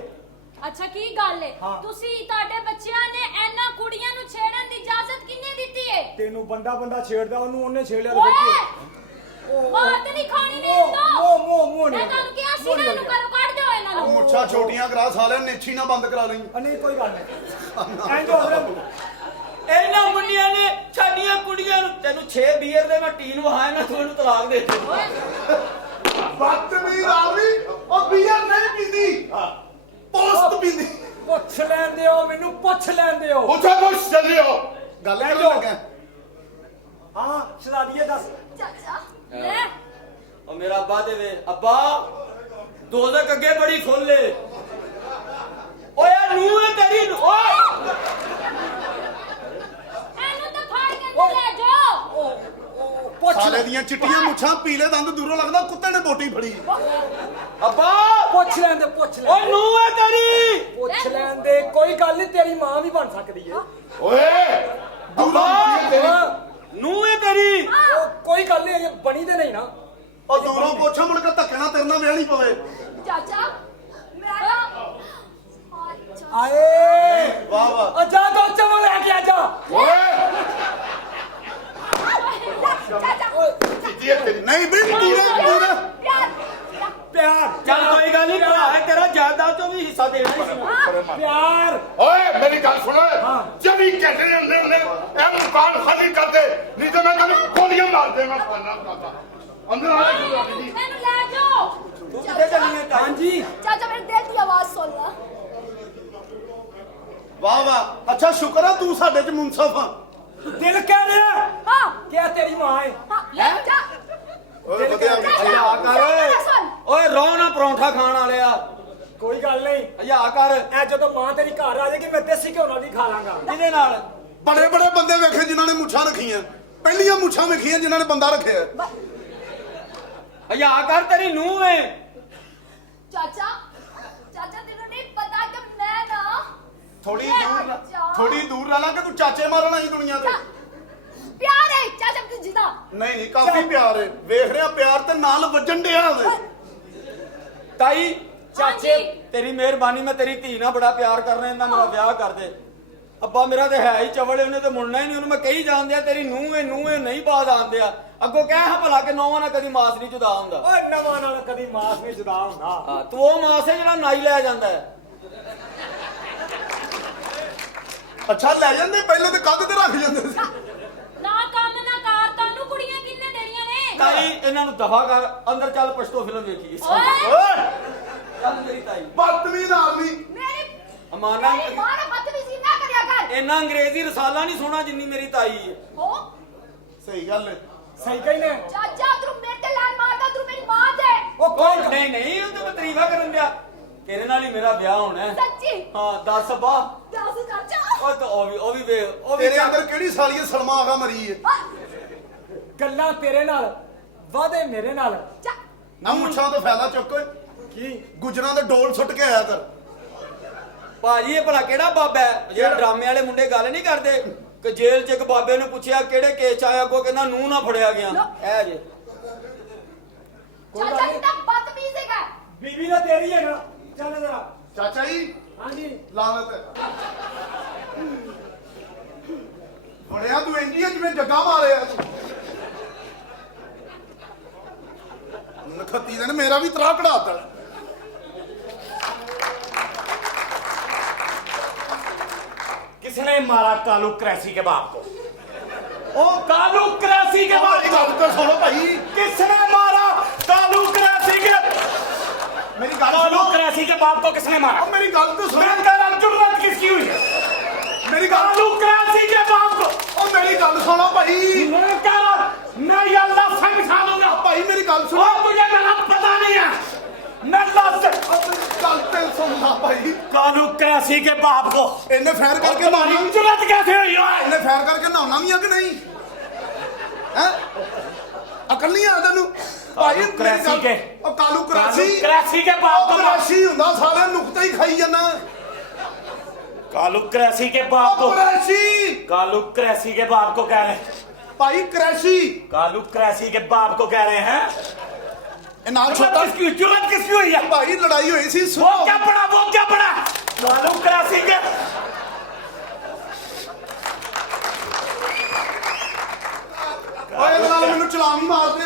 ਅੱਛਾ ਕੀ ਗੱਲ ਹੈ ਹਾਂ। ਤੁਸੀਂ ਤੁਹਾਡੇ ਬੱਚਿਆਂ ਨੇ ਇਹਨਾਂ ਕੁੜੀਆਂ ਨੂੰ ਛੇੜਨ ਦੀ ਇਜਾਜ਼ਤ ਕਿੰਨੇ ਦਿੱਤੀ ਹੈ? ਤੈਨੂੰ ਬੰਦਾ ਛੇੜਦਾ ਉਹਨੇ ਛੇੜਿਆ ਤੇ ਫਿਰ ਓਏ ਮਾਰ ਤੇ ਨਹੀਂ ਖਾਣੀ ਨੇ ਮੂੰਹ ਮੈਂ ਤੁਹਾਨੂੰ ਕਿਹਾ ਸੀ ਨਾ ਇਹਨੂੰ ਘਰੋਂ ਕੱਢ ਦਿਓ ਇਹਨਾਂ ਨੂੰ। ਮੁੱਛਾਂ ਛੋਟੀਆਂ ਕਰਾ ਸਾਲਿਆਂ ਨੇਛੀ ਨਾ ਬੰਦ ਕਰਾ ਲਈ ਨਹੀਂ ਕੋਈ ਗੱਲ ਨਹੀਂ ਇੰਜ ਹੋ ਰਿਹਾ ਇਹਨਾਂ ਮੁੰਡਿਆਂ ਨੇ ਸਾਡੀਆਂ ਕੁੜੀਆਂ ਨੂੰ ਤੈਨੂੰ 6 ਬੀਅਰ ਦੇ ਮੈਂ ਟੀਨ ਵਹਾਇਆ ਨਾ ਤੂੰ ਇਹਨੂੰ ਤਲਾਕ ਦੇ ਦਿੱਤੀ ਬਦਤਮੀਜ਼ ਆਦਮੀ ਉਹ ਬੀਅਰ ਨਹੀਂ ਪੀਂਦੀ ਪੋਸਟ ਪੀਂਦੀ ਪੁੱਛ ਲੈਣ ਦਿਓ ਮੈਨੂੰ ਪੁੱਛ ਲੈਣ ਦਿਓ पूछ जल्दी हो ਗੱਲ ਲੈ ਕਰਨ ਜਾਓ। ਲੱਗਾ ਹਾਂ ਸ਼ਰਾਦੀਏ ਦੱਸ ਚਾਚਾ ਲੈ ਉਹ ਮੇਰਾ ਅੱਬਾ ਦੇ ਵੇ ਅੱਬਾ ਦੋਜ਼ਖ ਅੱਗੇ ਬੜੀ ਖੋਲੇ ਓਏ ਆ ਨੂੰ ਹੈ ਤੇਰੀ ਨੂੰ ਓਏ ਇਹਨੂੰ ਤਾਂ ਫੜ ਕੇ ਅੰਦਰ ਲੈ ਜਾਓ। ਪੁੱਛ ਸਾਲੇ ਦੀਆਂ ਚਿੱਟੀਆਂ ਮੁੱਛਾਂ ਪੀਲੇ ਦੰਦ ਦੂਰੋਂ ਲੱਗਦਾ ਕੁੱਤੇ ਨੇ ਬੋਟੀ ਫੜੀ ਅੱਬਾ ਪੁੱਛ ਲੈਣ ਦੇ ਪੁੱਛ ਲੈ ਓਏ ਨੂੰ ਹੈ ਤੇਰੀ ਪੁੱਛ ਲੈਣ ਦੇ ਕੋਈ ਗੱਲ ਨਹੀਂ ਤੇਰੀ ਮਾਂ ਵੀ ਬਣ ਸਕਦੀ ਹੈ ओए ਅੱਬਾ ਹਾਂ, ਨੂੰ ਹੈ ਤੇਰੀ ਉਹ ਕੋਈ ਗੱਲ ਨਹੀਂ ਇਹ ਬਣੀ ਤੇ ਨਹੀਂ ਨਾ ਉਹ ਦੂਰੋਂ ਪੁੱਛ ਮੁੜ ਕੇ ਧੱਕੇ ਨਾਲ ਤੇਰੇ ਨਾਲ ਵਿਆਹ ਨਹੀਂ ਪਵੇ ਚਾਚਾ ਮੇਰਾ ਆਏ ਵਾਹ ਵਾਹ ਆ ਜਾ ਦੋ ਚਵਲ ਲੈ ਕੇ ਆ ਜਾ ओए ਚਾਚਾ दीदी तेरी ਨਹੀਂ ਬਈ ਪੂਰੇ ਪਿਆਰ ਪਿਆਰ ਚੱਲ ਕੋਈ ਗੱਲ ਨਹੀਂ ਭਰਾ ਹੈ ਤੇਰਾ ਜਾਇਦਾਦ ਤੋਂ ਵੀ ਹਿੱਸਾ ਦੇਣਾ ਹੀ ਸੀ ਪਿਆਰ ओए मेरी गल सुनो जब ही कहते हैं ने ए मकान खाली कर दे नहीं तो मैं तेरे गोलियां मार देना खाना खाता अंदर आ जा दीदी ਇਹਨੂੰ ਲੈ ਜਾਓ। ਤੂੰ ਕਿੱਥੇ ਚੱਲੀ ਹੈ ਹਾਂਜੀ ਚਾਚਾ ਮੇਰੇ ਦਿਲ ਦੀ ਆਵਾਜ਼ ਸੁਣ ਲਾ। ਵਾਹ ਵਾਹ ਅੱਛਾ ਸ਼ੁਕਰ ਆ ਤੂੰ ਸਾਡੇ ਚ ਮੁਨਸਫ ਆ ਦਿਲ ਕਹਿ ਰਿਹਾ ਹਾਂ ਕਿ ਇਹ ਤੇਰੀ ਮਾਂ ਹੈ ਹਾਂ ਲੈ ਜਾ। ਓਏ ਵਧੀਆ ਚਾਚਾ ਆ ਕਰ ਮੇਰਾ ਸੁਣ। ਓਏ ਰੋ ਨਾ ਪਰੌਂਠਾ ਖਾਣ ਵਾਲਿਆ ਕੋਈ ਗੱਲ ਨਹੀਂ ਹਯਾ ਕਰ ਇਹ ਜਦੋਂ ਮਾਂ ਤੇਰੀ ਘਰ ਆ ਜਾਏਗੀ ਮੈਂ ਦੇਸੀ ਘਿਓ ਨਾਲ ਵੀ ਖਾ ਲਾਂਗਾ ਕਿਹਦੇ ਨਾਲ ਬੜੇ ਬੜੇ ਬੰਦੇ ਵੇਖੇ ਜਿਨ੍ਹਾਂ ਨੇ ਮੁੱਛਾਂ ਰੱਖੀਆਂ ਪਹਿਲੀਆਂ ਮੁੱਛਾਂ ਵੇਖੀਆਂ ਜਿਨ੍ਹਾਂ ਨੇ ਬੰਦਾ ਰੱਖਿਆ ਹਯਾ ਕਰ ਤੇਰੀ ਨੂੰ ਹੈ ਚਾਚਾ ਚਾਚਾ ਤੈਨੂੰ ਨਹੀਂ ਪਤਾ ਕਿ ਮੈਂ ਨਾ ਥੋੜੀ ਦੂਰ ਰਹਿ ਲਾ ਕਿ ਤੂੰ ਚਾਚੇ ਮਾਰਨ ਆਈ ਦੁਨੀਆ ਤੇ ਪਿਆਰ ਹੈ ਚਾਚਾ ਜੀ ਦਾ। ਨਹੀਂ ਕਾਫੀ ਪਿਆਰ ਹੈ, ਵੇਖ ਰਿਹਾ ਪਿਆਰ ਤੇ ਨਾਲ ਵੱਜਣ ਡਿਆ ਵੇ। ਤਾਈ ਚਾਚੀ ਤੇਰੀ ਮਿਹਰਬਾਨੀ, ਮੈਂ ਤੇਰੀ ਧੀ ਨਾਲ ਬੜਾ ਪਿਆਰ ਕਰ ਰਿਹਾ, ਇਹਨਾਂ ਮੇਰਾ ਵਿਆਹ ਕਰ ਦੇ। ਅੱਬਾ ਮੇਰਾ ਤੇ ਹੈ ਹੀ ਚਵਲ, ਉਹਨੇ ਤੇ ਮੁੜਨਾ ਹੀ ਨਹੀਂ, ਉਹਨੂੰ ਮੈਂ ਕਹੀ ਜਾਂਦਿਆ ਤੇਰੀ ਨੂੰਹ ਏ ਨਹੀਂ ਬਾਦ ਆਂਦਿਆ। ਅੱਗੋਂ ਕਹਿ ਹਾਂ ਭਲਾ ਕਿ ਨੌਵਾਂ ਨਾਲ ਕਦੀ ਮਾਸ ਨਹੀਂ ਜੁਦਾ ਹੁੰਦਾ। ਓਏ ਨਵਾਂ ਨਾਲ ਕਦੀ ਮਾਸ ਨਹੀਂ ਜੁਦਾ ਹੁੰਦਾ। ਹਾਂ ਤੂੰ ਉਹ ਮਾਸ ਹੈ ਜਿਹੜਾ ਨਾਈ ਲੈ ਜਾਂਦਾ ਹੈ। ਅੱਛਾ ਲੈ ਜਾਂਦੇ, ਪਹਿਲੇ ਤੇ ਕੱਦ ਤੇ ਰੱਖ ਜਾਂਦੇ ਸੀ। ਨਾ ਕੰਮ ਨਾ ਕਾਰ, ਤੁਹਾਨੂੰ ਕੁੜੀਆਂ ਕਿੰਨੇ ਦੇਣੀਆਂ ਨੇ? ਤਾਈ ਇਹਨਾਂ ਨੂੰ ਦਫਾ ਕਰ, ਅੰਦਰ ਚੱਲ ਪਛਤੋ ਫਿਲਮ ਵੇਖੀਏ। ਓਏ ਓਏ ਚੱਲ ਮੇਰੀ ਤਾਈ। ਬਦਤਮੀਜ਼ ਆਦਮੀ। ਮੇਰੀ ਅਮਾਨਾ ਮੇਰੀ ਮਾਂ ਨਾਲ ਬਦਤਮੀਜ਼ੀ ਨਾ ਕਰਿਆ ਕਰ। ਇੰਨਾ ਅੰਗਰੇਜ਼ੀ ਰਸਾਲਾ ਨਹੀਂ ਸੋਹਣਾ ਜਿੰਨੀ ਮੇਰੀ ਤਾਈ ਹੈ। ਹੋ ਸਹੀ ਗੱਲ ਹੈ। ਸਹੀ ਕਹਿੰਦੇ। ਚਾਚਾ ਤੂੰ ਮੇਰੇ ਤੇ ਲਾਨ ਮਾਰਦਾ, ਤੂੰ ਮੇਰੀ ਮਾਂ ਤੇ। ਉਹ ਕੌਣ? ਨਹੀਂ ਉਹ ਤੇ ਤਾਰੀਫਾ ਕਰਨ ਦਿਆ। ਤੇਰੇ ਨਾਲ ਹੀ ਮੇਰਾ ਵਿਆਹ ਹੋਣਾ ਹੈ। ਸੱਚੀ ਹਾਂ ਦੱਸ ਅੱਬਾ। ਦੱਸ ਚਾਚਾ। ਉਹ ਤਾਂ ਉਹ ਵੀ ਵੇ ਉਹ ਵੀ ਤੇਰੇ ਅੰਦਰ ਕਿਹੜੀ ਸਾਲੀ ਸਲਮਾ ਆਗਾ ਮਰੀ ਹੈ? ਗੱਲਾਂ ਤੇਰੇ ਨਾਲ, ਵਾਦੇ ਮੇਰੇ ਨਾਲ। ਨਾ ਮੁੱਛਾਂ ਤੋਂ ਫਾਇਦਾ ਚੁੱਕ ਓਏ। ਕੀ ਗੁਜਰਾਂ ਦੇ ਡੋਲ ਸੁੱਟ ਕੇ ਆਇਆ ਕਰ। ਭਾਜੀ ਇਹ ਭਲਾ ਕਿਹੜਾ ਬਾਬਾ ਹੈ ਜਿਹੜਾ ਡਰਾਮੇ ਵਾਲੇ ਮੁੰਡੇ ਗੱਲ ਨਹੀਂ ਕਰਦੇ ਕਿ ਜੇਲ੍ਹ 'ਚ ਇੱਕ ਬਾਬੇ ਨੂੰ ਪੁੱਛਿਆ ਕਿਹੜੇ ਕੇਸ 'ਚ ਆਇਆ, ਕੋ ਕਹਿੰਦਾ ਨੂੰਹ ਨਾ ਫੜਿਆ ਗਿਆ। ਇਹ ਜੇ ਚਾਚਾ ਕਿੰਨਾ ਬਦਤਮੀਜ਼ ਹੈਗਾ। ਬੀਬੀ ਤਾਂ ਤੇਰੀ ਹੈ ਨਾ। ਚੱਲ ਜਰਾ। ਚਾਚਾ ਜੀ ਹਾਂਜੀ ਲਾਨਤ ਬੜਿਆ ਤੂੰ ਇੰਨੀ ਹੈ ਜਿਵੇਂ ਜੱਗਾ ਮਾਰਿਆ। ਨਖੱਤੀ ਨੇ ਮੇਰਾ ਵੀ ਤਰਾ ਕਢਾਤਾ। किसने मारा कालू क्रैसी के बाप को? ओ कालू क्रैसी के बाप ਮੇਰੀ ਗੱਲ ਤਾਂ ਸੁਣੋ ਭਾਈ। किसने मारा कालू क्रैसी के? ਮੇਰੀ ਗੱਲ कालू ਸੁਣੋ। क्रैसी के बाप को किसने मारा? ਉਹ ਮੇਰੀ ਗੱਲ ਤਾਂ ਸੁਣੋ। मैं कह रहा हूं, जुर्रत किसकी हुई है? ਮੇਰੀ ਗੱਲ कालू क्रैसी के बाप को। ਉਹ ਮੇਰੀ ਗੱਲ ਸੁਣੋ ਭਾਈ। मैं कह रहा मैं ये अल्लाह से बिठा दूंगा। ਭਾਈ ਮੇਰੀ ਗੱਲ ਸੁਣੋ। और तुझे मेरा पता नहीं है। मैं अल्लाह से ਗੱਲ ਤੇ ਸੁਣਨਾ ਭਾਈ। कालू क्रैसी के बाप को ਇਹਨੇ ਫੈਰ ਕਰਕੇ तुम्हारी ਨਹਾਉਣਾ। जुर्रत कैसे हुई है? ਇਹਨੇ ਫੈਰ ਕਰਕੇ ਨਹਾਉਣਾ ਵੀ ਆ ਕਿ ਨਹੀਂ? ਹੈ ਅਕਲ ਨਹੀਂ ਆ ਤੈਨੂੰ? ਭਾਈ ਮੇਰੀ ਕ੍ਰੈਸੀ ਗੱਲ- ਕੇ। ਉਹ ਕਾਲੂ कालू ਕਰਾਸੀ। क्रैसी के बाप ਉਹ को ਕਰਾਸੀ ਹੁੰਦਾ, ਸਾਲੇ ਨੁਕਤਾ ਹੀ ਖਾਈ ਜਾਂਦਾ। कालू क्रैसी के बाप ਉਹ को ਕਰਾਸੀ कालू क्रैसी के बाप को कह रहे हैं। ਭਾਈ ਕ੍ਰੈਸ਼ੀ। कालू क्रैसी के बाप को कह रहे हैं। ਇਹ ਨਾਲ ਛੋਟਾ किसकी जुर्रत किसकी हुई है? ਭਾਈ ਲੜਾਈ ਹੋਈ ਸੀ। वो क्या पड़ा? वो क्या पड़ा? कालू क्रैसी के ਓਏ ਇਹਦੇ ਨਾਲ ਮੈਨੂੰ ਚਲਾਨ ਹੀ ਮਾਰਦੇ।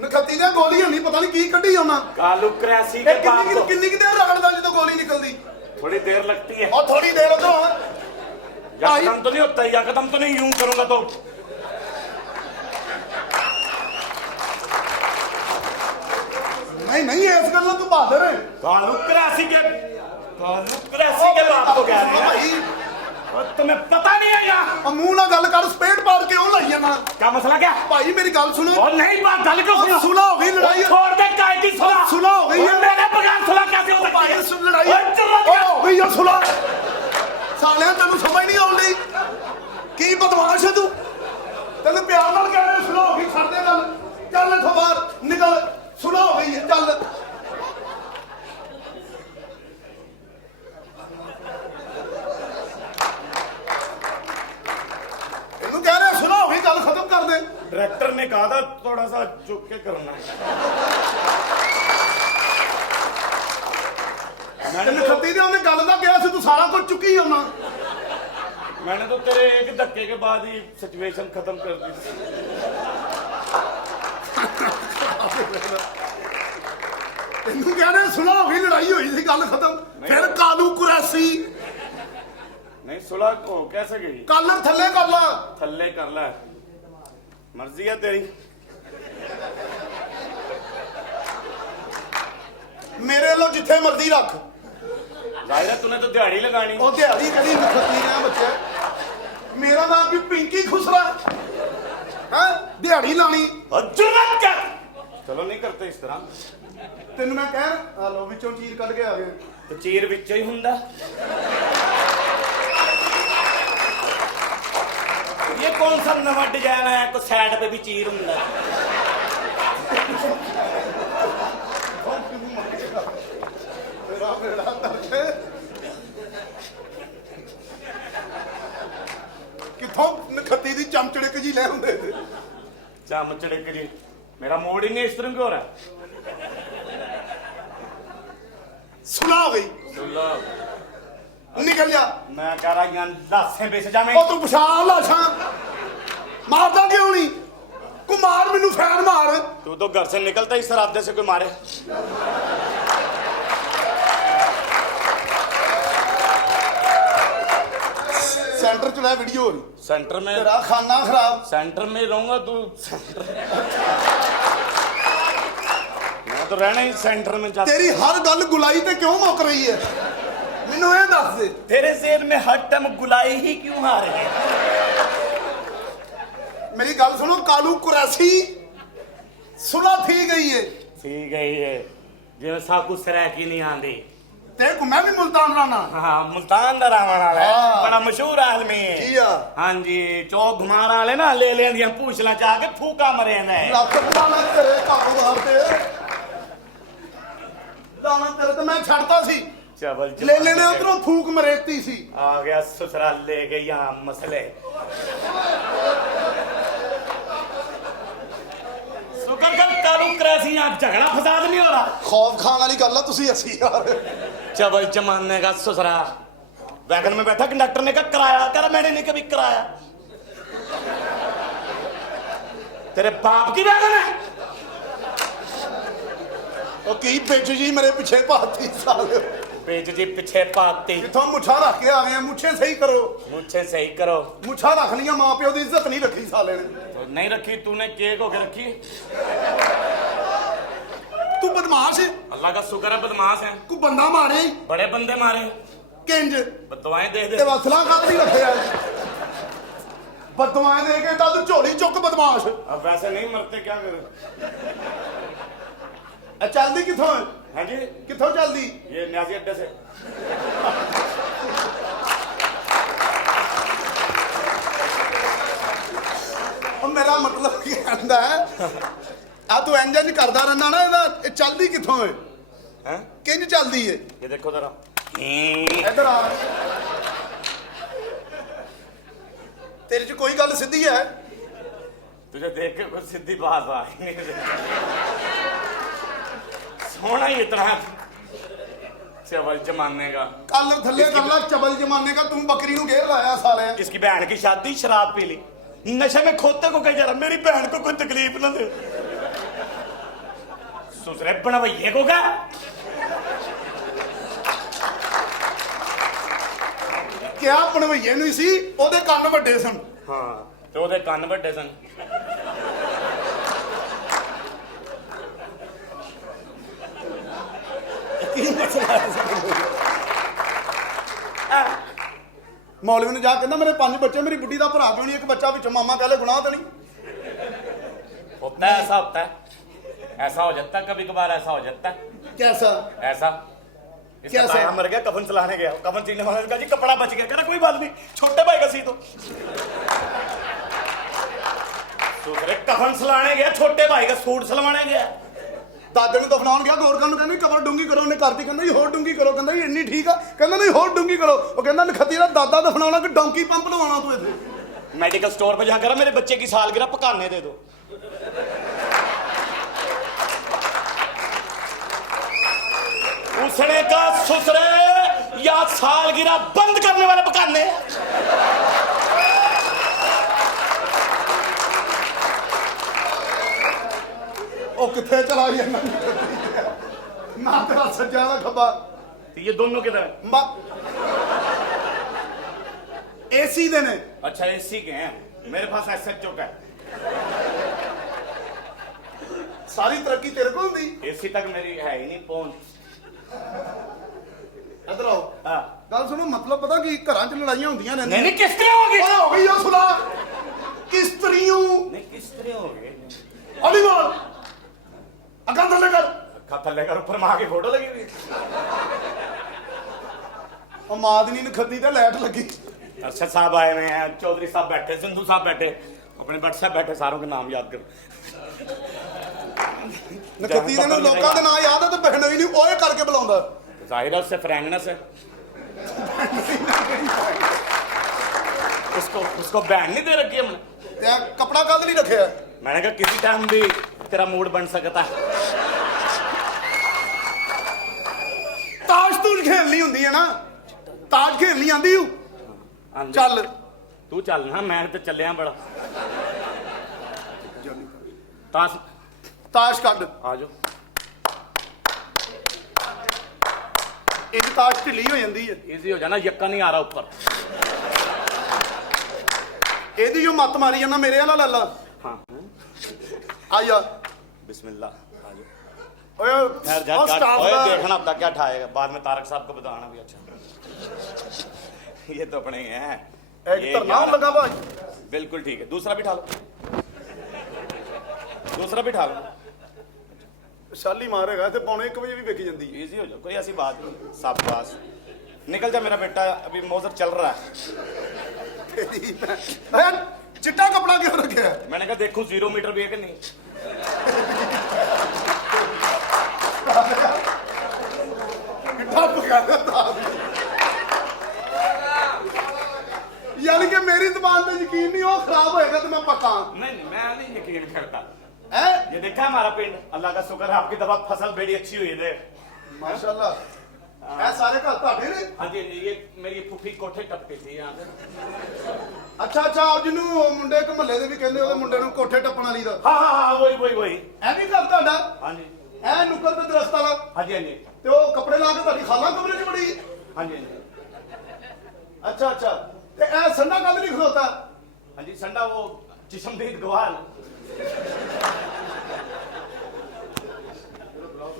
ਨਖੱਤੀ ਨੇ ਗੋਲੀ ਨਹੀਂ ਪਤਾ ਨਹੀਂ ਕੀ ਕੱਢੀ ਉਹਨਾਂ। कालू क्रैसी के ਇਹ बाप को ਕਿੰਨੀ ਕਿ ਦੇਰ ਰਗੜਦਾ ਜਦੋਂ ਗੋਲੀ ਨਿਕਲਦੀ। थोड़ी देर लगती है। ਉਹ ਥੋੜੀ ਦੇਰ ਉਧਰੋਂ यकदम तो नहीं होता, यकदम तो नहीं यूं करूंगा तो ਨਹੀਂ ਨਹੀਂ ਇਸ ਗੱਲੋਂ ਤੂੰ ਬਹਾਦਰ ਹੈ। कालू क्रैसी के बाप को कह रहे हैं। ਭਾਈ और तुम्हें पता नहीं है यार ਆ ਮੂੰਹ ਨਾਲ ਗੱਲ ਕਰ, ਸਪੇਟ ਪਾੜ ਕੇ ਉਹ ਲਾਈ ਜਾਣਾ। क्या मसला क्या? ਭਾਈ ਮੇਰੀ ਗੱਲ ਸੁਣੋ। और नहीं बात गल को सुनो। ਸੁਲਾ ਹੋ ਗਈ ਲੜਾਈ। छोड़ दे काय की सुला। सुला हो गई है। और मेरे बगैर सुला कैसे हो सकती ਭਾਈ है? ਸੁਣ ਲੜਾਈ और जुर्रत क्या? ਹੋ ਗਈ ਆ ਸੁਲਾ। ਸਾਲਿਆਂ ਤੈਨੂੰ ਸਮਝ ਨਹੀਂ ਆਉਂਦੀ ਕੀ ਬਦਮਾਸ਼ ਹੈ ਤੂੰ। ਤੈਨੂੰ ਪਿਆਰ ਨਾਲ ਕਹਿ ਰਿਹਾ ਸੁਲਾ ਹੋ ਗਈ, ਛੱਡ ਦੇ ਗੱਲ। ਚੱਲ ਇੱਥੋਂ ਬਾਹਰ ਨਿਕਲ, ਸੁਲਾ ਹੋ ਗਈ ਹੈ, ਚੱਲ। ਇਹਨੂੰ ਕਹਿ ਰਿਹਾ ਸੁਲਾ ਹੋ ਗਈ, ਗੱਲ ਖਤਮ ਕਰ ਦੇ। डायरेक्टर ने कहा था थोड़ा सा झुक के करना है। ਤੈਨੂੰ ਖੱਤੀ ਦੇ ਉਹਨੇ ਗੱਲ ਦਾ ਕਿਹਾ ਸੀ, ਤੂੰ ਸਾਰਾ ਕੁਝ ਚੁੱਕੀ ਆਉਣਾ। मैंने तो तेरे एक धक्के के बाद ही सिचुएशन खत्म कर दी थी। ਤੈਨੂੰ ਕਹਿ ਰਿਹਾ ਸੁਲਾ ਹੋ ਗਈ, ਲੜਾਈ ਹੋਈ ਸੀ, ਗੱਲ ਖਤਮ। ਫਿਰ ਕਾਲੂ ਕੁਰੈਸੀ नहीं सुलह को कैसे गई? ਕਾਲਰ ਥੱਲੇ ਕਰ ਲਾ। थल्ले कर ला, मर्जी है तेरी। ਮੇਰੇ ਵੱਲੋਂ ਜਿੱਥੇ ਮਰਜ਼ੀ ਰੱਖ। जाहिर है तूने तो दिहाड़ी लगानी। ਉਹ ਦਿਹਾੜੀ ਕਦੀ ਨਖੱਤੀ ਰਿਹਾ ਬੱਚਾ। ਮੇਰਾ ਨਾਮ ਕੀ ਪਿੰਕੀ ਖੁਸਰਾ ਹੈ? ਦਿਹਾੜੀ ਲਾਣੀ। और जुर्रत क्या? चलो नहीं करते इस तरह। ਤੈਨੂੰ ਮੈਂ ਕਹਿ ਆ ਲੋ ਵਿੱਚੋਂ ਚੀਰ ਕੱਢ ਕੇ ਆ ਗਏ। तो चीर विच ही हुंदा। ये कौन सा नवा डिजाइन है? को साइड पे भी चीर हुंदा। ਮੇਰਾ ਬੇੜਾ ਦਰਦ। चम चड़क जी मेरा मूड ही नहीं इस तरह क्यों हो रहा है? सुना हो गई सुन लो निकल जा मैं कह रहा यहाँ लाशें बेच जा मैं ਉਹ ਤੂੰ ਪਛਾਣ ਲਾਸ਼ਾਂ ਮਾਰਦਾ ਕਿਉਂ ਨਹੀਂ ਕੋ ਮਾਰ ਮੈਨੂੰ ਫੈਨ ਮਾਰ तू तो घर से निकलता ही शराबे से कोई मारे ਸੈਂਟਰ ਚ ਲੈ ਵੀਡੀਓ ਹੋ ਰਹੀ सेंटर में ਤੇਰਾ ਖਾਨਾ ਖਰਾਬ सेंटर में रहूंगा तू मैं तो रहना ही सेंटर में चाहता ਤੇਰੀ ਹਰ ਗੱਲ ਗੁਲਾਈ ਤੇ ਕਿਉਂ ਮੁੱਕ ਰਹੀ ਹੈ ਮੈਨੂੰ ਇਹ ਦੱਸ ਦੇ तेरे जेल में हर टाइम गुलाई ही क्यों आ रही है? ਮੇਰੀ ਗੱਲ ਸੁਣੋ ਕਾਲੂ ਕੁਰੈਸੀ ਸੁਲਾ ਥੀ ਗਈ ਏ ठीक है ये जिवें साकू सराकी नहीं आंदी ਤੇ ਘੁੰਮਿਆ ਵੀ ਮੁਲਤਾਨ ਰਾਣਾ हाँ मुल्तान दा रहने वाला है हाँ। बड़ा मशहूर आदमी है ਕੀ ਆ हाँ जी चौक घुमार वाले ना ले लेंदियां पूछला चाह के फूका मरे ने ਲੱਖ ਦਾਣਾ ਤੇਰੇ ਕਾਰੋਬਾਰ ਤੇ ਦਾਣਾ ਤੇਰੇ ਤੇ ਮੈਂ ਛੱਡਤਾ ਸੀ चबल ਲੈ ਲੈਣੇ ਉਧਰੋਂ ਫੂਕ ਮਰੇਤੀ ਸੀ आ गया ससुराल ले गए यहाँ मसले शुक्र कर कालू क्रासी यहाँ झगड़ा फसाद नहीं हो रहा ਖੌਫ ਖਾਣ ਵਾਲੀ ਗੱਲ ਆ ਤੁਸੀਂ ਅਸੀਂ ਯਾਰ चबल जमाने का ससुरा वैगन में बैठा कंडक्टर ने कहा किराया कह रहा मैंने नहीं कभी किराया तेरे बाप की वैगन है ਉਹ ਕੀ ਪਿੱਛ ਜੀ ਮੇਰੇ ਪਿੱਛੇ ਪਾਤੀ ਸਾਲ बेच जी पीछे पाती ਕਿੱਥੋਂ ਮੁੱਛਾਂ ਰੱਖ ਕੇ ਆ ਗਏ ਆ ਮੁੱਛੇ ਸਹੀ ਕਰੋ मुझसे सही करो ਮੁੱਛਾਂ ਰੱਖ ਲੀਆਂ ਮਾਂ ਪਿਓ ਦੀ ਇੱਜ਼ਤ ਨਹੀਂ ਰੱਖੀ ਸਾਲੇ ਨੇ तो नहीं रखी तूने केक होके रखी ਤੂੰ ਬਦਮਾਸ਼ अल्लाह का शुक्र है बदमाश है ਕੋ ਬੰਦਾ ਮਾਰੇ बड़े बंदे मारे ਕਿੰਜ बदवाएं दे ਤੇ दे ਵਸਲਾ ਕਾਹ ਨਹੀਂ ਰੱਖਿਆ ਬਦਮਾਸ਼ ਦੇ ਕੇ ਤਾਂ ਤੂੰ ਝੋਲੀ ਚੁੱਕ ਬਦਮਾਸ਼ अब वैसे नहीं मरते क्या करें ਇਹ ਚੱਲਦੀ ਕਿੱਥੋਂ ਹੈ हाँ जी ਕਿੱਥੋਂ ਚੱਲਦੀ ये न्याजी अड्डे से ਉਹ ਮੇਰਾ ਮਤਲਬ ਕੀ ਕਹਿੰਦਾ ਹੈ ਆ ਤੂੰ ਇੰਜ ਕਰਦਾ ਰਹਿਣਾ ਨਾ ਇਹਦਾ ਇਹ ਚੱਲਦੀ ਕਿੱਥੋਂ ਹੈ हैं ਕਿੰਜ ਚੱਲਦੀ ਏ ये देखो जरा ਇੱਧਰ ਆ ਤੇਰੇ 'ਚ ਕੋਈ ਗੱਲ ਸਿੱਧੀ ਹੈ तुझे देख के कुछ सीधी बात आ ही नहीं रही। सोना ही इतना चवल जमाने का ਕੱਲ ਥੱਲੇ ਕਰ ਲਾ ਚਬਲ ਜਮਾਨੇ का ਤੂੰ ਬੱਕਰੀ ਨੂੰ ਘੇਰ ਲਾਇਆ ਸਾਲਿਆ इसकी बहन की शादी शराब पी ली नशे में खोते को कह जा रहा मेरी बहन को कोई तकलीफ ना दे ससुरे बनवैये को क्या ਕਿਆ ਪਣਵਈਏ ਨੂੰ ਸੀ ਉਹਦੇ ਕੰਨ ਵੱਡੇ ਸਨ हाँ तो ਉਹਦੇ ਕੰਨ ਵੱਡੇ ਸਨ ਕੀ ਮਸਲਾ ਹੈ ਮੌਲਵੀ ਨੂੰ ਜਾ ਕੇ ਕਹਿੰਦਾ ਮੇਰੇ 5 ਬੱਚੇ ਮੇਰੀ ਬੁੱਢੀ ਦਾ ਭਰਾ ਕਿਉਂ ਨਹੀਂ ਇੱਕ ਬੱਚਾ ਵਿੱਚ ਮਾਮਾ ਕਹਲੇ ਗੁਨਾਹ ਤਾਂ ਨਹੀਂ होता है ऐसा हो जाता है कभी कभार ऐसा हो जाता है कैसा ऐसा कैसा? इसका ताया मर गया कफन चलाने गया कफन सीने वाले ने कहा जी कपड़ा बच गया कह रहा कोई बात नहीं छोटे भाई का सी तो दूसरे कफन सिलाने गया छोटे भाई का सूट सिलवाने गया ਦਾਦੇ ਨੂੰ ਦਫਨਾਉਣ ਗਿਆ ਗੋਰਖਾਂ ਨੂੰ ਕਹਿੰਦੇ ਕਬਰ ਡੂੰਗੀ ਕਰੋ ਉਹਨੇ ਕਰਤੀ ਕਹਿੰਦਾ ਜੀ ਹੋਰ ਡੂੰਗੀ ਕਰੋ ਕਹਿੰਦਾ ਜੀ ਇੰਨੀ ਠੀਕ ਆ ਕਹਿੰਦਾ ਨਹੀਂ ਹੋਰ ਡੂੰਗੀ ਕਰੋ ਉਹ ਕਹਿੰਦਾ ਨਖੱਤੀ ਦਾ ਦਾਦਾ ਦਫਨਾਉਣਾ ਕਿ ਡੌਂਕੀ ਪੰਪ ਲਵਾਉਣਾ ਤੂੰ ਇੱਥੇ मेडिकल स्टोर पे जाकर मेरे बच्चे की सालगिरह पकाने दे दो उसने का ससुरे या सालगिरह बंद करने वाले पकाने ਉਹ ਕਿੱਥੇ ਚਲਾ ਗਿਆ ਨਾ ਤੇਰਾ ਸੱਜਾ ਦਾ ਖੱਬਾ तो ये दोनों किधर है ਏਸੀ ਦੇ ਨੇ अच्छा एसी के हैं मेरे पास SHO का है ਸਾਰੀ ਤਰੱਕੀ ਤੇਰੇ ਕੋਲ ਹੁੰਦੀ एसी तक मेरी है ही नहीं पहुंच ਇੱਧਰ ਆਓ हाँ। ਗੱਲ ਸੁਣੋ ਮਤਲਬ ਪਤਾ ਕੀ ਘਰਾਂ 'ਚ ਲੜਾਈਆਂ ਹੁੰਦੀਆਂ ਨੇ नहीं नहीं किस तरह होगी ਓਏ ਹੋ ਗਈ ਉਹ ਸੁਣਾ ਕਿਸ ਤਰੀਓ नहीं किस तरह होगी ਅਲੀਵਾਲ ਅਕਾਂ ਥੱਲੇ ਕਰ खाता लेकर ऊपर माँ की फोटो लगी हुई ਉਹ ਮਾਦਨੀ ਨੂੰ ਖੱਦੀ ਤੇ ਲਾਈਟ ਲੱਗੀ अरशद साहब आए हुए हैं चौधरी साहब बैठे सिंधु साहब बैठे अपने भट्ट साहब बैठे सारों के नाम याद करो ਨਖੱਤੀ ਦੇ ਨੂੰ ਲੋਕਾਂ ਦੇ ਨਾਂ ਯਾਦ ਆ ਤੇ ਬਹਿਣੋਈ ਨਹੀਂ ਓਏ ਕਰਕੇ ਬੁਲਾਉਂਦਾ जाहिर है उससे फ्रैंकनेस है उसको उसको बैंड नहीं दे रखी हमने ਤੇ ਕਪੜਾ ਕੱਢ ਨਹੀਂ ਰੱਖਿਆ मैंने कहा किसी टाइम भी तेरा मूड बन सकता है। ਤਾਸ਼ ਤੂੰ ਖੇਲਣੀ ਹੁੰਦੀ ਹੈ ਨਾ, ਤਾਸ਼ ਖੇਲਣੀ ਆਂਦੀ ਹੂੰ। ਚੱਲ तू चल ना, मैं तो चलिया बड़ा। ताश ਤਾਸ਼ ਕੱਢ। आ जाओ। ਇੱਕ ਤਾਸ਼ ਢਿੱਲੀ ਹੋ ਜਾਂਦੀ ਹੈ, इजी हो जाना, यक्का नहीं आ रहा ऊपर। ਇਹਦੀ ਜੋ ਮੱਤ ਮਾਰੀ ਜਾਂਦਾ ਮੇਰੇ ਵਾਲਾ ਲੱਲਾ। हाँ ਆ ਜਾ बिस्मिल्लाह, आ जाओ। ਓਏ खैर जा, ਉਹ ਸਟਾਫ ओए ਦਾ देखना अपना क्या ठाएगा, बाद में तारक साहब को बताना भी। अच्छा ये तो अपने ही हैं। ਇੱਕ ये ਧਰਨਾ यार- ਲੱਗਾ ਭਾਈ। बिल्कुल ठीक है, दूसरा भी ठा लो, दूसरा भी ठा लो। ਸ਼ਾਲੀ ਮਾਰੇਗਾ ਤੇ ਪੌਣੇ 1 ਵਜੇ ਵੀ ਵੇਖੀ ਜਾਂਦੀ ਹੈ। इजी हो जाओ, कोई ऐसी बात नहीं। शाबाश, निकल जा मेरा बेटा, अभी मौसम चल रहा है। ਹੈਂ? ਚਿੱਟਾ ਕਪੜਾ ਕਿਉਂ ਰੱਖਿਆ? मैंने कहा देखो 0 मीटर भी है कि नहीं। ਠੱਪ ਗਿਆ ਤਾਂ ਯਾਨੀ ਕਿ ਮੇਰੀ ਜ਼ਬਾਨ ਤੇ ਯਕੀਨ ਨਹੀਂ, ਉਹ ਖਰਾਬ ਹੋਏਗਾ ਤੇ ਮੈਂ ਪੱਕਾ नहीं नहीं, मैं नहीं यकीन करता। ਹੈ। ये देखा हमारा पिंड, अल्लाह का शुक्र है आपकी दफा फसल बड़ी अच्छी हुई है। देख ਮਾਸ਼ਾਅੱਲਾ ਇਹ ਸਾਰੇ ਘਰ ਤੁਹਾਡੇ ਨੇ? हाँ जी हाँ जी, ये मेरी फूफी कोठे टपके थी यहाँ से। ਅੱਛਾ ਅੱਛਾ, ਉਹ ਜਿਹਨੂੰ ਮੁੰਡੇ ਇੱਕ ਮਹੱਲੇ ਦੇ ਵੀ ਕਹਿੰਦੇ ਉਹਦੇ ਮੁੰਡੇ ਨੂੰ ਕੋਠੇ ਟੱਪਣ ਵਾਲੀ ਦਾ, हाँ हाँ हाँ, वही वही वही। ਇਹ ਵੀ ਘਰ ਤੁਹਾਡਾ? हाँ जी ਇਹ ਨੁੱਕਰ ਤੇ ਦਰਖਤ ਵਾਲਾ हाँ जी हाँ जी ਤੇ ਉਹ ਕੱਪੜੇ ਲਾ ਕੇ ਤੁਹਾਡੀ ਖਾਲਾ ਕਮਰੇ 'ਚ ਬੜੀ? हाँ जी हाँ जी ਅੱਛਾ ਅੱਛਾ, ਤੇ ਇਹ ਸੰਡਾ ਕੱਲ ਨਹੀਂ ਖਲੋਤਾ? हाँ जी, संडा वो जिस्मदीद गवाल।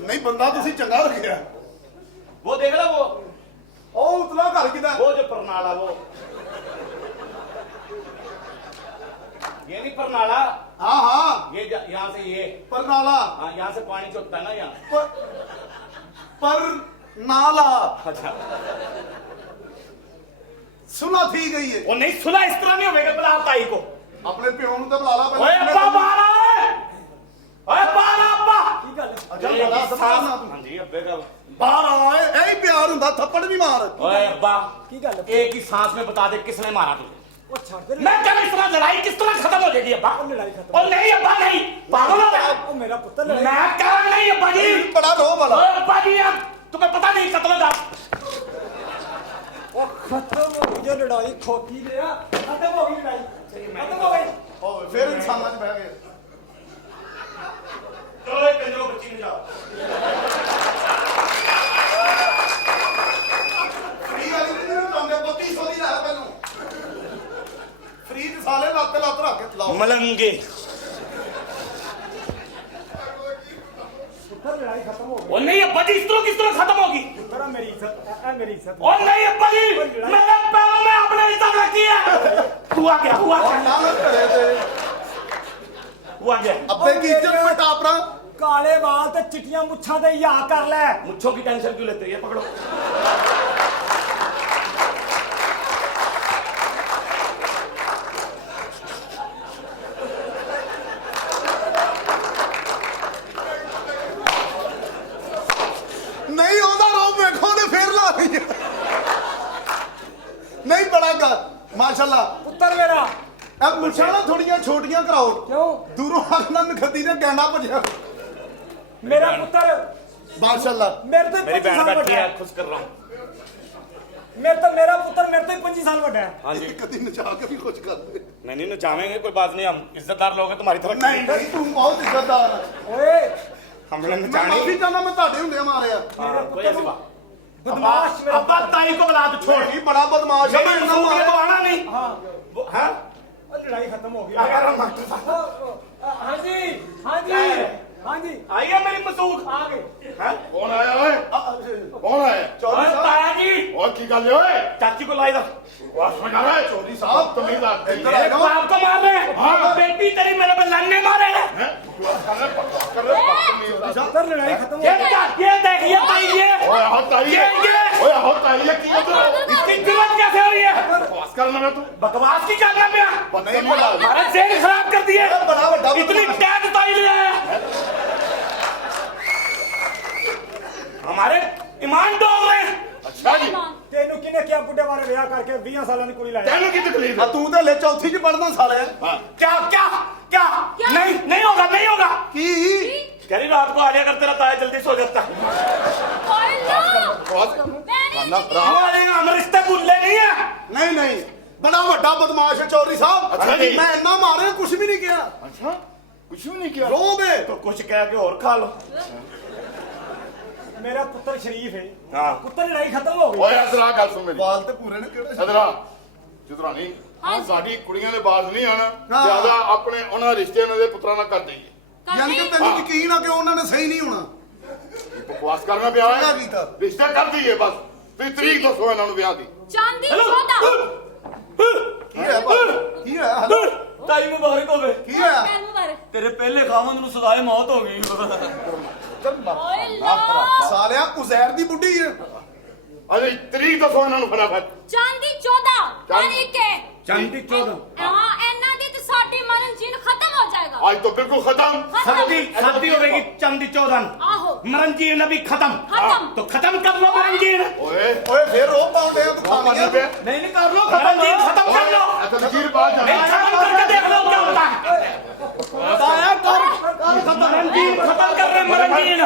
ਨਹੀਂ ਬੰਦਾ ਤੁਸੀਂ ਚੰਗਾ ਰੱਖਿਆ। वो देख रहा वो ਉਹ ਉਤਲਾ ਘਰ ਕਿਦਾ? वो जो परनाला, वो ये नहीं परनाला, ਹਾਂ ਹਾਂ, ये यहाँ से ये, ਪਰਨਾਲਾ। हाँ यहाँ से पानी चुकता है ना यहाँ। ਪਰ ਨਾਲਾ अच्छा, ਸੁਣਾ थी गई है। वो नहीं सुना, इस तरह नहीं होगा। बुला ताई को। ਆਪਣੇ ਪਿਓ ਨੂੰ ਤਾਂ ਬੁਲਾ ਲਾ ओए अब्बा बाहर आओ, ओए बाहर आ अब्बा। ਅੱਛਾ ਬੜਾ ਸਮਾਨਾ ਤੂੰ हाँ जी अब्बे का। ਬਾਹਰ ਆ, ਇਹ ਹੀ ਪਿਆਰ ਹੁੰਦਾ, ਥੱਪੜ ਵੀ ਮਾਰ। ओए अब्बा, एक ही सांस में बता दे किसने मारा तुझे। मैं क्या इस तरह लड़ाई किस तरह खत्म हो जाएगी अब्बा? और नहीं अब्बा नहीं, पागल हो गए? मेरा पुत्र मैं कह रहा नहीं अब्बा जी। ਬੜਾ ਰੋਹ ਵਾਲਾ। ओए अब्बा जी, अब तुम्हें पता नहीं कत्ल का। खत्म हो गई जो लड़ाई खोती लिया, खत्म हो गई लड़ाई, खत्म हो गई। ਓਏ ਫਿਰ ਇਨਸਾਨਾਂ 'ਚ ਬਹਿ ਗਏ। चलो एक कंजरो बच्ची में जाओ। ਫਰੀ ਵਾਲੀ ਨਹੀਂ ਲਾਉਂਦੇ, 3200 ਦੀ ਲੈ ਪਹਿਲੋਂ। ਫਰੀ ਦੇ ਸਾਲੇ ਲੱਤ ਲੱਤ ਰੱਖ ਕੇ ਲਾਓ। मलंगे। पुत्र लड़ाई खत्म हो गई। और नहीं अब्बा जी, इस तरह किस तरह खत्म होगी? पुत्र मेरी इज्जत, मेरी इज्जत। और नहीं अब्बा जी, मेरे पैरों में अपने इज्जत रखी है। हुआ क्या, हुआ क्या, ਨਾਮ ਕਰੇ ਤੇ हुआ क्या? ਅੱਬੇ ਕੀ ਇੱਜ਼ਤ ਮਿਟਾ ਆਪਣਾ। काले वाल ते चिट्टियां मुच्छां ते या कर ले। मुच्छों की टेंशन क्यों लेते हो? ये पकड़ो। ਨਹੀਂ ਉਹਦਾ ਰੋਬ ਵੇਖੋ ਨੇ ਫੇਰ ਲਾ ਲਈ ਹੈ। ਨਹੀਂ ਬੜਾ ਗਾ ਮਾਸ਼ਾਅੱਲਾ। पुत्र मेरा ਇਹ ਮੁੱਛਾਂ ਨਾ ਥੋੜੀਆਂ ਛੋਟੀਆਂ ਕਰਾਓ। क्यों? ਦੂਰੋਂ ਆਖਣਾ ਨਖਦੀ ਨੇ ਗੈਂਡਾ ਭਜਿਆ। मेरा पुत्र ਮਾਸ਼ਾਅੱਲਾ। मेरे तो मेरी 25 बहन साल बैठी बड़ा है, है। खुश कर रहा हूँ। मेरा पुत्र मेरे तो 25 साल बड़ा है। हाँ जी, ਕਦੀ ਨਚਾ ਕੇ ਵੀ ਕੁਝ ਕਰਦੇ। नहीं नहीं नचावेंगे, कोई बात नहीं, हम इज्जतदार लोग हैं तुम्हारी तरफ। ਨਹੀਂ ਨਹੀਂ ਤੂੰ ਬਹੁਤ ਇੱਜ਼ਤਦਾਰ ਹੈ। ओए हमने ਮੈਂ नचानी। ਮਾਫੀ ਚਾਹੁੰਦਾ, ਮੈਂ ਤੁਹਾਡੇ ਹੁੰਦੇ मारिया। हाँ, कोई ऐसी बात। बदमाश मेरा अब्बा ताई को बुला दो, छोड़। छोड़ बड़ा बदमाश है। मेरी मसूद ये तो आना नहीं। हाँ हाँ? लड़ाई खत्म हो गई। अगर हम मास्टर साहब- हाँ जी हाँ जी हाँ जी आइए मेरी मसूद। आ गए। हाँ? कौन आया ओए? कौन आया? चौधरी ओए साहब। ताया जी, और की गल है ओए? चाची को लाई दो। वाह समझ आ रहा है? चौधरी साहब तो नहीं लागते। इधर एक बाप को मार रहे हैं, हाँ। बेटी तेरी मेरे पे लड़ने मारे हैं। हैं? कर रहे बदतमीज। पुत्र लड़ाई खत्म हो ये गई। क्या, ये देखिए ताई, ये ओए हट आइए। ये। ओए हट आइए की इधर। इसकी जरूरत कैसे हुई है? बकवास करना है तू। बकवास की क्या कर रहा? नहीं बोला। हमारे जेल खराब कर दिए। बड़ा बड़ा इतनी टैग ताई ले आया, हमारे ईमान डोल रहे हैं। अच्छा जी, तेनू किने क्या बुढ़े बारे ब्याह करके 20 साल की कुड़ी लाया। तेनू की तकलीफ ਆ है? ਤੂੰ ਤੇ ਲੈ ਚੌਥੀ ਚ ਪੜਨਾ ਸਾਲਿਆ। हाँ। क्या क्या क्या क्या नहीं नहीं होगा नहीं होगा की कह रही रात को आ जाया कर तेरा ताया जल्दी सो जाता ओए लो मैं नहीं हम रिश्ते भूलने नहीं है नहीं नहीं बड़ा ਵੱਡਾ ਬਦਮਾਸ਼ ਹੈ ਚੌਧਰੀ ਸਾਹਿਬ ਅੱਛਾ ਜੀ। ਮੈਂ ਇੰਨਾ ਮਾਰਿਆ ਕੁਝ ਵੀ ਨਹੀਂ ਕਿਹਾ अच्छा कुछ भी नहीं किया ਰੋਵੇ तो कुछ कह के और खा लो ਮੇਰਾ ਪੁੱਤਰ ਸ਼ਰੀਫ ਹੈ हाँ ਪੁੱਤਰ ਲੜਾਈ ਖਤਮ ਹੋ ਗਈ ओए असरा गल सुन मेरी ਵਾਲ ਤੇ ਪੂਰੇ ਨੇ ਕਿਹੜੇ ਸਦਰਾ ਚੁਦਰਾਣੀ ਹਾਂ ਸਾਡੀ ਕੁੜੀਆਂ ਦੇ ਬਾਜ਼ ਨਹੀਂ ਆਣਾ ਹਾਂ। ਜਿਆਦਾ ਆਪਣੇ ਉਹਨਾਂ ਰਿਸ਼ਤੇ ਉਹਨਾਂ ਦੇ ਪੁੱਤਰਾਂ ਨਾਲ ਕਰ ਦਈਏ ਯਾਨੀ ਕਿ ਤੈਨੂੰ ਯਕੀਨ ਆ ਕਿ ਉਹਨਾਂ ਨੇ ਸਹੀ ਨਹੀਂ ਹੋਣਾ ਬਕਵਾਸ ਕਰਨਾ ਪਿਆ ਚੰਗਾ ਹੈ ਕੀਤਾ। ਰਿਸ਼ਤਾ ਕਰ ਦਈਏ ਬਸ ਤੁਸੀਂ ਤਰੀਕ ਦੱਸੋ ਇਹਨਾਂ ਨੂੰ ਵਿਆਹ ਦੀ ਚਾਂਦੀ 14 ਕੀ ਹੈ ਬਾਬਾ ਕੀ ਹੈ ਹੈਲੋ ताई मुबारक होवे ਕੀ ਹੈ ਮੈਂ ਮੁਬਾਰਕ तेरे पहले खामन नु सदाए मौत हो गई ਓਏ लो ਸਾਲਿਆ ਉਜ਼ੈਰ ਦੀ ਬੁੱਢੀ ਹੈ ਅਰੇ ਤਰੀਕ ਦੱਸੋ ਇਹਨਾਂ ਨੂੰ ਫਟਾਫਟ ਚਾਂਦੀ 14 ਤਾਰੀਖ ਹੈ चांदी 14 ਹਾਂ ਇਹਨਾਂ ਦੀ ਤੇ ਸਾਡੀ ਮਰਨ ਜੀਨ ਖਤਮ ਹੋ ਜਾਏਗਾ आज तो बिल्कुल खत्म शादी शादी होगी चांदी 14 ਆਹੋ मरंजीन अभी खत्म खत्म। तो खत्म कर लो मरंजीन ओए ਓਏ ਫੇਰ ਰੋ ਪਾਉਂਦੇ ਆ ਤੂੰ पानी ਖਾਣੀ पे नहीं नहीं कर लो मरंजीन खत्म कर लो अच्छा नजीर बात नहीं, जाना खत्म करके देख लो क्या होता है ताया कर मरंजीन खत्म कर रहे मरंजीन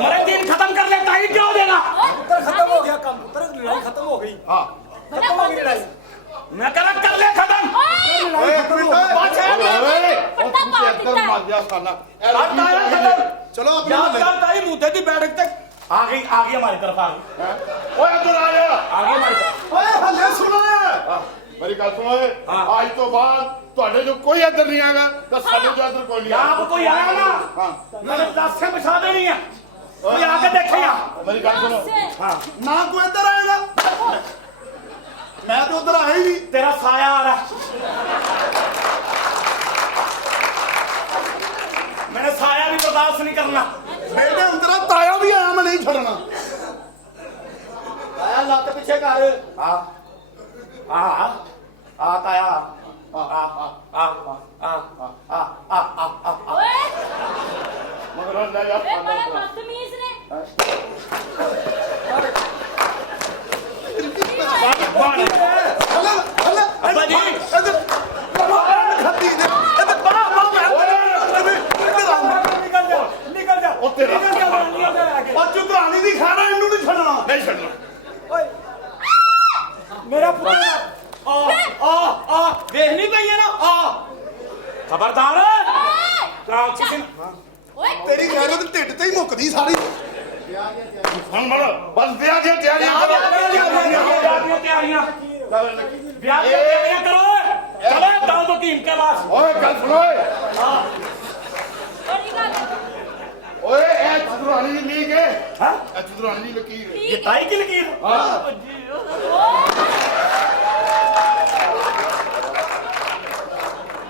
मरंजीन खत्म कर ले ताई क्या हो देगा ਪੁੱਤਰ ਖਤਮ ਹੋ ਗਿਆ ਕੰਮ ਪੁੱਤਰ ਲੜਾਈ ਖਤਮ ਹੋ ਗਈ हाँ ਖਤਮ ਹੋ ਗਈ ਲੜਾਈ मैं कह रहा कर ले खत्म ਓਏ ओए एक मिनट बचा ले। ओए पट्टा पाड़ अंदर देता है। मार दिया साला ताया खत्म ਚਲੋ ਆਪਣੇ याद ਮਹੱਲੇ कर ताई मुंह दी बैठक तक आ गई हमारी तरफ आ गई ओए इधर आ जा आ गई हमारी तरफ ਓਏ ਹੱਲੇ ਸੁਣੋ हाँ, मेरी गल सुनो ओए आज तो बाद ਤੁਹਾਡੇ ਜੋ ਕੋਈ ਇੱਧਰ ਨਹੀਂ ਆਗਾ ਤਾਂ ਸਾਡੇ ਜੋ ਇੱਧਰ ਕੋਈ ਨਹੀਂ यहाँ पर कोई आया ना हाँ मैंने 10 से बिछा देनी है कोई आके देखेगा मेरी गल सुनो हाँ ਨਾ ਕੋਈ ਇੱਧਰ ਆਏਗਾ ਮੈਂ ਤੇ ਉਧਰ ਆਇਆ ਹੀ ਨਹੀਂ तेरा साया आ रहा है मैंने साया भी बर्दाश्त नहीं करना ਮੇਰੇ ਅੰਦਰ ਤਾਇਆ ਵੀ ਆਇਆ ਮੈਂ ਨਹੀਂ ਛੱਡਣਾ आया लत पीछे कर आ ताया ਓਏ मगर ले जा ਇਹ ਬੜਾ ਬਦਤਮੀਜ਼ ਨੇ ਹੱਲੇ ਹੱਲੇ अब्बा जी ਇੱਧਰ ਖੱਤੀ ਨੇ ਇੱਧਰ ਬੜਾ ਇੱਧਰ ਆ ਨਿਕਲ ਜਾ ਉਹ ਤੇਰਾ ਨਿਕਲ ਜਾ ਆਗੇ ਉਹ ਚੁਦਰਾਣੀ ਦੀ ਖਾਣਾ ਇਹਨੂੰ ਨਹੀਂ ਛੱਡਣਾ नहीं छोड़ना ਓਏ ਮੇਰਾ ਪੁੱਤਰ आ देख नहीं पई है ना खबरदार ਓਏ ਓਏ ਤੇਰੀ ਗੈਰਤ ਢਿੱਡ ਤੇ ਹੀ ਮੁੱਕਦੀ ਸਾਰੀ हम बोलो बस ब्याह की तैयारी करो तैयारियां ब्याह की तैयारियां करो चलो दाओ तो टीम के पास ओए गल सुनो ओए ਬੜੀ ਗੱਲ ओए ए चतुरानी जी लीक है हाँ? ए चतुरानी जी लकीर है ये ताई की लकीर हाँ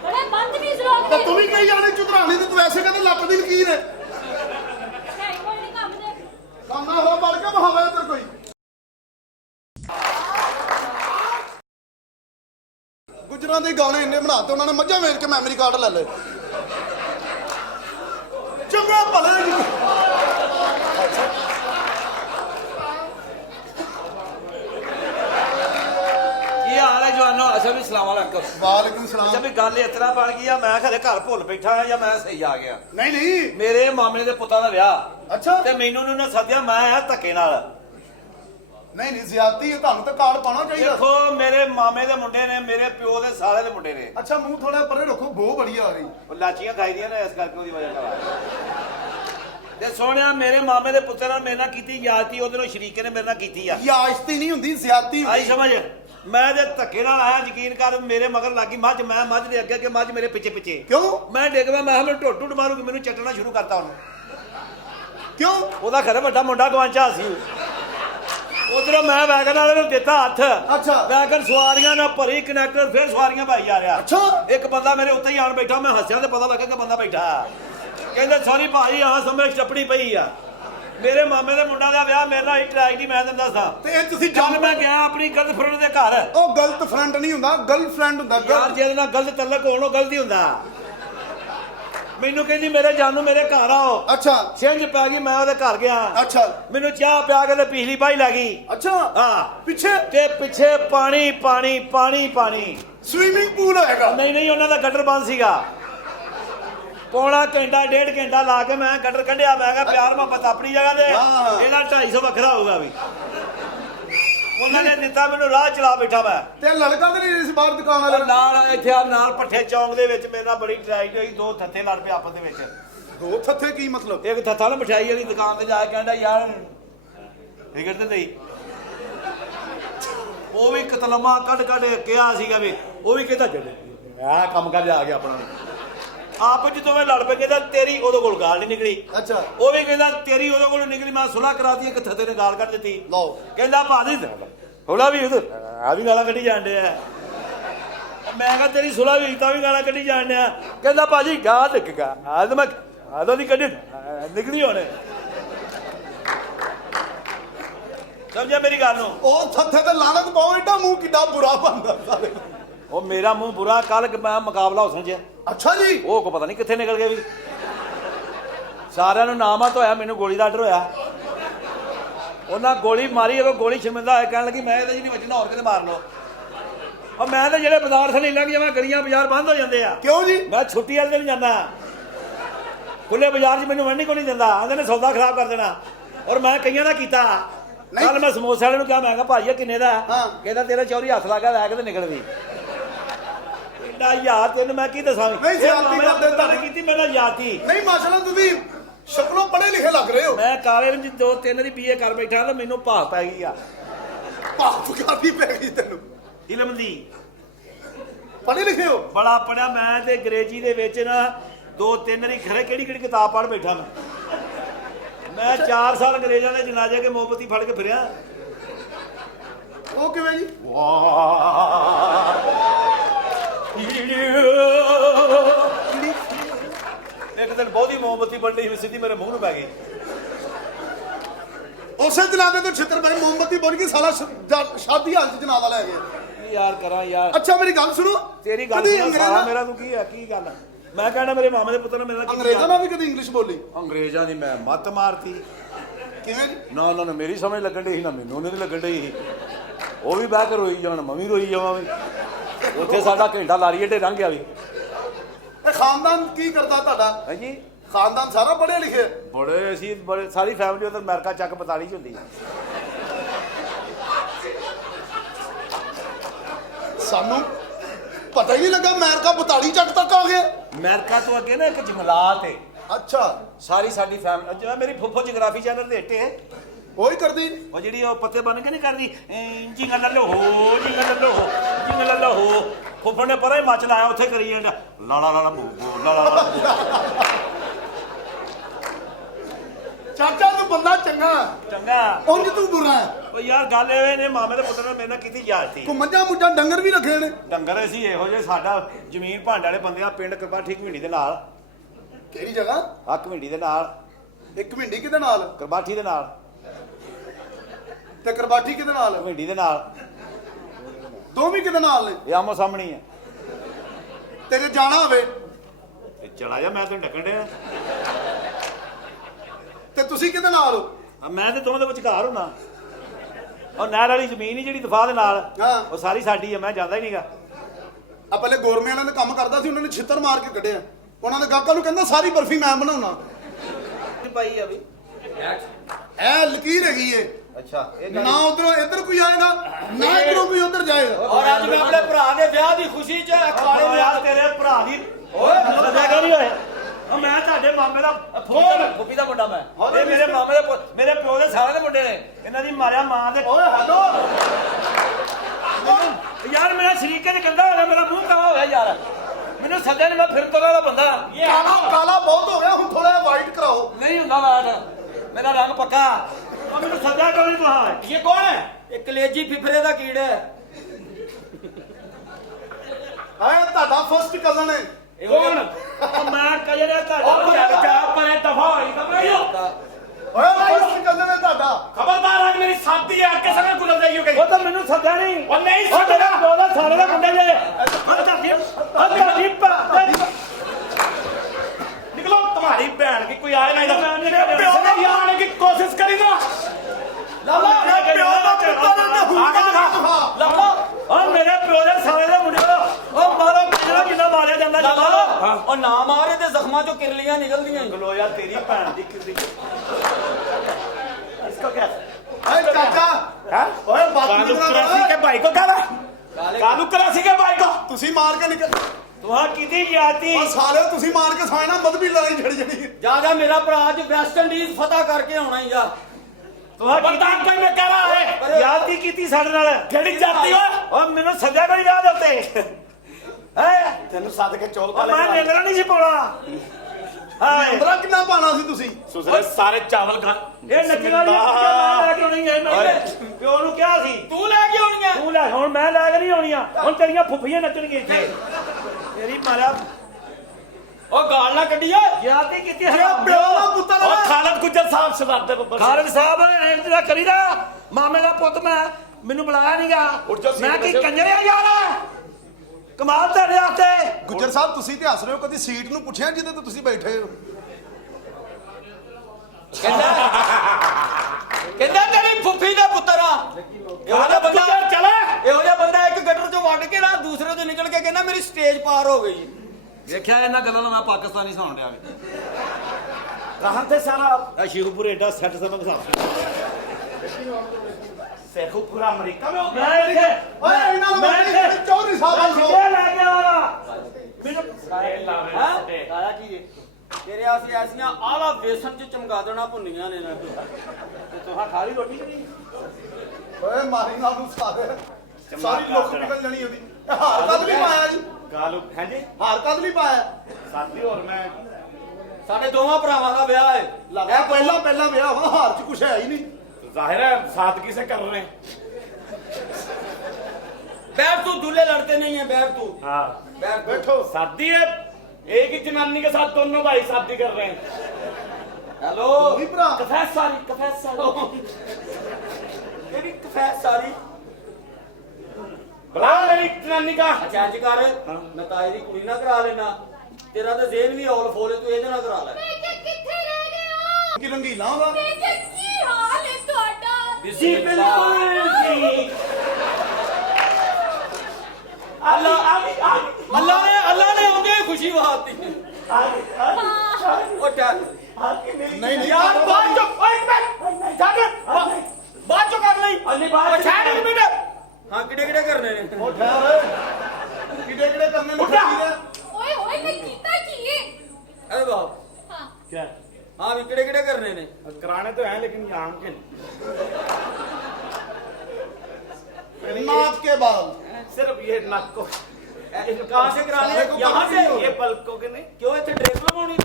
ਬੜੇ ਬਦਤਮੀਜ਼ ਲੋਕ ਤੇ ਨੇ ਤੂੰ ਵੀ ਕਹੀ ਜਾਣੀ ਚੁਦਰਾਣੀ ਤੇ ਤੂੰ ਐਸੇ ਕਹਿੰਦੇ ਲੱਕ ਦੀ ਲਕੀਰ ਹੈ ਨਹੀਂ ਕੋਈ ਨਹੀਂ ਕੰਮ ਦੇ ਸਾਹਮਣਾ ਹੋ ਬੜ ਕੇ ਬਹਾਵਾ ਇੱਧਰ ਕੋਈ ਗੁਜਰਾਂ ਦੇ ਗਾਣੇ ਇੰਨੇ ਬਣਾਤੇ ਉਹਨਾਂ ਨੇ ਮੱਝਾਂ ਵੇਚ ਕੇ ਮੈਮਰੀ ਕਾਰਡ ਲੈ ਲਏ ਚੰਗਾ ਭਲੇ ਜੀ ਕੀ ਹਾਲ ਹੈ ਜਵਾਨੋ ਅਸਾਂ ਵੀ ਸਲਾਮ ਅਲੈਕੁਮ ਵਾਲੇਕੁਮ ਅੱਛਾ ਸਲਾਮ ਵੀ ਗੱਲ ਇਸ ਤਰ੍ਹਾਂ ਬਣ ਗਈ ਆ ਮੈਂ ਖਰੇ ਘਰ ਭੁੱਲ ਬੈਠਾ ਹਾਂ ਜਾਂ ਮੈਂ ਸਹੀ ਆ ਗਿਆ ਨਹੀਂ ਨਹੀਂ ਮੇਰੇ ਮਾਮੇ ਦੇ ਪੁੱਤਾਂ ਦਾ ਵਿਆਹ ਅੱਛਾ ਤੇ ਮੈਨੂੰ ਨੀ ਉਹਨੇ ਸੱਦਿਆ ਮੈਂ ਆਇਆ ਧੱਕੇ ਨਾਲ ਨਹੀਂ ਨਹੀਂ ਜ਼ਿਆਦਤੀ ਹੈ ਤੁਹਾਨੂੰ ਤਾਂ ਕਾਰਡ ਪਾਉਣਾ ਚਾਹੀਦਾ ਦੇਖੋ ਮੇਰੇ ਮਾਮੇ ਦੇ ਮੁੰਡੇ ਨੇ ਮੇਰੇ ਪਿਓ ਦੇ ਸਾਲੇ ਦੇ ਮੁੰਡੇ ਨੇ ਅੱਛਾ ਮੂੰਹ ਥੋੜਾ ਪਰੇ ਰੱਖੋ ਬੋ ਬੜੀ ਆ ਰਹੀ ਉਹ ਲਾਚੀਆਂ ਖਾਈਦੀਆਂ ਨੇ ਇਸ ਕਰਕੇ ਉਹਦੀ ਵਜ੍ਹਾ ਨਾਲ ਤੇ ਸੋਹਣਿਆ ਮੇਰੇ ਮਾਮੇ ਦੇ ਪੁੱਤਰ ਨਾਲ ਮੇਰੇ ਨਾਲ ਕੀਤੀ ਯਾਦਤੀ ਉਹਦੇ ਨਾਲ ਸ਼ਰੀਕੇ ਨੇ ਮੇਰੇ ਨਾਲ ਕੀਤੀ ਆ ਯਾਸ਼ਤੀ ਨਹੀਂ ਹੁੰਦੀ ਜ਼ਿਆਦਤੀ ਆਈ ਸਮਝ ਮੈਂ ਜੇ ਧੱਕੇ ਨਾਲ ਆਇਆ ਯਕੀਨ ਕਰ ਮੇਰੇ ਮਗਰ ਲੱਗੀ ਮੱਝ ਮੈਂ ਮੱਝ ਦੇ ਅੱਗੇ ਅੱਗੇ ਮੱਝ ਮੇਰੇ ਪਿੱਛੇ ਪਿੱਛੇ ਕਿਉਂ ਮੈਂ ਡਿੱਗ ਪਿਆ ਮੈਂ ਕਿਹਾ ਮੈਨੂੰ ਟੁੱਟ ਟੁੱਟ ਮਾਰੂਗੀ ਮੈਨੂੰ ਚੱਟਣਾ ਸ਼ੁਰੂ ਕਰਤਾ ਉਹਨੂੰ ਕਿਉਂ ਉਹਦਾ ਘਰੇ ਵੱਡਾ ਮੁੰਡਾ ਗਵਾਂਚਾ ਸੀ ਉਧਰੋਂ ਮੈਂ ਵੈਗਨ ਵਾਲੇ ਨੂੰ ਦਿੱਤਾ ਹੱਥ ਅੱਛਾ। ਵੈਗਨ ਸਵਾਰੀਆਂ ਨਾਲ ਭਰੀ ਕਨੈਕਟਰ ਫਿਰ ਸਵਾਰੀਆਂ ਭਾਈ ਜਾ ਰਿਹਾ ਅੱਛਾ। ਇੱਕ ਬੰਦਾ ਮੇਰੇ ਉੱਤੇ ਹੀ ਆਣ ਬੈਠਾ ਮੈਂ ਹੱਸਿਆ ਤੇ ਪਤਾ ਲੱਗਾ ਕਿ ਬੰਦਾ ਬੈਠਾ ਕਹਿੰਦਾ ਸੌਰੀ ਭਾਈ ਆ ਸਮੇਂ ਸਟੱਪਣੀ ਪਈ ਆ ਮੇਰੇ ਮਾਮੇ ਦੇ ਮੁੰਡਾ ਦਾ ਵਿਆਹ ਮੇਰੇ ਨਾਲ ਹੀ ਟਰੈਕ ਦੀ ਮੈਂ ਤੈਨੂੰ ਦੱਸਾਂ ਤੇ ਇਹ ਤੁਸੀਂ ਜਦ ਮੈਂ ਗਿਆ ਆਪਣੀ ਗਰਲਫ੍ਰੈਂਡ ਦੇ ਘਰ ਉਹ ਗਲਤ ਫਰੈਂਡ ਨਹੀਂ ਹੁੰਦਾ ਗਰਲਫ੍ਰੈਂਡ ਹੁੰਦਾ ਯਾਰ ਜਿਹਦੇ ਨਾਲ ਗਲਤ ਤਲਕ ਹੋਣ ਉਹ ਗਲਤੀ ਹੁੰਦਾ ਮੈਨੂੰ ਕਹਿੰਦੀ ਮੇਰੇ ਜਾਨੂ ਮੇਰੇ ਘਰ ਆਓ ਅੱਛਾ ਛਿੰਝ ਪੈ ਗਈ ਮੈਂ ਉਹਦੇ ਘਰ ਗਿਆ ਅੱਛਾ ਮੈਨੂੰ ਚਾਹ ਪਿਆ ਕੇ ਤੇ ਪਿਛਲੀ ਪਾਈ ਲੱਗ ਗਈ ਅੱਛਾ ਹਾਂ ਪਿੱਛੇ ਤੇ ਪਿੱਛੇ ਪਾਣੀ ਪਾਣੀ ਪਾਣੀ ਪਾਣੀ ਸਵੀਮਿੰਗ ਪੂਲ ਹੋਏਗਾ ਨਹੀਂ ਨਹੀਂ ਉਹਨਾਂ ਦਾ ਗਟਰ ਬੰਦ ਸੀਗਾ ਪੌਣਾ ਘੰਟਾ 1.5 ਘੰਟਾ ਲਾ ਕੇ ਮੈਂ ਗਟਰ ਕੱਢਿਆ। ਮੈਂ ਕਿਹਾ ਪਿਆਰ ਮੁਹੱਬਤ ਆਪਣੀ ਜਗ੍ਹਾ ਤੇ, ਹਾਂ। ਇਹਦਾ 250 ਵੱਖਰਾ ਹੋਊਗਾ ਵੀ। ਉਹਨਾਂ ਨੇ ਦਿੱਤਾ ਮੈਨੂੰ, ਰਾਹ ਚਲਾ ਬੈਠਾ ਮੈਂ। ਤੇ ਲੜਕਾ ਤੇ ਨਹੀਂ ਇਸ ਬਾਹਰ ਦੁਕਾਨ ਵਾਲੇ ਔਰ ਨਾਲ ਇੱਥੇ ਆ ਨਾਲ ਪੱਠੇ ਚੌਂਕ ਦੇ ਵਿੱਚ ਮੇਰੇ ਨਾਲ ਬੜੀ ਟਰਾਈ ਹੋਈ, 2 ਥੱਥੇ ਲੜ ਪਏ ਆਪਸ ਦੇ ਵਿੱਚ। 2 ਥੱਥੇ ਕੀ ਮਤਲਬ? ਇੱਕ ਥੱਥਾ ਨਾ ਮਠਿਆਈ ਵਾਲੀ ਦੁਕਾਨ ਤੇ ਜਾ ਕੇ ਕਹਿੰਦਾ ਯਾਰ ਫਿਕਰ ਤੇ ਨਹੀਂ, ਉਹ ਵੀ ਕਤਲਮਾ ਕੱਢ ਕਿਹਾ ਸੀਗਾ ਵੀ, ਉਹ ਵੀ ਕਹਿੰਦਾ ਆ ਕੰਮ ਕਰ ਜਾ ਗਿਆ ਆਪਣਾ। ਆਪ ਜਦੋਂ ਮੈਂ ਲੜ ਪਏ, ਕਹਿੰਦਾ ਤੇਰੀ ਉਹਦੇ ਕੋਲ ਗਾਲ ਨਹੀਂ ਨਿਕਲੀ। ਅੱਛਾ। ਉਹ ਵੀ ਕਹਿੰਦਾ ਤੇਰੀ ਉਹਦੇ ਕੋਲ ਨਿਕਲੀ, ਮੈਂ ਸੁਲਾਹ ਕਰਾਤੀ, ਇੱਕ ਥੱਥੇ ਨੇ ਗਾਲ ਕੱਢ ਦਿੱਤੀ। ਲਓ। ਕਹਿੰਦਾ ਭਾਜੀ ਹੋਲਾ ਵੀ ਉਧਰ ਆ ਵੀ ਗਾਲਾਂ ਕੱਢੀ ਜਾਣ ਡਿਆ। ਮੈਂ ਕਿਹਾ ਤੇਰੀ ਸੁਲਾਹ ਵੀ ਤਾਂ ਵੀ ਗਾਲਾਂ ਕੱਢੀ ਜਾਣ ਡਿਆ। ਕਹਿੰਦਾ ਭਾਜੀ ਗਾਲ ਨਿਕਗਾ ਆਦ ਮੈਂ ਆਦੋਂ ਦੀ ਕੱਢੀ ਨਿਕਲੀ ਹੋਣੇ। ਸਮਝਿਆ ਮੇਰੀ ਗੱਲ ਨੂੰ? ਉਹ ਥੱਥੇ ਤੇ ਲਾਣਤ ਪਾਓ, ਏਡਾ ਮੂੰਹ ਕਿੱਡਾ ਬੁਰਾ ਬਣਦਾ ਸਾਰੇ। ਉਹ ਮੇਰਾ ਮੂੰਹ ਬੁਰਾ, ਕੱਲ ਮੈਂ ਮੁਕਾਬਲਾ ਹੁਸਨ ਚ। ਅੱਛਾ ਜੀ। ਉਹ ਕੋ ਪਤਾ ਨਹੀਂ ਕਿੱਥੇ ਨਿਕਲ ਗਏ ਵੀ। ਸਾਰਿਆਂ ਨੂੰ ਨਾਮਤ ਹੋਇਆ, ਮੈਨੂੰ ਗੋਲੀ ਦਾ ਡਰ ਹੋਇਆ। ਉਹਨਾਂ ਗੋਲੀ ਮਾਰੀ, ਉਹ ਗੋਲੀ ਸ਼ਰਮਿੰਦਾ ਹੋਇਆ, ਕਹਿਣ ਲੱਗੀ ਮੈਂ ਇਹਦੇ ਜੀ ਨਹੀਂ ਵੱਜਣਾ, ਹੋਰ ਕਿਤੇ ਮਾਰ ਲਓ। ਉਹ ਮੈਂ ਤਾਂ ਜਿਹੜੇ ਬਾਜ਼ਾਰ ਥਲੇ ਲੰਘ ਜਾਵਾਂ, ਗਲੀਆਂ ਬਾਜ਼ਾਰ ਬੰਦ ਹੋ ਜਾਂਦੇ ਆ। ਕਿਉਂ ਜੀ? ਮੈਂ ਛੁੱਟੀ ਵਾਲੇ ਦਿਨ ਜਾਂਦਾ, ਖੁੱਲੇ ਬਾਜ਼ਾਰ 'ਚ ਮੈਨੂੰ ਵੰਡੀ ਕੋਈ ਨਹੀਂ ਦਿੰਦਾ, ਆਂਦੇ ਨੇ ਸੌਦਾ ਖਰਾਬ ਕਰ ਦੇਣਾ। ਔਰ ਮੈਂ ਕਈਆਂ ਦਾ ਕੀਤਾ। ਕੱਲ ਮੈਂ ਸਮੋਸੇ ਵਾਲੇ ਨੂੰ ਕਿਹਾ, ਮੈਂ ਕਿਹਾ ਭਾਈ ਇਹ ਕਿੰਨੇ ਦਾ? ਕਹਿੰਦਾ ਤੇਰਾ ਚੌਰੀ ਹੱਥ ਲਾ ਕੇ ਲੈ ਕੇ ਤੇ ਨਿਕਲ ਵੀ। ਏਡਾ ਯਾਰ ਤੈਨੂੰ ਮੈਂ ਕੀ ਦੱਸਾਂ? ਨਹੀਂ ਜ਼ਿਆਦਤੀ ਕਰਦੇ ਤਾਂ ਕੀਤੀ ਮੇਰੇ ਨਾਲ ਯਾਤੀ। ਨਹੀਂ ਮਾਸ਼ਾਅੱਲਾ ਤੁਸੀਂ ਸ਼ਕਲੋਂ ਪੜ੍ਹੇ ਲਿਖੇ ਲੱਗ ਰਹੇ ਹੋ। ਮੈਂ ਕਾਲਜ ਵਿੱਚ 2-3 ਦੀ BA ਕਰ ਬੈਠਾ ਤਾਂ ਮੈਨੂੰ ਭਾਅ ਪੈ ਗਈ ਆ। ਭਾਫ ਕਾਦੀ ਪੈ ਗਈ ਤੈਨੂੰ? ਇਲਮ ਦੀ। ਪੜ੍ਹੇ ਲਿਖੇ ਹੋ? ਬੜਾ ਪੜਿਆ ਮੈਂ ਤੇ ਅੰਗਰੇਜ਼ੀ ਦੇ ਵਿੱਚ ਨਾ 2-3 ਦੀ ਖਰੇ ਕਿਹੜੀ ਕਿਤਾਬ ਪੜ੍ਹ ਬੈਠਾ ਮੈਂ 4 ਸਾਲ ਅੰਗਰੇਜ਼ਾਂ ਦੇ ਜਨਾਜ਼ੇ ਕੇ ਮੋਮਬੱਤੀ ਫੜ ਕੇ ਫਿਰਿਆ। ਉਹ ਕਿਵੇਂ ਜੀ? ਇੱਕ ਦਿਨ ਬਹੁਤੀ ਮੋਮਬੱਤੀ ਬਣਦੀ ਸੀ, ਸਿੱਧੀ ਮੇਰੇ ਮੂੰਹ ਨੂੰ ਪੈ ਗਈ। ਉਸੇ ਜਨਾਜ਼ੇ ਤੋਂ ਛਿੱਤਰ ਪੈ ਮੋਮਬੱਤੀ ਬਣ ਗਈ, ਸਾਲਾ ਸ਼ਾਦੀ ਹਾਲ ਚ ਜਨਾਜ਼ਾ ਲੈ ਗਿਆ। ਯਾਰ ਕਰਾਂ ਯਾਰ। ਅੱਛਾ ਮੇਰੀ ਗੱਲ ਸੁਣੋ। ਤੇਰੀ ਗੱਲ ਸੁਣ ਸਾਲਾ ਮੇਰਾ, ਤੂੰ ਕੀ ਆ ਕੀ ਗੱਲ? ਮੈਂ ਕਹਿੰਦਾ ਮੇਰੇ ਮਾਮੇ ਦੇ ਪੁੱਤਰ ਨੇ ਮੇਰੇ ਨਾਲ ਅੰਗਰੇਜ਼ਾਂ ਨਾਲ ਵੀ ਕਦੀ ਇੰਗਲਿਸ਼ ਬੋਲੀ? ਅੰਗਰੇਜ਼ਾਂ ਦੀ ਮੈਂ ਮੱਤ ਮਾਰਤੀ। ਕਿਵੇਂ ਜੀ? ਨਾ ਨਾ ਮੇਰੀ ਸਮਝ ਲੱਗਣ ਡਈ ਸੀ, ਨਾ ਮੈਨੂੰ ਨਹੀਂ ਲੱਗਣ ਡਈ ਸੀ। ਉਹ ਵੀ ਬਹਿ ਕੇ ਰੋਈ ਜਾਣ, ਮੈਂ ਵੀ ਰੋਈ ਜਾਵਾਂ ਵੀ। ਉੱਥੇ ਸਾਡਾ ਘੰਟਾ ਲਾਰੀਏ ਢੇ ਲੰਘ ਗਿਆ ਵੀ। ਇਹ ਖਾਨਦਾਨ ਕੀ ਕਰਦਾ ਤੁਹਾਡਾ? ਹਾਂਜੀ ਖਾਨਦਾਨ ਸਾਰਾ ਪੜ੍ਹੇ ਲਿਖੇ? ਬੜੇ ਅਸੀਂ ਬੜੇ, ਸਾਰੀ ਫੈਮਿਲੀ ਉਧਰ ਅਮਰੀਕਾ ਚੱਕ 42 ਚ ਹੁੰਦੀ। ਸਾਨੂੰ ਪਤਾ ਹੀ ਨਹੀਂ ਲੱਗਾ ਅਮਰੀਕਾ 42 ਚੱਕ ਤੱਕ ਆ ਗਏ। ਅਮਰੀਕਾ ਤੋਂ ਅੱਗੇ ਨਾ ਇੱਕ ਜੰਗਲਾਤ ਹੈ। ਅੱਛਾ। ਸਾਰੀ ਸਾਡੀ ਫੈਮਿਲੀ, ਜਿਵੇਂ ਮੇਰੀ ਫੁੱਫੋ ਜਗਰਾਫੀ ਚੈਨਲ ਦੇ ਹੇਠੇ ਉਹੀ ਕਰਦੀ। ਉਹ ਜਿਹੜੀ ਉਹ ਪੱਤੇ ਬਣ ਕੇ ਨਹੀਂ ਕਰਦੀ ਜਿੰਗਲ ਲੱਲੋ ਹੋ ਜਿੰਗਲ ਲੱਲੋ ਹੋ ਜਿੰਗਲ ਲੱਲੋ ਹੋ। ਫੁੱਫੜ ਨੇ ਪਰਾਂ ਹੀ ਮੱਚ ਲਾਇਆ, ਉੱਥੇ ਕਰੀ ਜਾਂਦਾ ਲਾਲਾ ਲਾਲਾ ਬੂ ਲਾਲਾ ਲਾਲਾ। ਚਾਚਾ ਤੂੰ ਬੰਦਾ ਚੰਗਾ, ਚੰਗਾ। ਉਂਝ ਤੂੰ ਬੁਰਾ ਹੈ। ਉਹ ਯਾਰ ਗੱਲ ਇਹ ਨੇ, ਮਾਮੇ ਦੇ ਪੁੱਤਰ ਨੇ ਮੇਰੇ ਨਾਲ ਕੀਤੀ ਯਾਰਤੀ। ਤੂੰ ਮੱਝਾਂ ਮੁੱਝਾਂ ਡੰਗਰ ਵੀ ਰੱਖੇ ਨੇ? ਡੰਗਰ ਅਸੀਂ ਇਹੋ ਜਿਹੇ, ਸਾਡਾ ਜ਼ਮੀਨ ਭਾਂਡੇ ਵਾਲੇ ਬੰਦੇ ਆ, ਪਿੰਡ ਕਰਬਾਠੀ ਘਮਿੰਡੀ ਦੇ ਨਾਲ। ਕਿਹੜੀ ਜਗ੍ਹਾ? ਆ ਘਮਿੰਡੀ ਦੇ ਨਾਲ। ਇੱਕ ਮਿੰਡੀ ਕਿਹਦੇ ਨਾਲ? ਕਰਬਾਠੀ ਦੇ ਨਾਲ। ਤੇ ਕਰਬਾਠੀ ਕਿਹਦੇ ਨਾਲ? ਘਮਿੰਡੀ ਦੇ ਨਾਲ। ਦੋਵੇਂ ਕਿਹਦੇ ਨਾਲ ਨੇ? ਇਹ ਆਮੋ ਸਾਹਮਣੀ ਆ। ਤੇਰੇ ਜਾਣਾ ਹੋਵੇ ਤੇ ਚਲਾ ਜਾ, ਮੈਂ ਤੈਨੂੰ ਢੱਕਣ ਡਿਆ। ਤੇ ਤੁਸੀਂ ਕਿਹਦੇ ਨਾਲ ਹੋ? ਮੈਂ ਤੇ ਦੋਵਾਂ ਦੇ ਵਿਚਕਾਰ ਹੁਣਾ। ਉਹ ਨਹਿਰ ਵਾਲੀ ਜ਼ਮੀਨ ਹੀ ਜਿਹੜੀ ਦਫਾ ਦੇ ਨਾਲ, ਹਾਂ। ਉਹ ਸਾਰੀ ਸਾਡੀ ਆ, ਮੈਂ ਜਾਂਦਾ ਹੀ ਨਹੀਂਗਾ। ਆ ਪਹਿਲੇ ਗੋਰਮੇ ਵਾਲਿਆਂ ਨੇ ਕੰਮ ਕਰਦਾ ਸੀ, ਉਹਨਾਂ ਨੇ ਛਿੱਤਰ ਮਾਰ ਕੇ ਕੱਢਿਆ। ਉਹਨਾਂ ਦੇ ਗਾਹਕਾਂ ਨੂੰ ਕਹਿੰਦਾ ਸਾਰੀ ਬਰਫੀ ਮੈਂ ਬਣਾਉਣਾ। ਪਾਈ ਆ ਵੀ ਇਹ ਲਕੀਰ ਹੈਗੀ ਏ। ਅੱਛਾ ਨਾ ਉਧਰੋਂ ਇੱਧਰ ਕੋਈ ਆਏਗਾ, ਨਾ ਇੱਧਰੋਂ ਕੋਈ ਉੱਧਰ ਜਾਏਗਾ। ਔਰ ਅੱਜ ਮੈਂ ਆਪਣੇ ਭਰਾ ਦੇ ਵਿਆਹ ਦੀ ਖੁਸ਼ੀ 'ਚ ਅਖਾੜੇ ਯਾਰ ਤੇਰੇ ਭਰਾ ਦੀ ਸਜ਼ਾ ਕਿਉਂ ਨਹੀਂ ਹੋਏ? ਉਹ ਮੈਂ ਤੁਹਾਡੇ ਮਾਮੇ ਦਾ ਫੁੱਫੀ ਦਾ ਮੁੰਡਾ, ਮੈਂ ਇਹ ਮੇਰੇ ਮਾਮੇ ਦੇ ਮੇਰੇ ਪਿਓ ਦੇ ਸਾਰਿਆਂ ਦੇ ਮੁੰਡੇ ਨੇ। ਇਹਨਾਂ ਦੀ ਮਾਰਿਆ ਮਾਂ ਦੇ। ਓਏ ਹਟੋ। ਯਾਰ ਮੇਰਾ ਸ਼ਰੀਕੇ ਚ ਗੰਦਾ ਹੋ ਗਿਆ, ਮੇਰਾ ਮੂੰਹ ਕਾਲਾ ਹੋਇਆ ਯਾਰ। ਮੈਨੂੰ ਸੱਜਣ ਮੈਂ ਫਿਰ ਤੋਂ ਵਾਲਾ ਬੰਦਾ। ਕਾਲਾ ਕਾਲਾ ਬਹੁਤ ਹੋ ਗਿਆ, ਹੁਣ ਥੋੜਾ ਜਿਹਾ ਵਾਈਟ ਕਰਾਓ। ਨਹੀਂ ਹੁੰਦਾ ਵਾਟ, ਮੇਰਾ ਰੰਗ ਪੱਕਾ। ਉਹ ਮੈਨੂੰ ਸੱਜਾ ਕਿਉਂ ਨਹੀਂ ਤੁਹਾਂ? ਇਹ ਕੌਣ ਹੈ? ਇਹ ਕਲੇਜੀ ਫਿਫਰੇ ਦਾ ਕੀੜਾ ਹੈ। ਹਾਏ ਤੁਹਾਡਾ ਫਸਟ ਕਜ਼ਨ ਹੈ। ਕੌਣ? ਉਹ ਮੈਂ ਕਹਿੰਦਾ ਤੁਹਾਡਾ ਚਾਹ ਪਰੇ ਦਫਾ ਹੋਈ ਓਏ ਫਸਟ ਕਜ਼ਨ ਹੈ ਤੁਹਾਡਾ। ਖਬਰਦਾਰ, ਅੱਜ ਮੇਰੀ ਸਾਥੀ ਹੈ, ਕਿਸੇ ਨਾਲ ਗੁਜ਼ਰ ਜਾਈਓ ਕਹੀਂ। ਉਹ ਤਾਂ ਮੈਨੂੰ ਸੱਜਾ ਨਹੀਂ। ਉਹ ਨਹੀਂ ਉਹ ਸੱਜਣਾ। ਮੇਰਾ ਪਿਓ ਦਾ ਸਾਲੇ ਦਾ ਮੁੰਡਾ ਜੇ। निकलो, तुम्हारी बहन की कोई आए ना प्यो ने आने की कोशिश करी ना। ਲਾਲਾ ਇਹ ਪਿਓ ਦਾ ਪੁੱਤਰ ਨੇ आगे दिखा। ਹੁੰਦਾ। ਉਹ ਮੇਰੇ ਪਿਓ ਦੇ ਸਾਲੇ ਦਾ ਮੁੰਡਾ। ਉਹ ਮਾਰੋ ਕਿਹੜਾ ਕਿੰਨਾ ਮਾਰਿਆ ਜਾਂਦਾ ਲਾ ਜਮਾ ਲਾ ਉਹ ਨਾ ਮਾਰੇ ਤੇ ਜ਼ਖਮਾਂ ਚੋਂ ਕਿਰਲੀਆਂ ਨਿਕਲਦੀਆਂ ਈ। ਗਲੋ ਯਾਰ ਤੇਰੀ ਭੈਣ ਦੀ ਕਿਸੀ ਇਸਕੋ ਕਿਆ ਓਏ ਚਾਚਾ ਹੈ ਓਏ कालू करासी ਬਾਤ के भाई को क्या कालू करासी के भाई को ਤੁਸੀਂ ਮਾਰ ਕੇ ਨਿਕਲ तुहा कितनी जाती ਓ ਸਾਲਿਓ ਤੁਸੀਂ ਮਾਰ ਕੇ ਸਾਇਨਾ ਮਦਬੀ ਲੜਾਈ ਛੜ ਜਣੀ ਜਾ ਜਾ ਮੇਰਾ ਭਰਾ ਅੱਜ ਵੈਸਟ ਇੰਡੀਜ਼ ਫਤਹ ਕਰਕੇ ਆਉਣਾ ਹੀ ਜਾ तुहा बता कोई मैं कह रहा है जाती कीती साडे नाल केड़ी जाती हो और मेनू सजा कोई ना देते है ਤੈਨੂੰ ਸੱਦ ਕੇ ਚੌਲ ਪਾ मैं नेंदरा नहीं सी पाना हाय ਅੰਦਰਾ ਕਿੰਨਾ ਪਾਣਾ ਸੀ ਤੁਸੀਂ सुसरे सारे चावल खा ये नचने वाली मैं लेके आनी है मैं प्यो नु क्या सी ਤੂੰ ਲੈ ਕੇ ਆਉਣੀ ਆ ਤੂੰ ਲੈ ਹੁਣ ਮੈਂ ਲੈ ਕੇ ਨਹੀਂ ਆਉਣੀਆਂ ਹੁਣ ਤੇਰੀਆਂ ਫੁੱਫੀਆਂ ਨੱਚਣਗੀਆਂ ਇੱਥੇ ਤੇਰੀ ਮਾਰਿਆ ਉਹ ਗਾਲ ਨਾ ਕੱਢੀ ਓਏ ਗਿਆਤੀ ਕੀਤੀ ਪਿਓ ਦਾ ਪੁੱਤਰ ਉਹ ਖਾਲਦ ਗੁੱਜਰ ਸਾਹਿਬ ਸਦਾਰ ਦੇ ਬੱਬਰ ਖਾਲਦ ਸਾਹਿਬ ਇੰਤਜ਼ਾ ਕਰੀਦਾ ਮਾਮੇ ਦਾ ਪੁੱਤ ਮੈਂ ਮੈਨੂੰ ਬੁਲਾਇਆ ਨਹੀਂਗਾ ਮੈਂ ਕੀ ਕੰਜਰਿਆ ਯਾਰ ਕਮਾਲ ਤੇ ਰਿਆ ਤੇ ਗੁੱਜਰ ਸਾਹਿਬ ਤੁਸੀਂ ਤੇ ਹੱਸ ਰਹੇ ਹੋ ਕਦੀ ਸੀਟ ਨੂੰ ਪੁੱਛਿਆ ਜਿਹਦੇ ਤੇ ਤੁਸੀਂ ਬੈਠੇ ਹੋ ਕਹਿੰਦਾ ਤੇਰੀ ਫੁੱਫੀ ਦਾ ਪੁੱਤਰ ਆ ਇਹੋ ਜਿਹਾ ਬੰਦਾ ਚਲੇ ਇਹੋ ਜਿਹਾ ਬੰਦਾ ਇੱਕ ਗੱਟਰ ਚੋਂ ਵੱਢ ਕੇ ਨਾ ਦੂਸਰੇ ਤੋਂ ਨਿਕਲ ਕੇ ਕਹਿੰਦਾ ਮੇਰੀ ਸਟੇਜ ਪਾਰ ਹੋ ਗਈ ਵੇਖਿਆ ਇਹਨਾਂ ਗੱਲਾਂ ਨਾਲ ਮੈਂ ਪਾਕਿਸਤਾਨੀ ਸੁਣ ਰਿਹਾ ਕਹਾਂ ਤੇ ਸਾਰਾ ਸ਼ੇਖੂਪੁਰ ਐਡਾ ਸੈੱਟ ਸਮਝ ਸਾਹ ਸ਼ੇਖੂਪੁਰ ਅਮਰੀਕਾ में मैं ਇੱਥੇ ਓਏ ਇਹਨਾਂ ਨੂੰ ਮੈਂ ਚੌਧਰੀ ਸਾਹਿਬ ਨੂੰ ਇਹ ਲੈ ਕੇ ਆਵਾ ਮੈਨੂੰ ਹੈ ਆਇਆ ਕੀ ਜੇ ਤੇਰੇ ਆਸੀਂ ਐਸੀਆਂ ਆਲਾ ਵੇਸਣ ਚ ਚਮਕਾ ਦੇਣਾ ਭੁੰਨੀਆਂ ਨੇ ਨਾ ਤੇ ਤੁਹਾਂ ਖਾ ਲਈ ਰੋਟੀ ਕਿ ਨਹੀਂ ਓਏ ਮਾਰੀ ਨਾ ਤੂੰ ਸਾਰੀ ਲੁੱਕ ਨਿਕਲ ਜਣੀ ਉਹਦੀ ਹਾਰ ਕਦ ਨਹੀਂ ਪਾਇਆ ਜੀ ਗਾਲੂ ਹਾਂਜੀ ਹਾਰ ਕਦ ਨਹੀਂ ਪਾਇਆ ਸਾਥੀ ਹੋਰ ਮੈਂ ਸਾਡੇ ਦੋਵਾਂ ਭਰਾਵਾਂ ਦਾ ਵਿਆਹ ਹੈ ਲੱਗਦਾ ਪਹਿਲਾਂ ਵਿਆਹ ਵਾ ਹਾਰ ਚ ਕੁਛ ਹੈ ਹੀ ਨਹੀਂ ਜ਼ਾਹਿਰ है सादगी से कर रहे हैं बैठ तू दूल्हे लड़ते नहीं है बैठ तू हाँ बैठ तू। बैठो शादी है एक ही जनानी के साथ दोनों भाई शादी कर रहे हैं हेलो ਵੀ ਭਰਾ कफैस सारी तेरी कफैस सारी बुला मेरी जनानी का अच्छा इंज कर मैं ताई दी कुड़ी ना करा लेना तेरा तो जेहन भी औल फोल है तू ਇਹਦੇ ਨਾਲ ਕਰਾ ਲੈ ਮੈਂ ਕਿਹਾ ਕਿੱਥੇ ਰਹਿ ਗਏ ਹੋ ਕੀ ਰੰਗੀਲਾ ਵਾ ਮੈਂ ਕਿਹਾ ਕੀ ਹਾਲ ਹੈ ਤੁਹਾਡਾ जी बिल्कुल जी अल्लाह ने आगे खुशी बहाती ਨਹੀਂ यार बात चो बात चो कर नहीं हाँ किडे करने ने ਉਹ ਠਹਿਰ ਕਿਡੇ ਕਰਨੇ ਨੂੰ ਕੀ ਰਿਹਾ ਓਏ ਓਏ ਮੈਂ ਕੀਤਾ ਕੀ ਹੈ अरे बाप ਹਾਂ क्या हाँ भी किडे करने ने कराने तो हैं लेकिन यहाँ के नाक के बाल सिर्फ ये नाक को कहाँ से कराने यहाँ से ये पलकों के नहीं क्यों इतने ड्रेस लगानी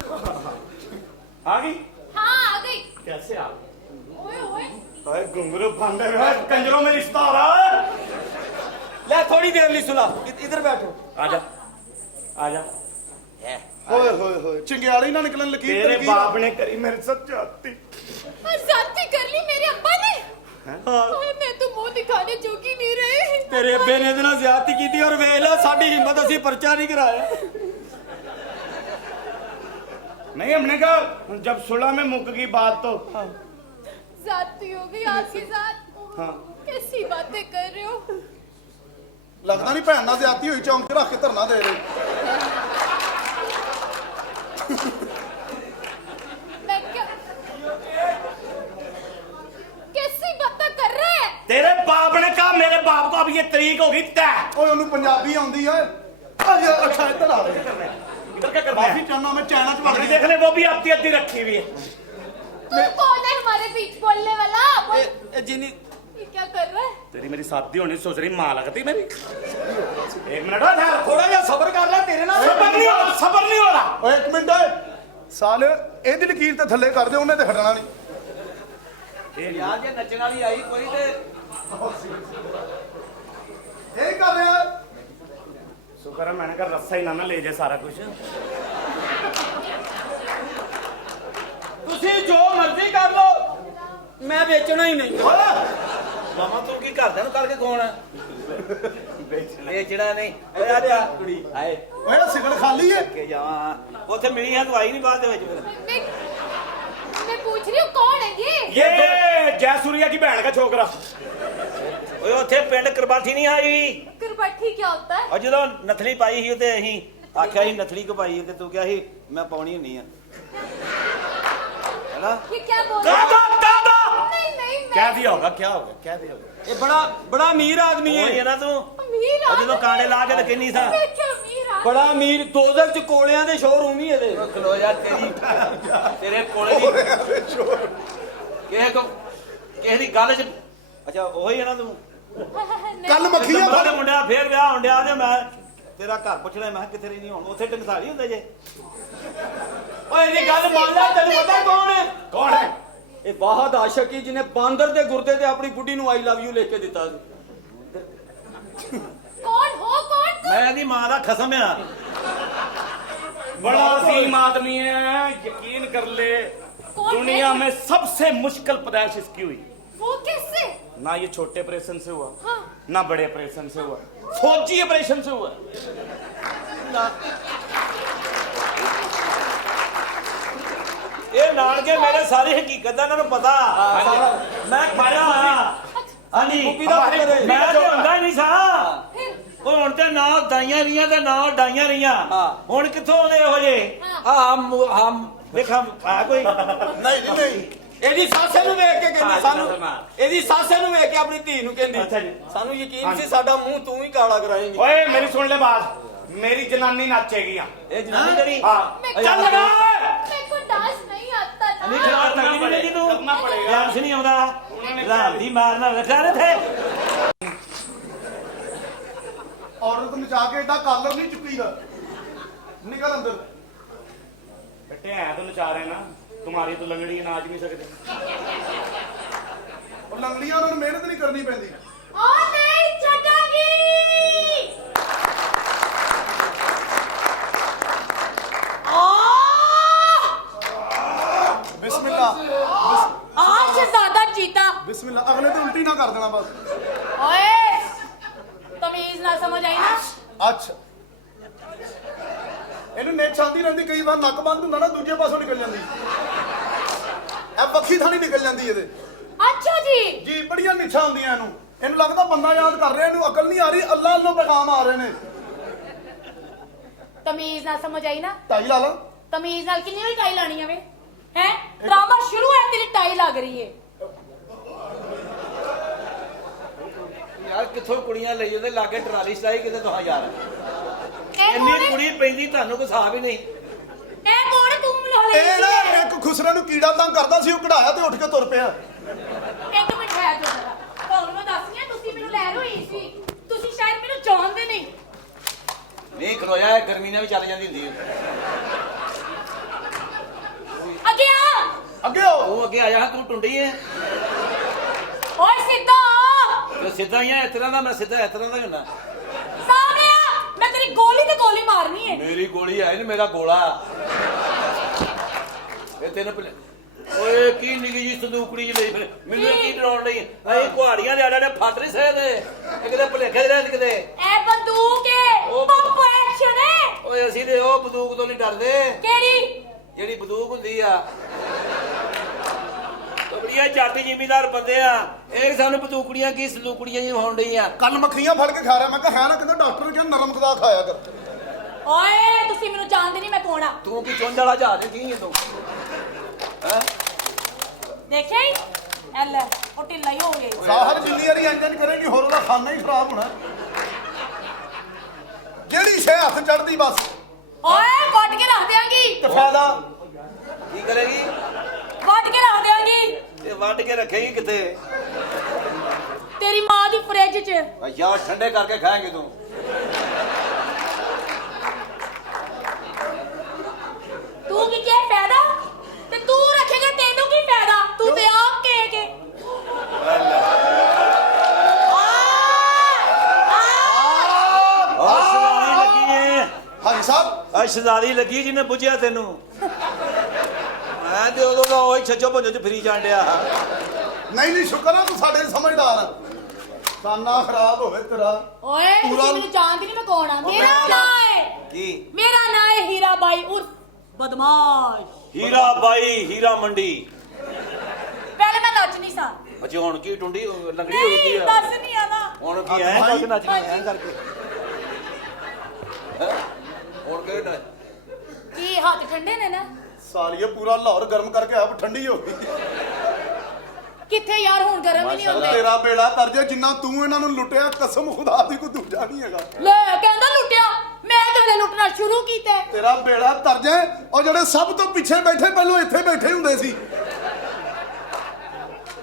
आ गई ਹਾਂ ਆ ਗਈ कैसे आ गई ਓਏ ਓਏ अरे घुंघरू फांदे में कंजरों में रिश्ता हो रहा है ले थोड़ी देर ली सुला इधर बैठो आजा आजा ਹੋਏ ਹੋਏ ਹੋਏ ਚੰਗਿਆੜੀ ਨਾ ਨਿਕਲਣ ਲੱਗੀ तेरे बाप ने करी मेरे साथ जाती जाती कर ली मेरे अब्बा ने ओए मैं तो मुंह दिखाने जोगी नहीं रही तेरे अब्बे ने इतना ज्यादती की थी और वेख ला साडी हिम्मत असी पर्चा नहीं कराया नहीं हमने कहा जब सुलह में मुक गई बात तो जाती हो गई आपके साथ हाँ कैसी बातें कर रहे हो ਲੱਗਦਾ ਨਹੀਂ ਭੈਣ ਨਾਲ ਜ਼ਿਆਦਤੀ ਹੋਈ ਚੌਂਕ 'ਚ ਰੱਖ ਕੇ ਧਰਨਾ ਦੇ ਰਹੇ मैं क्या कैसी बातें कर रहे हैं तेरे बाप ने कहा मेरे बाप को अब ये तरीक होगी तय ਓਏ ਉਹਨੂੰ ਪੰਜਾਬੀ ਆਉਂਦੀ ਓਏ ਅਜੇ ਅੱਛਾ ਇੱਧਰ ਆ ਵੇ इधर क्या करना ਕਾਫੀ है ਚਾਹਨਾ ਮੈਂ ਚਾਈਨਾ 'ਚ ਵੜ पकड़ी ਗਿਆ देख ले वो भी आधी आधी रखी हुई है तू कौन है हमारे बीच बोलने वाला बोल जिनी ये क्या कर रहा है तेरी मेरी शादी होनी सोच रही माँ लगती मेरी एक मिनट हो थोड़ा जिहा सबर कर ले तेरे नाल सबर नहीं हो रहा सबर नहीं हो रहा ਓਏ ਇੱਕ ਮਿੰਟ ਓਏ ਸਾਲ ਇਹਦੀ ਲਕੀਰ ਤੇ ਥੱਲੇ ਕਰ ਦੇ ਉਹਨੇ ਤੇ ਹਟਣਾ ਨਹੀਂ यार जे नचण वाली आई कोई ते ਇਹ ਕਰ ਰਿਹਾ शुक्र है मैंने कहा रस्सा ही ना ले जाए सारा कुछ ਤੁਸੀਂ ਜੋ ਮਰਜ਼ੀ ਕਰ ਲੋ ਮੈਂ ਵੇਚਣਾ ਹੀ ਨਹੀਂ मामा तू की करदे करके कौन है बेचना नहीं ओए आजा कुड़ी आए ਓਏ ਇਹ ਸਿਗੜ ਖਾਲੀ ਏ के जावा ओथे मिली है दवाई नहीं बाद दे विच मैं पूछ रही हूँ कौन है ये जयसूर्या की बहन का छोकरा ओए ओथे पिंड करबाठी नहीं आई करबट्ठी क्या होता है और ਜਦੋਂ ਨਥਲੀ ਪਾਈ ਸੀ ਤੇ ਅਸੀਂ ਆਖਿਆ ਸੀ ਨਥਲੀ ਕਪਾਈ ਤੇ ਤੂੰ ਕਿਹਾ ਸੀ ਮੈਂ ਪਾਉਣੀ ਹੁੰਨੀ ਆ ਹੈਨਾ ये क्या बोल ਕਾਦਾ ਕਾਦਾ नहीं नहीं क्या दिया होगा क्या होगा क्या दिया होगा ये बड़ा अमीर आदमी ਹੋਈ है ਨਾ ਤੂੰ अमीर ਉਹ ਜਦੋਂ ਕਾਂਡੇ ਲਾ ਕੇ ਤੇ ਕਿੰਨੀ ਸਾਂ मैं क्या अमीर आ बड़ा अमीर दोजख च कोलियां दे शोरूम ही है ਖਲੋ ਜਾ ਤੇਰੇ ਕੋਲੇ ਦੀ ਕਿਸੇ ਦੀ ਗੱਲ ਚ ਅੱਛਾ ਉਹੀ ਹੈ ਨਾ ਤੂੰ ਕੱਲ ਮੱਖੀਆਂ ਬੜਾ ਮੁੰਡਾ ਫੇਰ ਵਿਆਹ ਹੁੰਦਿਆ ਤੇ ਮੈਂ ਤੇਰਾ ਘਰ ਪੁੱਛਣਾ ਮੈਂ ਕਿਹਾ ਕਿੱਥੇ ਰਹਿੰਦੀ ਹੁਣ ਉੱਥੇ ਟੰਗਸਾਲੀ ਹੁੰਦੇ ਜੇ ओए ये गल मान ले तेरे पता कौन है ये वाहद आशिक ही जिन्हें बांदर दे गुर्दे ते अपनी बुड्ढी नु आई लव यू लिख के दिता कौन हो कौन ਮੈਂ ਇਹਦੀ ਮਾਂ ਦਾ ਖਸਮ ਆ बड़ा अजीम आदमी है यकीन कर ले कौन दुनिया है? में सबसे मुश्किल पैदाइश इसकी हुई वो कैसे ना ये छोटे ऑपरेशन से हुआ हाँ ना बड़े ऑपरेशन से हुआ फौजी ऑपरेशन से हुआ ਇਹ ਨਾਨਕੇ ਮੇਰੇ ਸਾਰੀ ਹਕੀਕਤ ਦਾ ਇਹਨਾਂ ਨੂੰ ਪਤਾ ਮੈਂ ਖਾਇਆ ਹਾਂਜੀ ਕੁੱਪੀ ਦਾ ਫਿਕਰ ਹੈ। ਮੈਂ ਤੇ ਹੁੰਦਾ ਨਹੀਂ ਸਾਂ फिर ਉਹ ਹੁਣ ਤੇ ਨਾ ਦਾਈਆਂ ਰਹੀਆਂ ਤੇ ਨਾ ਡਾਈਆਂ ਰਹੀਆਂ ਹਾਂ। ਹੁਣ ਕਿੱਥੋਂ ਆਉਂਦੇ ਇਹੋ ਜੇ ਹਮ ਦੇਖਾਂ ਆ ਕੋਈ ਨਹੀਂ ਨਹੀਂ ਇਹਦੀ ਸਾਸੇ ਨੂੰ ਵੇਖ ਕੇ ਕਹਿੰਦੀ ਸਾਨੂੰ ਇਹਦੀ ਸਾਸੇ ਨੂੰ ਵੇਖ ਕੇ ਆਪਣੀ ਧੀ ਨੂੰ ਅੱਛਾ ਕਹਿੰਦੀ ਜੀ। ਸਾਨੂੰ ਯਕੀਨ ਸੀ ਸਾਡਾ ਮੂੰਹ ਤੂੰ ਹੀ ਕਾਲਾ ਕਰਾਏਂਗੀ ओए मेरी सुन ले बात मेरी जनानी नाचेगी यहाँ ਇਹ ਜਨਾਨੀ ਤੇਰੀ हाँ ਚੱਲ ਲਗਾ मेरे को डांस नहीं आता ਨਹੀਂ ना ਖਰਾਬ ਕਰਨੀ ਨਹੀਂ ਲੱਗੀ ਤੂੰ करना पड़ेगा ਡਾਂਸ ਨਹੀਂ ਆਉਂਦਾ ਰਾਮ ਦੀ ਮਾਰਨਾ ਵੇਖਿਆ ਨਾ ਥੇ ਔਰਤ ਨਚਾ ਕੇ ਏਡਾ ਕਾਲਰ ਨਹੀਂ ਚੁੱਕੀਦਾ ਨਿਕਲ ਅੰਦਰ बेटे हैं तो नचा रहे ना तुम्हारी तो लंगड़ी है, नाच नहीं सकते ਉਹ ਲੰਗੜੀਆਂ ਉਹਨਾਂ ਨੂੰ ਮਿਹਨਤ ਨਹੀਂ ਕਰਨੀ ਪੈਂਦੀ ओ नहीं छटागी ਬਿਸਮਿਲ੍ਲਾ आज ज्यादा जीता ਬਿਸਮਿਲ੍ਲਾ ਅਗਲੇ ਤੇ ਉਲਟੀ ਨਾ ਕਰ ਦੇਣਾ ਬਸ ओए तमीज ना समझ आई ना ਅੱਛਾ ਇਹਨੂੰ ਨੇਚ ਆਉਂਦੀ ਰਹਿੰਦੀ ਕਈ ਵਾਰ ਨੱਕ ਬੰਦ ਹੁੰਦਾ ਨਾ ਦੂਜੇ ਪਾਸੋਂ ਨਿਕਲ ਜਾਂਦੀ ਇਹ ਪੱਖੀ ਥਾਣੀ ਨਿਕਲ ਜਾਂਦੀ ਇਹਦੇ अच्छा जी ਜੀ ਬੜੀਆਂ ਨਿਛਾਂ ਹੁੰਦੀਆਂ ਇਹਨੂੰ ਲੱਗਦਾ ਬੰਦਾ ਯਾਦ ਕਰ ਰਿਹਾ ਇਹਨੂੰ ਅਕਲ ਨਹੀਂ ਆ ਰਹੀ ਅੱਲਾ ਅੱਲਾ ਪੈਗਾਮ ਆ ਰਹੇ ਨੇ तमीज ना समझ आई ना ਢਾਈ ਲਾ ਲਾ तमीज नाल किन्नी वारी टाई लानी है हैं ड्रामा शुरू है तेरी टाई लग रही है ਯਾਰ ਕਿੱਥੋਂ ਕੁੜੀਆਂ ਲਈ ਜਾਂਦੇ ਲਾਗੇ ਟਰਾਲੀ ਸਟਾਈ ਕਿਤੇ ਤੁਹਾਂ ਯਾਰ ए ਇੰਨੀ कौन है ਕੁੜੀ ਪੈਂਦੀ ਤੁਹਾਨੂੰ ਕੋਈ ਹਿਸਾਬ ਹੀ ਨਹੀਂ ए कौन है तुम लोग ਇਹ ਨਾ ਇੱਕ ਖੁਸਰੇ ਨੂੰ ਕੀੜਾ ਤੰਗ ਕਰਦਾ ਸੀ ਉਹ ਕਢਾਇਆ ਤੇ ਉੱਠ ਕੇ ਤੁਰ ਪਿਆ ਇੱਕ ਮਿੰਟ ਹੈ ਜੋ ਜਰਾ ਤੁਹਾਨੂੰ ਮੈਂ ਦੱਸਦੀ ਹਾਂ ਤੁਸੀਂ ਮੈਨੂੰ ਲੈ ਰਹੀ ਸੀ ਤੁਸੀਂ ਸ਼ਾਇਦ ਮੈਨੂੰ ਜਾਣਦੇ ਨਹੀਂ ਨਹੀਂ ਖਲੋਇਆ ਇਹ ਗਰਮੀ ਨਾਲ ਵੀ ਚੱਲ ਜਾਂਦੀ ਹੁੰਦੀ ਹੈ ਅੱਗੇ ਆ ਅੱਗੇ ਹੋ ਉਹ ਅੱਗੇ ਆਇਆ ਤੂੰ ਟੁੰਡੀ ਹੈ ਓਏ ਸਿੱਧਾ ਆ ਤੇ ਸਿੱਧਾ ਹੀ ਹੈ ਇਸ ਤਰ੍ਹਾਂ ਦਾ ਮੈਂ ਸਿੱਧਾ ਇਸ ਤਰ੍ਹਾਂ ਦਾ ਹੀ ਹੁੰਦਾ ਸਾਹਮਣੇ ਆ ਮੈਂ ਤੇਰੀ ਗੋਲੀ ਤੇ ਗੋਲੀ ਮਾਰਨੀ ਹੈ ਮੇਰੀ ਗੋਲੀ ਹੈ ਨਹੀਂ ਮੇਰਾ ਗੋਲਾ ਇਹ ਤੈਨੂੰ ਓਏ ਕੀ ਨਿੱਕੀ ਜੀ ਸੰਦੂਕੜੀ ਜਿਹੀ ਲਈ ਫਿਰ ਮੈਨੂੰ ਇਹ ਕੀ ਡਰਾਉਣ ਲਈ ਅਸੀਂ ਕੁਹਾੜੀਆਂ ਦੇ ਆੜੇ ਫੱਟ ਨਹੀਂ ਸਕਦੇ ਇਹ ਕਿਤੇ ਭੁਲੇਖੇ ਰਹਿ ਕਿਤੇ ਐ ਬੰਦੂਕ ਹੈ ਉਹ ਪੰਪ ਐਕਸ਼ਨ ਹੈ ਓਏ ਅਸੀਂ ਤੇ ਉਹ ਬੰਦੂਕ ਤੋਂ ਨਹੀਂ ਡਰਦੇ ਕਿਹੜੀ ਜਿਹੜੀ ਬੰਦੂਕ ਹੁੰਦੀ ਆ ਬੜੀਆਂ ਜੱਟ ਜ਼ਿਮੀਦਾਰ ਬੰਦੇ ਆ ਇਹ ਸਾਨੂੰ ਬੰਦੂਕੜੀਆਂ ਕੀ ਸੰਦੂਕੜੀਆਂ ਜੀ ਹੋਣ ਡਈਆਂ ਕੱਲ ਮੱਖੀਆਂ ਫੜ ਕੇ ਖਾ ਰਿਹਾ ਮੈਂ ਕਿਹਾ ਹੈ ਨਾ ਕਿਤੇ ਡਾਕਟਰ ਨੇ ਕਿਹਾ ਨਰਮ ਖੁਦਾ ਖਾਇਆ ਕਰ ਓਏ ਤੁਸੀਂ ਮੈਨੂੰ ਜਾਣਦੇ ਨਹੀਂ ਮੈਂ ਕੌਣ ਆ ਤੂੰ ਕੀ ਚੁੰਝ ਵਾਲਾ ਜਹਾਜ਼ ਕੀ ਹੈ ਤੂੰ ਹੈ ਦੇਖਿਆ ਹੀ ਐ ਲੈ ਉਹ ਢਿੱਲਾ ਹੀ ਹੋ ਗਈ ਸਾਹਰ ਜਿੰਨੀ ਵਾਰੀ ਇੰਜਨ ਕਰੇਗੀ ਹੋਰ ਉਹਦਾ ਖਾਨਾ ਹੀ ਖਰਾਬ ਹੋਣਾ ਜਿਹੜੀ ਸ਼ੈ ਹੱਥ ਚੜਦੀ ਬਸ ਓਏ ਕੱਟ ਕੇ ਰੱਖ ਦਿਆਂਗੀ ਤੇ ਫਾਇਦਾ ਕੀ ਕਰੇਗੀ ਕੱਟ ਕੇ ਰੱਖ ਦਿਆਂਗੀ ਤੇ ਵੱਢ ਕੇ ਰੱਖੇਗੀ ਕਿਤੇ ਤੇਰੀ ਮਾਂ ਦੀ ਫ੍ਰਿਜ 'ਚ ਯਾਰ ਠੰਡੇ ਕਰਕੇ ਖਾਏਂਗੇ ਤੂੰ ਤੂੰ ਕੀ ਕੀ ਫਾਇਦਾ ਤੇ ਤੂੰ ਰੱਖੇਗਾ ਤੈਨੂੰ ਕੀ ਫਾਇਦਾ ਤੂੰ ਤੇ ਆਪ ਕੇ ਕੇ ਸ਼ਜ਼ਾਦੀ ਲੱਗੀ ਏ ਹਾਂਜੀ ਸਾਹਿਬ ਸ਼ਜ਼ਾਦੀ ਲੱਗੀ ਜਿਹਨੇ ਪੁੱਛਿਆ ਤੈਨੂੰ ਮੈਂ ਤੇ ਉਦੋਂ ਦਾ ਉਹੀ ਛੱਜੋ ਭੰਜੋ ਚ ਫਰੀ ਜਾਣ ਡਿਆ ਨਹੀਂ ਨਹੀਂ ਸ਼ੁਕਰ ਆ ਤੂੰ ਸਾਡੇ ਸਮਝਦਾਰ ਆ ਕਾਨਾ ਖਰਾਬ ਹੋਵੇ ਤੇਰਾ ਓਏ ਤੁਸੀਂ ਮੈਨੂੰ ਜਾਣਦੇ ਨਹੀਂ ਮੈਂ ਕੌਣ ਆ ਮੇਰਾ ਨਾਂ ਹੈ ਕੀ ਮੇਰਾ ਨਾਂ ਹੈ ਹੀਰਾ ਬਾਈ ਉਰਫ ਬਦਮਾਸ਼ ਹੀਰਾ ਬਾਈ ਹੀਰਾ ਮੰਡੀ ਪਹਿਲੇ ਮੈਂ ਨੱਚਣੀ ਸਾਂ ਅੱਛਾ ਹੁਣ ਕੀ ਟੁੰਡੀ ਲੰਗੜੀ ਹੋ ਗਈ ਨਹੀਂ ਆ ਦੱਸ ਨਹੀਂ ਆਦਾ ਹੁਣ ਕੀ ਐ ਕਰਕੇ ਨੱਚਣੀ ਐ ਕਰਕੇ ਹੋਰ ਕਿਹੜਾ ਕੀ ਹੱਥ ਠੰਡੇ ਨੇ ਨਾ? ਸਾਲੀਏ ਪੂਰਾ ਲਾਹੌਰ ਗਰਮ ਕਰਕੇ ਆਪ ਠੰਡੀ ਹੋ ਗਈ। ਕਿੱਥੇ ਯਾਰ ਹੁਣ ਗਰਮ ਹੀ ਨਹੀਂ ਹੁੰਦੇ। ਤੇਰਾ ਬੇੜਾ ਤਰਜੇ ਜਿੰਨਾ ਤੂੰ ਇਹਨਾਂ ਨੂੰ ਲੁੱਟਿਆ ਕਸਮ ਖੁਦਾ ਦੀ ਕੋਈ ਦੂਜਾ ਨਹੀਂ ਹੈਗਾ। ਲੈ ਕਹਿੰਦਾ ਲੁੱਟਿਆ, ਮੈਂ ਤੁਹਾਡੇ ਲੁੱਟਣਾ ਸ਼ੁਰੂ ਕੀਤਾ। ਤੇਰਾ ਬੇੜਾ ਤਰਜੇ ਉਹ ਜਿਹੜੇ ਸਭ ਤੋਂ ਪਿੱਛੇ ਬੈਠੇ ਪਹਿਲਾਂ ਇੱਥੇ ਬੈਠੇ ਹੁੰਦੇ ਸੀ।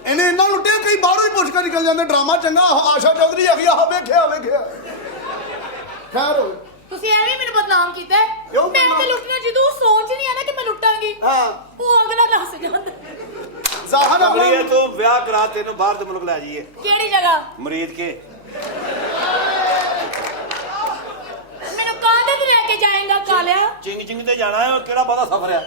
ਇਹਨੇ ਇੰਨਾ ਲੁੱਟਿਆ ਕਈ ਬਾਹਰੋਂ ਹੀ ਪੁੱਛ ਕੇ ਨਿਕਲ ਜਾਂਦੇ। ਡਰਾਮਾ ਚੰਗਾ ਆਸ਼ਾ ਚੌਧਰੀ ਆ ਗਈ ਆਹ ਵੇਖਿਆ ਵੇਖਿਆ। ਖੈਰ ਤੁਸੀਂ ਐਵੇਂ ਮੈਨੂੰ ਬਦਨਾਮ ਕੀਤਾ। ਕਿਉਂ ਮੈਂ ਬਦਨਾਮ? ਤੇ ਲੁੱਟਣਾ ਜਦੋਂ ਸੋਚ ਨਹੀਂ ਆਣਾ ਕਿ ਮੈਂ ਲੁੱਟਾਂਗੀ। ਹਾਂ ਉਹ ਅਗਲਾ ਦੱਸ ਜਾਂਦਾ। ਜ਼ਾਹਰ ਅਗਲੀ ਤੂੰ ਵਿਆਹ ਕਰਾ ਤੈਨੂੰ ਬਾਹਰ ਦੇ ਮੁਲਕ ਲੈ ਜਾਈਏ। ਕਿਹੜੀ ਜਗ੍ਹਾ? ਮਰੀਦ ਕੇ ਮੈਨੂੰ ਕਾਹਦੇ ਤੇ ਲੈ ਕੇ ਜਾਏਗਾ ਕਾਲਿਆ? ਚਿੰਗ ਚਿੰਗ ਤੇ ਜਾਣਾ ਹੈ। ਕਿਹੜਾ ਬਹੁਤਾ ਸਫ਼ਰ ਆ?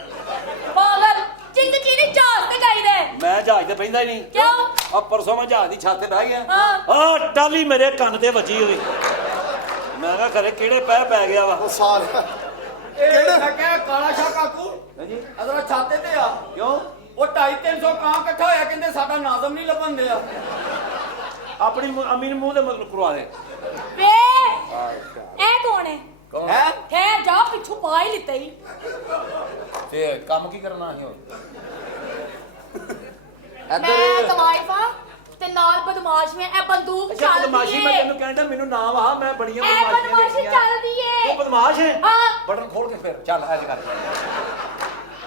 ਪਾਗਲ, ਚਿੰਗ ਚੀਨੀ ਜਹਾਜ਼ ਤੇ ਜਾਈਦਾ। ਮੈਂ ਜਹਾਜ਼ ਤੇ ਪੈਂਦਾ ਹੀ ਨਹੀਂ। ਕਿਉਂ? ਆ ਪਰਸੋਂ ਮੈਂ ਜਹਾਜ਼ ਦੀ ਛੱਤ ਤੇ ਬਹਿ ਗਿਆ। ਹਾਂ। ਆ ਟਾਲੀ ਮੇਰੇ ਕੰਨ ਤੇ ਵੱਜੀ ਹੋਈ। ਮੈਂ ਕਿਹਾ ਘਰੇ ਕਿਹੜੇ ਪੈ ਗਿਆ ਵਾ। ਉਹ ਸਾਲ ਕਿਹੜੇ ਸਕਿਆ ਕਾਲਾ ਸ਼ਾਹ ਕਾਕੂ ਹਾਂਜੀ ਅਦਰਾ ਛਾਤੇ ਤੇ ਆ ਕਿਉਂ? ਉਹ 250-300 ਕਾਂ ਇਕੱਠਾ ਹੋਇਆ, ਕਹਿੰਦੇ ਸਾਡਾ ਨਾਜ਼ਮ ਨਹੀਂ ਲੱਭਣ ਦਿਆ। ਆਪਣੀ ਅਮੀ ਨੂੰ ਮੂੰਹ ਤੇ ਮਤਲਬ ਕਰਵਾ ਦੇ। ਵੇ ਇਹ ਕੌਣ ਹੈ? ਹੈ ਠਹਿਰ ਜਾ, ਪਿੱਛੋਂ ਪਾ ਹੀ ਲਿੱਤਾ ਹੀ। ਤੇ ਕੰਮ ਕੀ ਕਰਨਾ ਹੈ ਹੁਣ? ਮੈਂ ਤਵਾਇਫਾ ਤੇ ਨਾਲ ਬਦਮਾਸ਼ ਮੈਂ। ਇਹ ਬੰਦੂਕ ਅੱਛਾ ਚੱਲਦੀ ਬਦਮਾਸ਼ੀ ਮੈਂ ਏ। ਤੈਨੂੰ ਕਹਿੰਦਾ ਮੈਨੂੰ ਨਾਮ ਆ ਮੈਂ ਬੜੀਆਂ ਇਹ ਬਦਮਾਸ਼ੀ ਚੱਲਦੀ ਏ। ਤੂੰ ਬਦਮਾਸ਼ ਹੈ। ਹਾਂ। ਬਟਨ ਖੋਲ ਕੇ ਫਿਰ ਚੱਲ ਐਜ ਕਰ।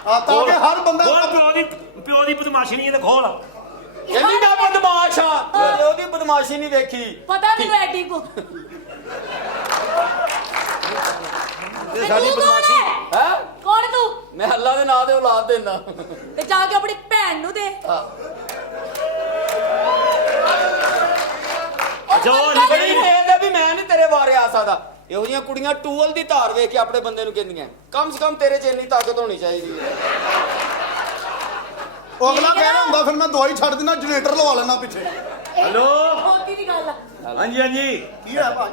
ਆ ਤਾਂ ਕਿ ਹਰ ਬੰਦਾ ਖੋਲ ਪਿਓ ਦੀ ਬਦਮਾਸ਼ੀ ਨਹੀਂ ਇਹ ਤੇ ਖੋਲ। ਕਹਿੰਦੀ ਨਾ ਬਦਮਾਸ਼ ਆ ਤੇ ਉਹਦੀ ਬਦਮਾਸ਼ੀ ਨਹੀਂ ਵੇਖੀ। ਪਤਾ ਮੈਨੂੰ ਐਡੀ ਕੋ ਤੇ ਸਾਡੀ ਬਦਮਾਸ਼ੀ ਹੈ ਕੌਣ ਤੂੰ? ਮੈਂ ਅੱਲਾ ਦੇ ਨਾਂ ਤੇ ਔਲਾਦ ਦੇਣਾ। ਤੇ ਜਾ ਕੇ ਆਪਣੀ ਭੈਣ ਨੂੰ ਦੇ। ਅੱਛਾ ਉਹ ਜਿਹੜੀ ਕਹਿੰਦੇ ਵੀ ਮੈਂ ਨਹੀਂ ਤੇਰੇ ਬਾਰੇ ਆ ਸਕਦਾ। ਇਹੋ ਜਿਹੀਆਂ ਕੁੜੀਆਂ ਟੂਅਲ ਦੀ ਧਾਰ ਵੇਖ ਕੇ ਆਪਣੇ ਬੰਦੇ ਨੂੰ ਕਹਿੰਦੀਆਂ ਕਮ ਸੇ ਕਮ ਤੇਰੇ 'ਚ ਇੰਨੀ ਤਾਕਤ ਹੋਣੀ ਚਾਹੀਦੀ ਹੈ। ਉਹ ਅਗਲਾ ਕਹਿਣਾ ਹੁੰਦਾ ਫਿਰ ਮੈਂ ਦਵਾਈ ਛੱਡ ਦਿੰਦਾ ਜਨਰੇਟਰ ਲਵਾ ਲੈਣਾ ਪਿੱਛੇ। ਹੈਲੋ। ਖੋਤੀ ਦੀ ਗੱਲ ਆ। ਹਾਂਜੀ ਹਾਂਜੀ ਕੀ ਹੈ ਭਾਈ?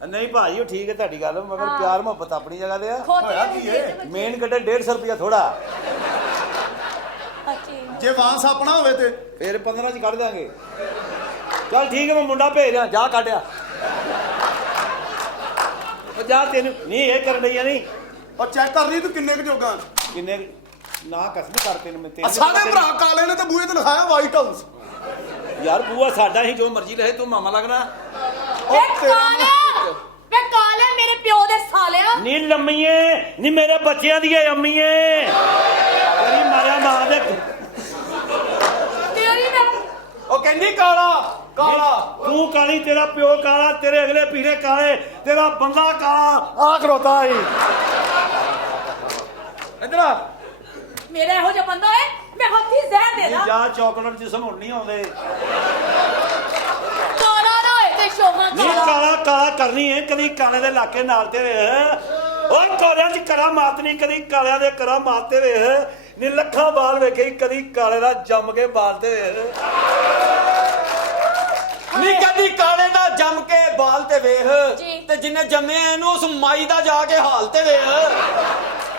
ਨਹੀਂ ਭਾਜੀ ਉਹ ਠੀਕ ਹੈ ਤੁਹਾਡੀ ਗੱਲ ਮਗਰ ਪਿਆਰ ਮੁਹੱਬਤ ਆਪਣੀ ਜਗ੍ਹਾ ਤੇ ਆ। ਹੋਇਆ ਕੀ ਏ? ਮੇਨ ਕੱਢੇ 150 ਰੁਪਇਆ ਥੋੜਾ। ਜੇ ਵਾਂਸ ਆਪਣਾ ਹੋਵੇ ਤੇ ਫਿਰ 15 ਚ ਕੱਢ ਦਾਂਗੇ। ਚੱਲ ਠੀਕ ਹੈ ਮੈਂ ਮੁੰਡਾ ਭੇਜ ਰਿਹਾ ਜਾ ਕੱਢਿਆ। ਉਹ ਜਾ ਤੈਨੂੰ ਨਹੀਂ ਇਹ ਕਰਨ ਲਈ ਨਹੀਂ। ਉਹ ਚੈੱਕ ਕਰ ਲਈ ਤੂੰ ਕਿੰਨੇ ਕੁ ਜੋਗਾ। ਕਿੰਨੇ ਨਾ ਕਸਮ ਕਰ ਤੈਨੂੰ ਮੈਂ ਆ ਸਾਡੇ ਭਰਾ ਕਾਲੇ ਨੇ ਤੇ ਬੂਹੇ ਤੇ ਲਿਖਾਇਆ ਵਾਈਟ ਹਾਊਸ। ਯਾਰ ਬੂਆ ਸਾਡਾ ਹੀ ਜੋ ਮਰਜ਼ੀ ਰਹੇ ਤੂੰ ਮਾਮਾ ਲੱਗਣਾ। ਵੇ ਕਾਲਿਆ, ਵੇ ਕਾਲਿਆ ਮੇਰੇ ਪਿਓ ਦੇ ਸਾਲਿਆ। ਨੀ ਲੰਮੀਏ ਨੀ ਮੇਰੇ ਬੱਚਿਆਂ ਦੀ ਅੰਮੀਏ ਤੇਰੀ ਮਾਰਿਆ ਮਾਂ ਦੇ। ਤੇਰੀ ਨਾ ਉਹ ਕਹਿੰਦੀ ਕਾਲਾ ਕਾਲਾ। ਤੂੰ ਕਾਲੀ ਤੇਰਾ ਪਿਓ ਕਾਲਾ ਤੇਰੇ ਅਗਲੇ ਪੀੜੇ ਕਾਲੇ ਤੇਰਾ ਬੰਦਾ ਕਾਲਾ ਆ ਖਲੋਤਾ ਈ। ਇੱਧਰ ਆ। ਮੇਰਾ ਇਹੋ ਜਿਹਾ ਬੰਦਾ ਹੈ ਮੈਂ ਹੱਥੀ ਜ਼ਹਿਰ ਦੇ ਦਾਂ। ਜਾ ਚਾਕਲੇਟ ਜਿਸਮ ਹੁਣ ਨਹੀਂ ਆਉਂਦੇ। ਕਾਲਾ ਨਾ ਹੋਏ ਤੇ ਸ਼ੋਭਾ ਨਹੀਂ ਕਾਲਾ। ਕਾਲਾ ਕਾਲਾ ਕਰਨੀ ਹੈ ਕਦੀ ਕਾਲੇ ਦੇ ਇਲਾਕੇ ਨਾਲ ਤੇ ਵੇਖ। ਉਹ ਕਾਲਿਆਂ 'ਚ ਕਰਾ ਮਾਤ ਨਹੀਂ ਕਦੀ ਕਾਲਿਆਂ ਦੇ ਕਰਾ ਮਾਤ ਤੇ ਵੇਖ। ਨੀ ਲੱਖਾਂ ਬਾਲ ਵੇਖੇ ਕਦੀ ਕਾਲੇ ਦਾ ਜੰਮ ਕੇ ਬਾਲ ਤੇ ਵੇਖ। ਨੀ ਕਦੀ ਕਾਲੇ ਦਾ ਜੰਮ ਕੇ ਬਾਲ ਤੇ ਵੇਖ ਜੀ। ਤੇ ਜਿੰਨੇ ਜੰਮਿਆ ਇਹਨੂੰ ਉਸ ਮਾਈ ਦਾ ਜਾ ਕੇ ਹਾਲ ਤੇ ਵੇਖ।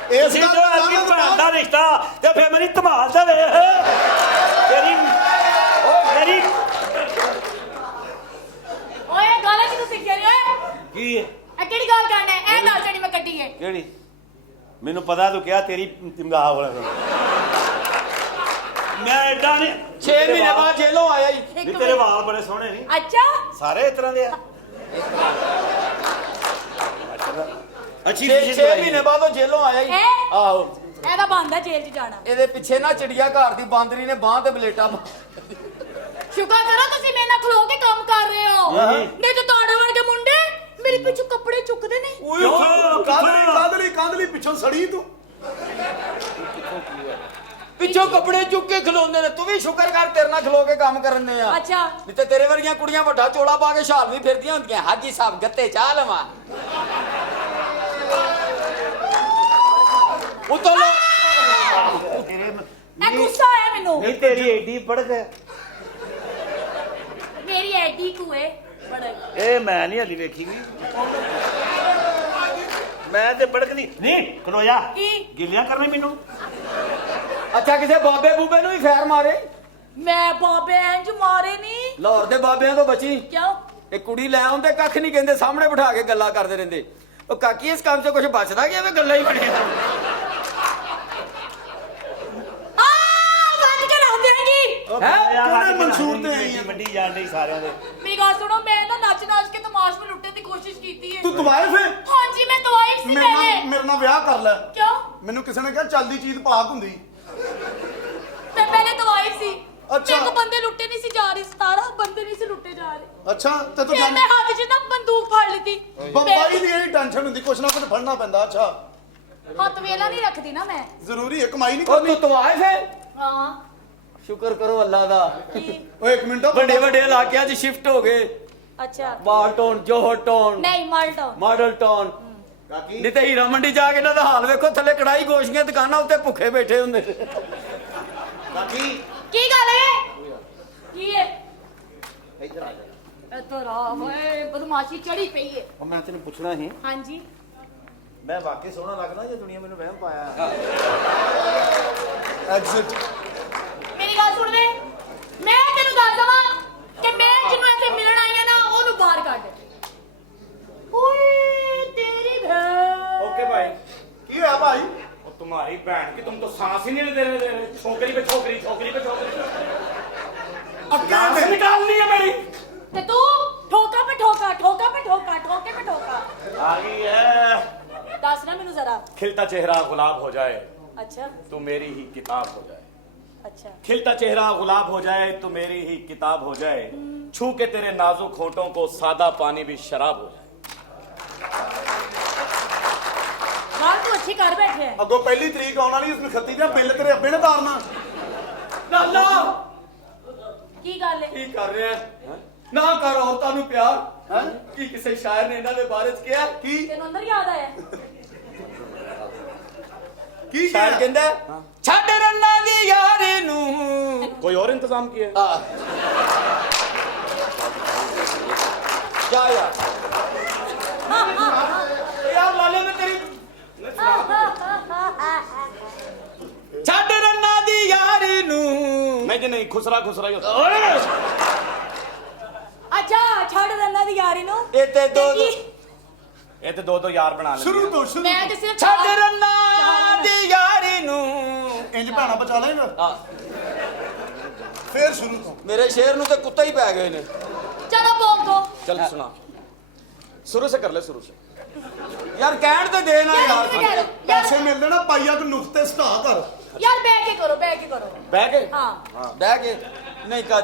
ਇਸ ਤੁਸੀਂ ਗੱਲ ਜੋ ਦਾ ਆਪਣੀ ਦਾਅਵਾ ਭੈਣ ਦਾ ਰਿਸ਼ਤਾ ਤੇ ਫਿਰ ਮੇਰੀ ਧਮਾਲ ਤੇ ਵੇਖ। ਤੇਰੀ ਮੇਰੀ ਓਏ ਗਾਲਾਂ ਕਿਉਂ ਸਿੱਖਿਆ ਨੀ ਓਏ? ਕੀ ਹੈ ਇਹ ਕਿਹੜੀ ਗੱਲ ਕਰਨਾ ਹੈ? ਇਹ ਦੱਸ ਜਿਹੜੀ ਮੈਂ ਕੱਢੀ ਹੈ। ਕਿਹੜੀ ਮੈਨੂੰ ਪਤਾ ਤੂੰ ਕਿਹਾ ਤੇਰੀ ਤਿਮਗਾਹ ਵਾਲਾ ਮੈਂ ਐਡਾ ਨਹੀਂ 6 ਮਹੀਨੇ ਬਾਅਦ ਜੇਲੋਂ ਆਇਆ ਹੀ। ਇੱਕ ਵੀ ਤੇਰੇ ਮਿੰਟ। ਵਾਲ ਬੜੇ ਸੋਹਣੇ ਨਹੀਂ ਅੱਛਾ ਸਾਰੇ ਇਸ ਤਰ੍ਹਾਂ ਦੇ ਆ। ਅੱਛੀ 6 ਮਹੀਨੇ ਬਾਅਦ ਉਹ ਜੇਲੋਂ ਆਇਆ ਹੀ। ਇਹ? ਆਹੋ ਇਹਦਾ ਬੰਦਾ ਜੇਲ੍ਹ 'ਚ ਜਾਣਾ। ਇਹਦੇ ਪਿੱਛੇ ਨਾ ਚਿੜੀਆ ਘਰ ਦੀ ਬਾਂਦਰੀ ਨੇ ਬਾਹ ਤੇ ਬਲੇਟਾ ਸ਼ੁਕਰ ਕਰੋ ਤੁਸੀਂ ਮੇਰੇ ਨਾਲ ਖਲੋ ਕੇ ਕੰਮ ਕਰ ਰਹੇ ਹੋ। ਨਹੀਂ ਤਾਂ ਤੁਹਾਡੇ ਵਰਗੇ ਮੁੰਡੇ ਮੇਰੇ ਪਿੱਛੋਂ ਕੱਪੜੇ ਚੁੱਕਦੇ ਨੇ। ਕਾਂਦਲੀ ਪਿੱਛੋਂ ਸੜੀ ਤੂੰ। ਪਿੱਛੋਂ ਕੱਪੜੇ ਚੁੱਕ ਕੇ ਖਲੋਂਦੇ ਨੇ। ਤੂੰ ਵੀ ਸ਼ੁਕਰ ਕਰ ਤੇਰੇ ਨਾਲ ਖਲੋ ਕੇ ਕੰਮ ਕਰਨੇ ਆ। ਅੱਛਾ ਨਹੀਂ ਤੇ ਤੇਰੇ ਵਰਗੀਆਂ ਕੁੜੀਆਂ ਵੱਡਾ ਚੋਲਾ ਪਾ ਕੇ ਸ਼ਾਲ ਵੀ ਫਿਰਦੀਆਂ ਹੁੰਦੀਆਂ। ਹਾਜੀ ਸਾਹਿਬ ਗੱਤੇ ਚਾਹ ਲਵਾਂ ਉਤੋਂ ਲੋ। ਇਹ ਗੁੱਸਾ ਆਇਆ ਮੈਨੂੰ। ਨਹੀਂ ਤੇਰੀ ਏਡੀ ਪੜਕ ਮੇਰੀ ਐਡੀ ਕੂਏ ਬੜਾ। ਇਹ ਮੈਂ ਨਹੀਂ ਹਲੀ ਵੇਖੀ ਵੀ ਮੈਂ ਤੇ ਪੜਕ ਨਹੀਂ ਖਲੋਇਆ ਕੀ? ਗਿੱਲਿਆਂ ਕਰਨੇ ਮੈਨੂੰ। ਅੱਛਾ ਕਿਸੇ ਬਾਬੇ ਬੂਬੇ ਨੂੰ ਵੀ ਫੈਰ ਮਾਰੇ। ਮੈਂ ਬਾਬੇ ਇੰਜ ਮਾਰੇ ਨਹੀਂ। ਲਾਹੌਰ ਦੇ ਬਾਬਿਆਂ ਤੋਂ ਬਚੀ। ਕਿਉਂ? ਇਹ ਕੁੜੀ ਲੈ ਆਉਂਦੇ ਕੱਖ ਨਹੀਂ ਕਹਿੰਦੇ ਸਾਹਮਣੇ ਬਿਠਾ ਕੇ ਗੱਲਾਂ ਕਰਦੇ ਰਹਿੰਦੇ। ਉਹ ਕਾਕੀ ਇਸ ਕੰਮ 'ਚ ਕੁਝ ਬਚਦਾ ਗਿਆ ਵੇ ਗੱਲਾਂ ਹੀ ਬਣੀਆਂ ਆ ਬੰਦ ਕੇ ਰੱਖ ਦੇਗੀ ਕਿਹੜੇ ਮਨਸੂਰ ਤੇ ਆਈ ਆ? ਵੱਡੀ ਜਾਣ ਡਈ ਸਾਰਿਆਂ ਦੇ। ਮੇਰੀ ਗੱਲ ਸੁਣੋ, ਮੈਂ ਨਾ ਨੱਚ ਕੇ ਤਮਾਸ਼ ਨੂੰ ਲੁੱਟਣ ਦੀ ਕੋਸ਼ਿਸ਼ ਕੀਤੀ ਹੈ। ਤੂੰ ਦਵਾਏ ਫੇ ਹਾਂਜੀ ਮੈਂ ਦਵਾਈ ਸੀ ਪਹਿਲੇ। ਮੇਰੇ ਨਾਲ ਵਿਆਹ ਕਰ ਲੈ। ਕਿਉਂ? ਮੈਨੂੰ ਕਿਸੇ ਨੇ ਕਿਹਾ ਚੱਲਦੀ ਚੀਜ਼ ਪਾਕ ਹੁੰਦੀ। ਮੈਂ ਪਹਿਲੇ ਦਵਾਈ ਸੀ। ਅੱਛਾ। ਮੇਰੇ ਕੋ ਬੰਦੇ ਲੁੱਟੇ ਨਹੀਂ ਸੀ ਜਾ ਰਹੇ, 17 ਬੰਦੇ ਨਹੀਂ ਸੀ ਲੁੱਟੇ ਜਾ ਰਹੇ। ਅੱਛਾ ਤੇ ਤੂੰ ਫਿਰ ਮੈਂ ਹੱਥ 'ਚ ਨਾ ਬੰਦੂਕ ਫੜ ਲਈ। ਬੰਬਾਈ ਦੀ ਇਹ ਟੈਨਸ਼ਨ ਹੁੰਦੀ, ਕੁਛ ਨਾ ਕੁਛ ਫੜਨਾ ਪੈਂਦਾ। ਅੱਛਾ ਹੱਥ ਵੇਲਾ ਨਹੀਂ ਰੱਖਦੀ ਨਾ ਮੈਂ। ਜ਼ਰੂਰੀ ਹੈ, ਕਮਾਈ ਨਹੀਂ ਉਹ ਕਰਨੀ। ਤੂੰ ਆਏ ਫੇ ਹਾਂ ਸ਼ੁਕਰ ਕਰੋ ਅੱਲਾ ਦਾ ਕੀ? ਓਏ ਇੱਕ ਮਿੰਟ ਵੱਡੇ ਵੱਡੇ ਇਲਾਕਿਆਂ 'ਚ ਸ਼ਿਫਟ ਹੋ ਗਏ ਅੱਛਾ ਬਾਲਟੋਨ ਜੋਹਰ ਟਾਊਨ ਨਹੀਂ ਮਾਲਟਾ। ਮਾਡਲ ਟਾਊਨ ਕਾਕੀ ਨਹੀਂ ਤੇ ਹੀਰਾ ਮੰਡੀ ਜਾ ਕੇ ਇਹਨਾਂ ਦਾ ਹਾਲ ਵੇਖੋ ਥੱਲੇ ਕੜਾਈ ਗੋਸ਼ੀਆਂ ਦੁਕਾਨਾਂ ਉੱਤੇ ਭੁੱਖੇ ਬੈਠੇ ਹੁੰਦੇ ਕਾਕੀ ਕੀ ਗੱਲ ਹੈ? ਕੀ ਹੈ? ਇੱਧਰ ਆ ਓਏ, ਬਦਮਾਸ਼ੀ ਚੜੀ ਪਈ ਹੈ। ਉਹ ਮੈਂ ਤੈਨੂੰ ਪੁੱਛਣਾ ਸੀ, ਹਾਂਜੀ ਮੈਂ ਵਾਕਈ ਸੋਹਣਾ ਲੱਗਦਾ ਜੇ ਦੁਨੀਆ ਮੈਨੂੰ ਵਹਿਮ ਪਾਇਆ। ਐਗਜ਼ਿਟ ਮੇਰੀ ਗੱਲ ਸੁਣ ਵੇ, ਮੈਂ ਤੈਨੂੰ ਦੱਸ ਦਵਾਂ ਕਿ ਮੈਂ ਜਿਹਨੂੰ ਇੱਥੇ ਮਿਲਣ ਆਈ ਆ ਨਾ, ਉਹਨੂੰ ਬਾਹਰ ਕੱਢ। ਓਏ ਤੇਰੀ ਭੈਣ। ओके भाई ਕੀ ਹੋਇਆ ਭਾਈ? वो तुम्हारी बहन की तुम तो सांस ही नहीं दे रहे छोकरी पे छोकरी छोकरी पे छोकरी सांस निकालनी है मेरी ਤੇ ਤੂੰ ਠੋਕਾ पे ठोका, ठोका पे ठोका, ठोके पे ठोका। आ गई है ਦੱਸ ਨਾ ਮੈਨੂੰ ਜ਼ਰਾ। खिलता चेहरा गुलाब हो जाए ਅੱਛਾ तो मेरी ही किताब हो जाए ਅੱਛਾ खिलता चेहरा गुलाब हो जाए तो मेरी ही किताब हो जाए छू के तेरे नाजुक होठों को सादा पानी भी शराब हो जाए ਬਾਹਰ ਤੂੰ ਅੱਛੀ ਕਰ ਬੈਠੇ ਹੈ। ਅੱਗੋਂ ਪਹਿਲੀ ਤਰੀਕ ਆਉਣ ਵਾਲੀ, ਇਸ ਖੱਤੀ ਦਾ ਬਿੱਲ ਤੇਰੇ ਅੱਬੇ ਨੇ ਤਾਰਨਾ। ਲਾਲਾ ਕੀ ਗੱਲ ਹੈ? ਕੀ ਕਰ ਰਿਹਾ ਹੈ? ਨਾ ਕਰ ਔਰਤਾਂ ਨੂੰ ਪਿਆਰ ਹੈ ਕੀ ਕਿਸੇ ਸ਼ਾਇਰ ਨੇ ਇਹਨਾਂ ਦੇ ਬਾਰੇ ਚ ਕਿਹਾ ਕੀ ਤੈਨੂੰ ਅੰਦਰ ਯਾਦ ਆਇਆ? ਕੀ ਸ਼ਾਇਰ ਕਿਹਾ? ਕਹਿੰਦਾ ਛੱਡ ਰੰਨਾਂ ਦੀ ਯਾਰੀ ਨੂੰ कोई और इंतजाम किया ਜਾ ਯਾਰ ਯਾਰ ਲਾਲੇ ਨੇ ਤੇਰੀ ਛੱਡ ਰੰਨਾਂ ਦੀ ਯਾਰੀ ਨੂੰ नहीं जी नहीं खुसरा खुसरा ही होता ਅੱਛਾ ਛੱਡ ਰੰਨਾ ਦੀ ਯਾਰੀ ਨੂੰ। ਇਹ ਤੇ ਦੋ ਦੋ ये तो दो यार बना ले ਸ਼ੁਰੂ ਤੋਂ ਸ਼ੁਰੂ ਮੈਂ ਤੇ ਸਿਰਫ ਛੱਡ ਰੰਨਾਂ ਦੀ ਯਾਰੀ ਨੂੰ ਇੰਜ ਭੈਣਾ ਬਚਾ ਲੇਗਾ। ਆ ਫੇਰ ਸ਼ੁਰੂ ਤੋਂ ਮੇਰੇ ਸ਼ੇਰ ਨੂੰ ਤੇ ਕੁੱਤੇ ਹੀ ਪੈ ਗਏ ਨੇ ਚਲੋ ਬੋਲ ਦੋ। चल सुना शुरू से कर ले शुरू से ਯਾਰ ਕਹਿਣ ਤੇ ਦੇ ਨਾ ਯਾਰ ਯਾਰ ਕਿੱਥੇ ਕਹਿ ਰਹੇ ਹੋ? ਪੈਸੇ ਮਿਲਦੇ ਨਾ ਪਾਈਆ ਤੂੰ ਨੁਕਤੇ ਸਟਾ ਕਰ। ਯਾਰ ਬਹਿ ਕੇ ਕਰੋ, ਬਹਿ ਕੇ ਕਰੋ। बह के ਹਾਂ ਬਹਿ ਕੇ ਨਹੀਂ ਕਰ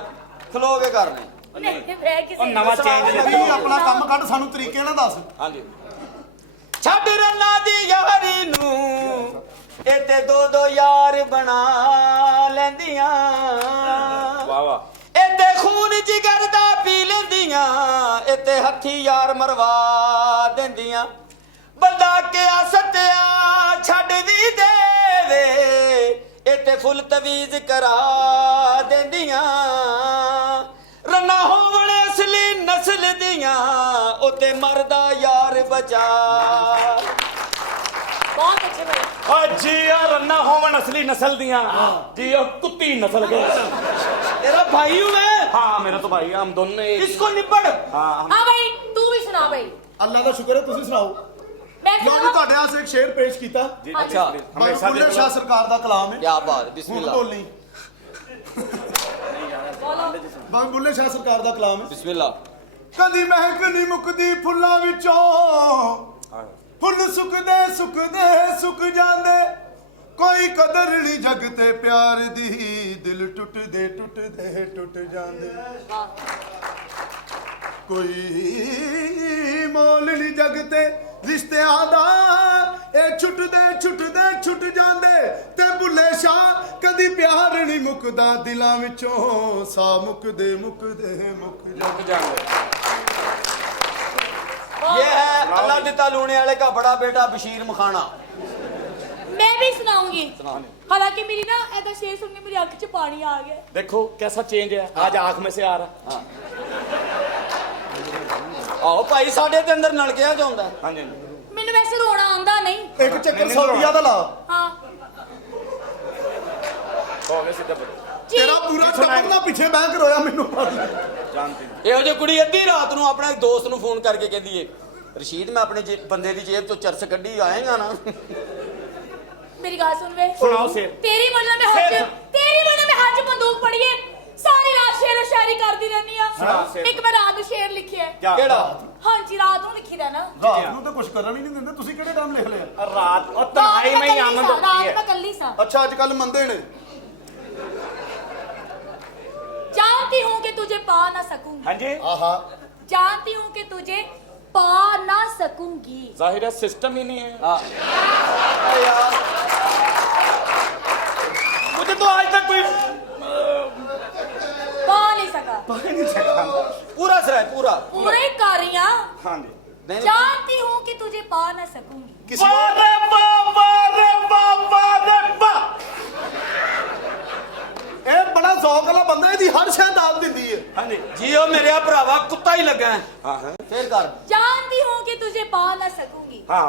ਖਲੋ ਕੇ ਕਰਨੇ ਨਹੀਂ ਬਹਿ ਕੇ और ਸਹੀ। नवा चेंज ਨਹੀਂ ਆਪਣਾ ਕੰਮ ਕੱਢ, ਸਾਨੂੰ ਤਰੀਕੇ ਨਾਲ ਦੱਸ। हाँ जी ਛੱਡ ਰੰਨਾਂ ਦੀ ਯਾਰੀ ਨੂੰ ਇਹ ਤੇ ਦੋ ਦੋ ਯਾਰ ਬਣਾ ਲੈਂਦੀਆਂ वाह वाह ਇਹ ਤੇ ਖੂਨ ਜਿਗਰ ਦਾ ਪੀ ਲੈਂਦੀਆਂ ਇਹ ਤੇ ਹੱਥੀ ਯਾਰ ਮਰਵਾ ਦਿੰਦੀਆਂ ਬੰਦਾ ਕਿਆ ਸੱਤਿਆ ਛੱਡ ਵੀ ਦੇਵੇ ਇਹ ਤੇ ਫੁੱਲ ਤਵੀਜ਼ ਕਰਾ ਦਿੰਦੀਆਂ ਰੰਨਾ ਹੋਵਣ ਅਸਲੀ ਨਸਲ ਦੀਆਂ ਉਤੇ ਮਰਦਾ ਯਾਰ ਬਚਾ ਬਹੁਤ ਅੱਛੇ ਬਣੇ। और जी यार रन्ना होवन असली नस्ल दिया जी और कुत्ती नस्ल के तेरा भाई हूं मैं हाँ मेरा तो भाई है, हम दोनों ने एक- इसको निपट हाँ हम ਹਾਂ ਭਾਈ ਤੂੰ ਵੀ ਸੁਣਾ ਭਾਈ। ਅੱਲਾ ਦਾ ਸ਼ੁਕਰ ਹੈ, ਤੁਸੀਂ ਸੁਣਾਓ। ਮੈਂ ਲਓ ਜੀ, ਸੁਣਾਵਾਂ? ਤੁਹਾਡੇ ਵਾਸਤੇ ਇੱਕ ਸ਼ੇਰ ਪੇਸ਼ ਕੀਤਾ। जी अच्छा। हमेशा ਬੁੱਲੇ ਸ਼ਾਹ ਸਰਕਾਰ ਦਾ ਕਲਾਮ ਹੈ। क्या बात ਹੁਣ बिस्मिल्लाह ਬੋਲਣੀ। ਬੋਲੋ। ਬੁੱਲੇ ਸ਼ਾਹ ਸਰਕਾਰ ਦਾ ਕਲਾਮ ਹੈ। बिस्मिल्लाह ਕਦੀ ਮਹਿਕ ਨਹੀਂ ਮੁੱਕਦੀ ਫੁੱਲਾਂ ਵਿੱਚੋਂ, ਫੁੱਲ ਸੁੱਕਦੇ ਸੁੱਕ ਜਾਂਦੇ, ਕੋਈ ਕਦਰ ਨਹੀਂ ਜਗ ਤੇ ਪਿਆਰ ਦੀ, ਦਿਲ ਟੁੱਟਦੇ ਟੁੱਟ ਜਾਂਦੇ, ਕੋਈ ਮੋਲ ਨਹੀਂ ਜਗ ਤੇ ਰਿਸ਼ਤਿਆਂ ਦਾ, ਇਹ ਛੁੱਟ ਜਾਂਦੇ, ਤੇ ਬੁੱਲੇ ਸ਼ਾਹ ਕਦੀ ਪਿਆਰ ਨਹੀਂ ਮੁੱਕਦਾ, ਦਿਲਾਂ ਵਿੱਚੋਂ ਸਾਹ ਮੁੱਕਦੇ ਜਾਂਦੇ। ये है अल्लाह दिता लूने वाले का बड़ा बेटा बशीर मखाना। मैं भी सुनाऊंगी। हालांकि मेरी ना ऐसा शेर सुन के मेरी आंख से पानी आ गया। देखो कैसा चेंज है आज आंख में से आ रहा आओ भाई साढ़े ते अंदर नलकिया जो ਹੁੰਦਾ हाँ जी मैंने वैसे रोना आंदा नहीं। ਇੱਕ ਚੱਕਰ ਸੌਦੀਆ ਦਾ ਲਾ। हाँ हो गए सीधे बोलो जी। ਤੇਰਾ ਪੂਰਾ ਟੱਬਰ ਦਾ ਪਿੱਛੇ ਬਹਿ ਕੇ ਰੋਇਆ ਮੈਨੂੰ। जानती हूँ ਇਹੋ ਜਿਹੀ ਕੁੜੀ ਅੱਧੀ ਰਾਤ ਨੂੰ ਆਪਣੇ ਦੋਸਤ ਨੂੰ ਫੋਨ ਕਰਕੇ ਕਹਿੰਦੀ ਏ ਰਸ਼ੀਦ ਮੈਂ ਆਪਣੇ ਬੰਦੇ ਦੀ ਜੇਬ ਚੋਂ ਚਰਸ ਕੱਢੀ ਆਏਗਾ ਨਾ मेरी बात सुन वे सुनाओ शेर। तेरी वजह में हाथ बंदूक पड़ी है सारी रात शेर और शायरी करती रहनी सुनाओ है शेर। एक मैं रात शेर लिखी है क्या ਕਿਹੜਾ हाँ जी रात को लिखी था ना ਰਾਤ ਨੂੰ ਤਾਂ ਕੁਝ ਕਰਨ ਹੀ ਨਹੀਂ ਦਿੰਦੇ ਤੁਸੀਂ ਕਿਹੜੇ ਟਾਈਮ ਲਿਖ ਲਿਆ रात और तन्हाई में ही आमद होती रात है में कल्ली सा ਅੱਛਾ ਅੱਜ ਕੱਲ ਮੰਦੇ ਨੇ जानती हूँ कि तुझे पा ना सकूंगी हाँ जी ਆਹਾ जानती हूँ कि तुझे पा ना सकूंगी जाहिर है सिस्टम ही नहीं है यार मुझे तो आज तक कोई पा नहीं सका ਪੂਰਾ ਸਰਾय पूरा पूरे ही कर रही हूँ हाँ जी नहीं जानती हूँ कि तुझे पा ना सकूंगी ਕਿਸੇ ਹੋਰ वारे वाह ਇਹ ਬੜਾ ਜ਼ੌਕ ਵਾਲਾ ਬੰਦਾ ਇਹਦੀ ਹਰ ਸ਼ੈ ਦਾਲ ਦਿੰਦੀ ਹੈ हाँ जी ਜੀ ਉਹ ਮੇਰੇ ਭਰਾਵਾ ਕੁੱਤਾ ਹੀ ਲੱਗਾ हाँ हाँ ਫੇਰ ਕਰ जानती हूँ कि तुझे पा ना सकूंगी हाँ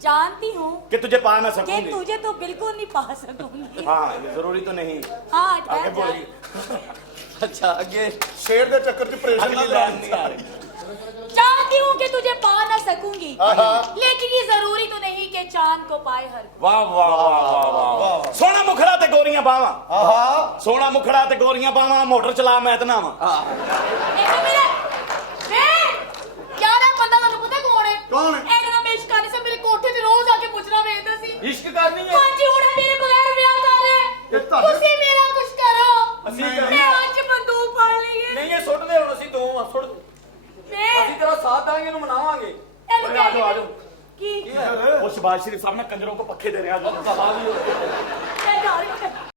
जानती हूँ कि तुझे पा ना कि सकूंगी तुझे तो बिल्कुल नहीं पा सकूंगी हाँ ये जरूरी तो नहीं हाँ आगे ठहर जा। बोलिए ਅੱਛਾ ਅੱਗੇ ਸ਼ੇਰ ਦੇ ਚੱਕਰ 'ਚ ਪ੍ਰੇਸ਼ਨ अगली ਨਾ लाइन नहीं आ रही जानती हूँ कि तुझे पा ना सकूंगी आहा। लेकिन ये जरूरी तो नहीं कि चांद को पाए हर कोई। वाह वाह वाह वाह सोना मुखड़ा ते गोरियां बावा ਆਹਾ सोना मुखड़ा ते गोरियां बावा मोटर चला मैं इतना वा देखो मेरा वे यार ਇਹ ਬੰਦਾ ਤੁਹਾਨੂੰ ਪਤਾ ਕੌਣ ਹੈ ਕੌਣ ਹੈ? ਇਹ ਜਦੋਂ ਮੈਂ ਇਸ਼ਕਾਨੀ ਸੇ ਮੇਰੇ ਕੋਠੇ ਤੇ ਰੋਜ਼ ਆ ਕੇ ਪੁੱਛਣਾ ਵੇਖਦਾ ਸੀ इश्क करनी है ਹਾਂਜੀ ਹੁਣ ਮੇਰੇ ਬਗੈਰ ਵਿਆਹ ਕਰ ਇਹ ਰਿਹਾ ਤੁਹਾਡੇ- ਤੁਸੀਂ ਮੇਰਾ ਕੁਝ ਕਰੋ ਅਸੀਂ ਮੈਂ ਅੱਜ ਬੰਦੂਕ ਫੜ ਲਈ ਹੈ ਨਹੀਂ ਇਹ ਸੁੱਟ ਦੇ ਹੁਣ ਅਸੀਂ ਦੋ ਆ ਸੁੱਟ ਵੇ ਅਸੀਂ ਤੇਰਾ ਸਾਥ ਦਾਂਗੇ ਇਹਨੂੰ ਮਨਾਵਾਂਗੇ ਇਹਨੂੰ अरे आ जाओ, आ जाओ। ਕੀ ਕੀ ਹੈ वो शहबाज शरीफ साहब ने कंजरों को पक्के दे रहे हैं ਮੈਂ ਜਾ ਰਹੀ ਹਾਂ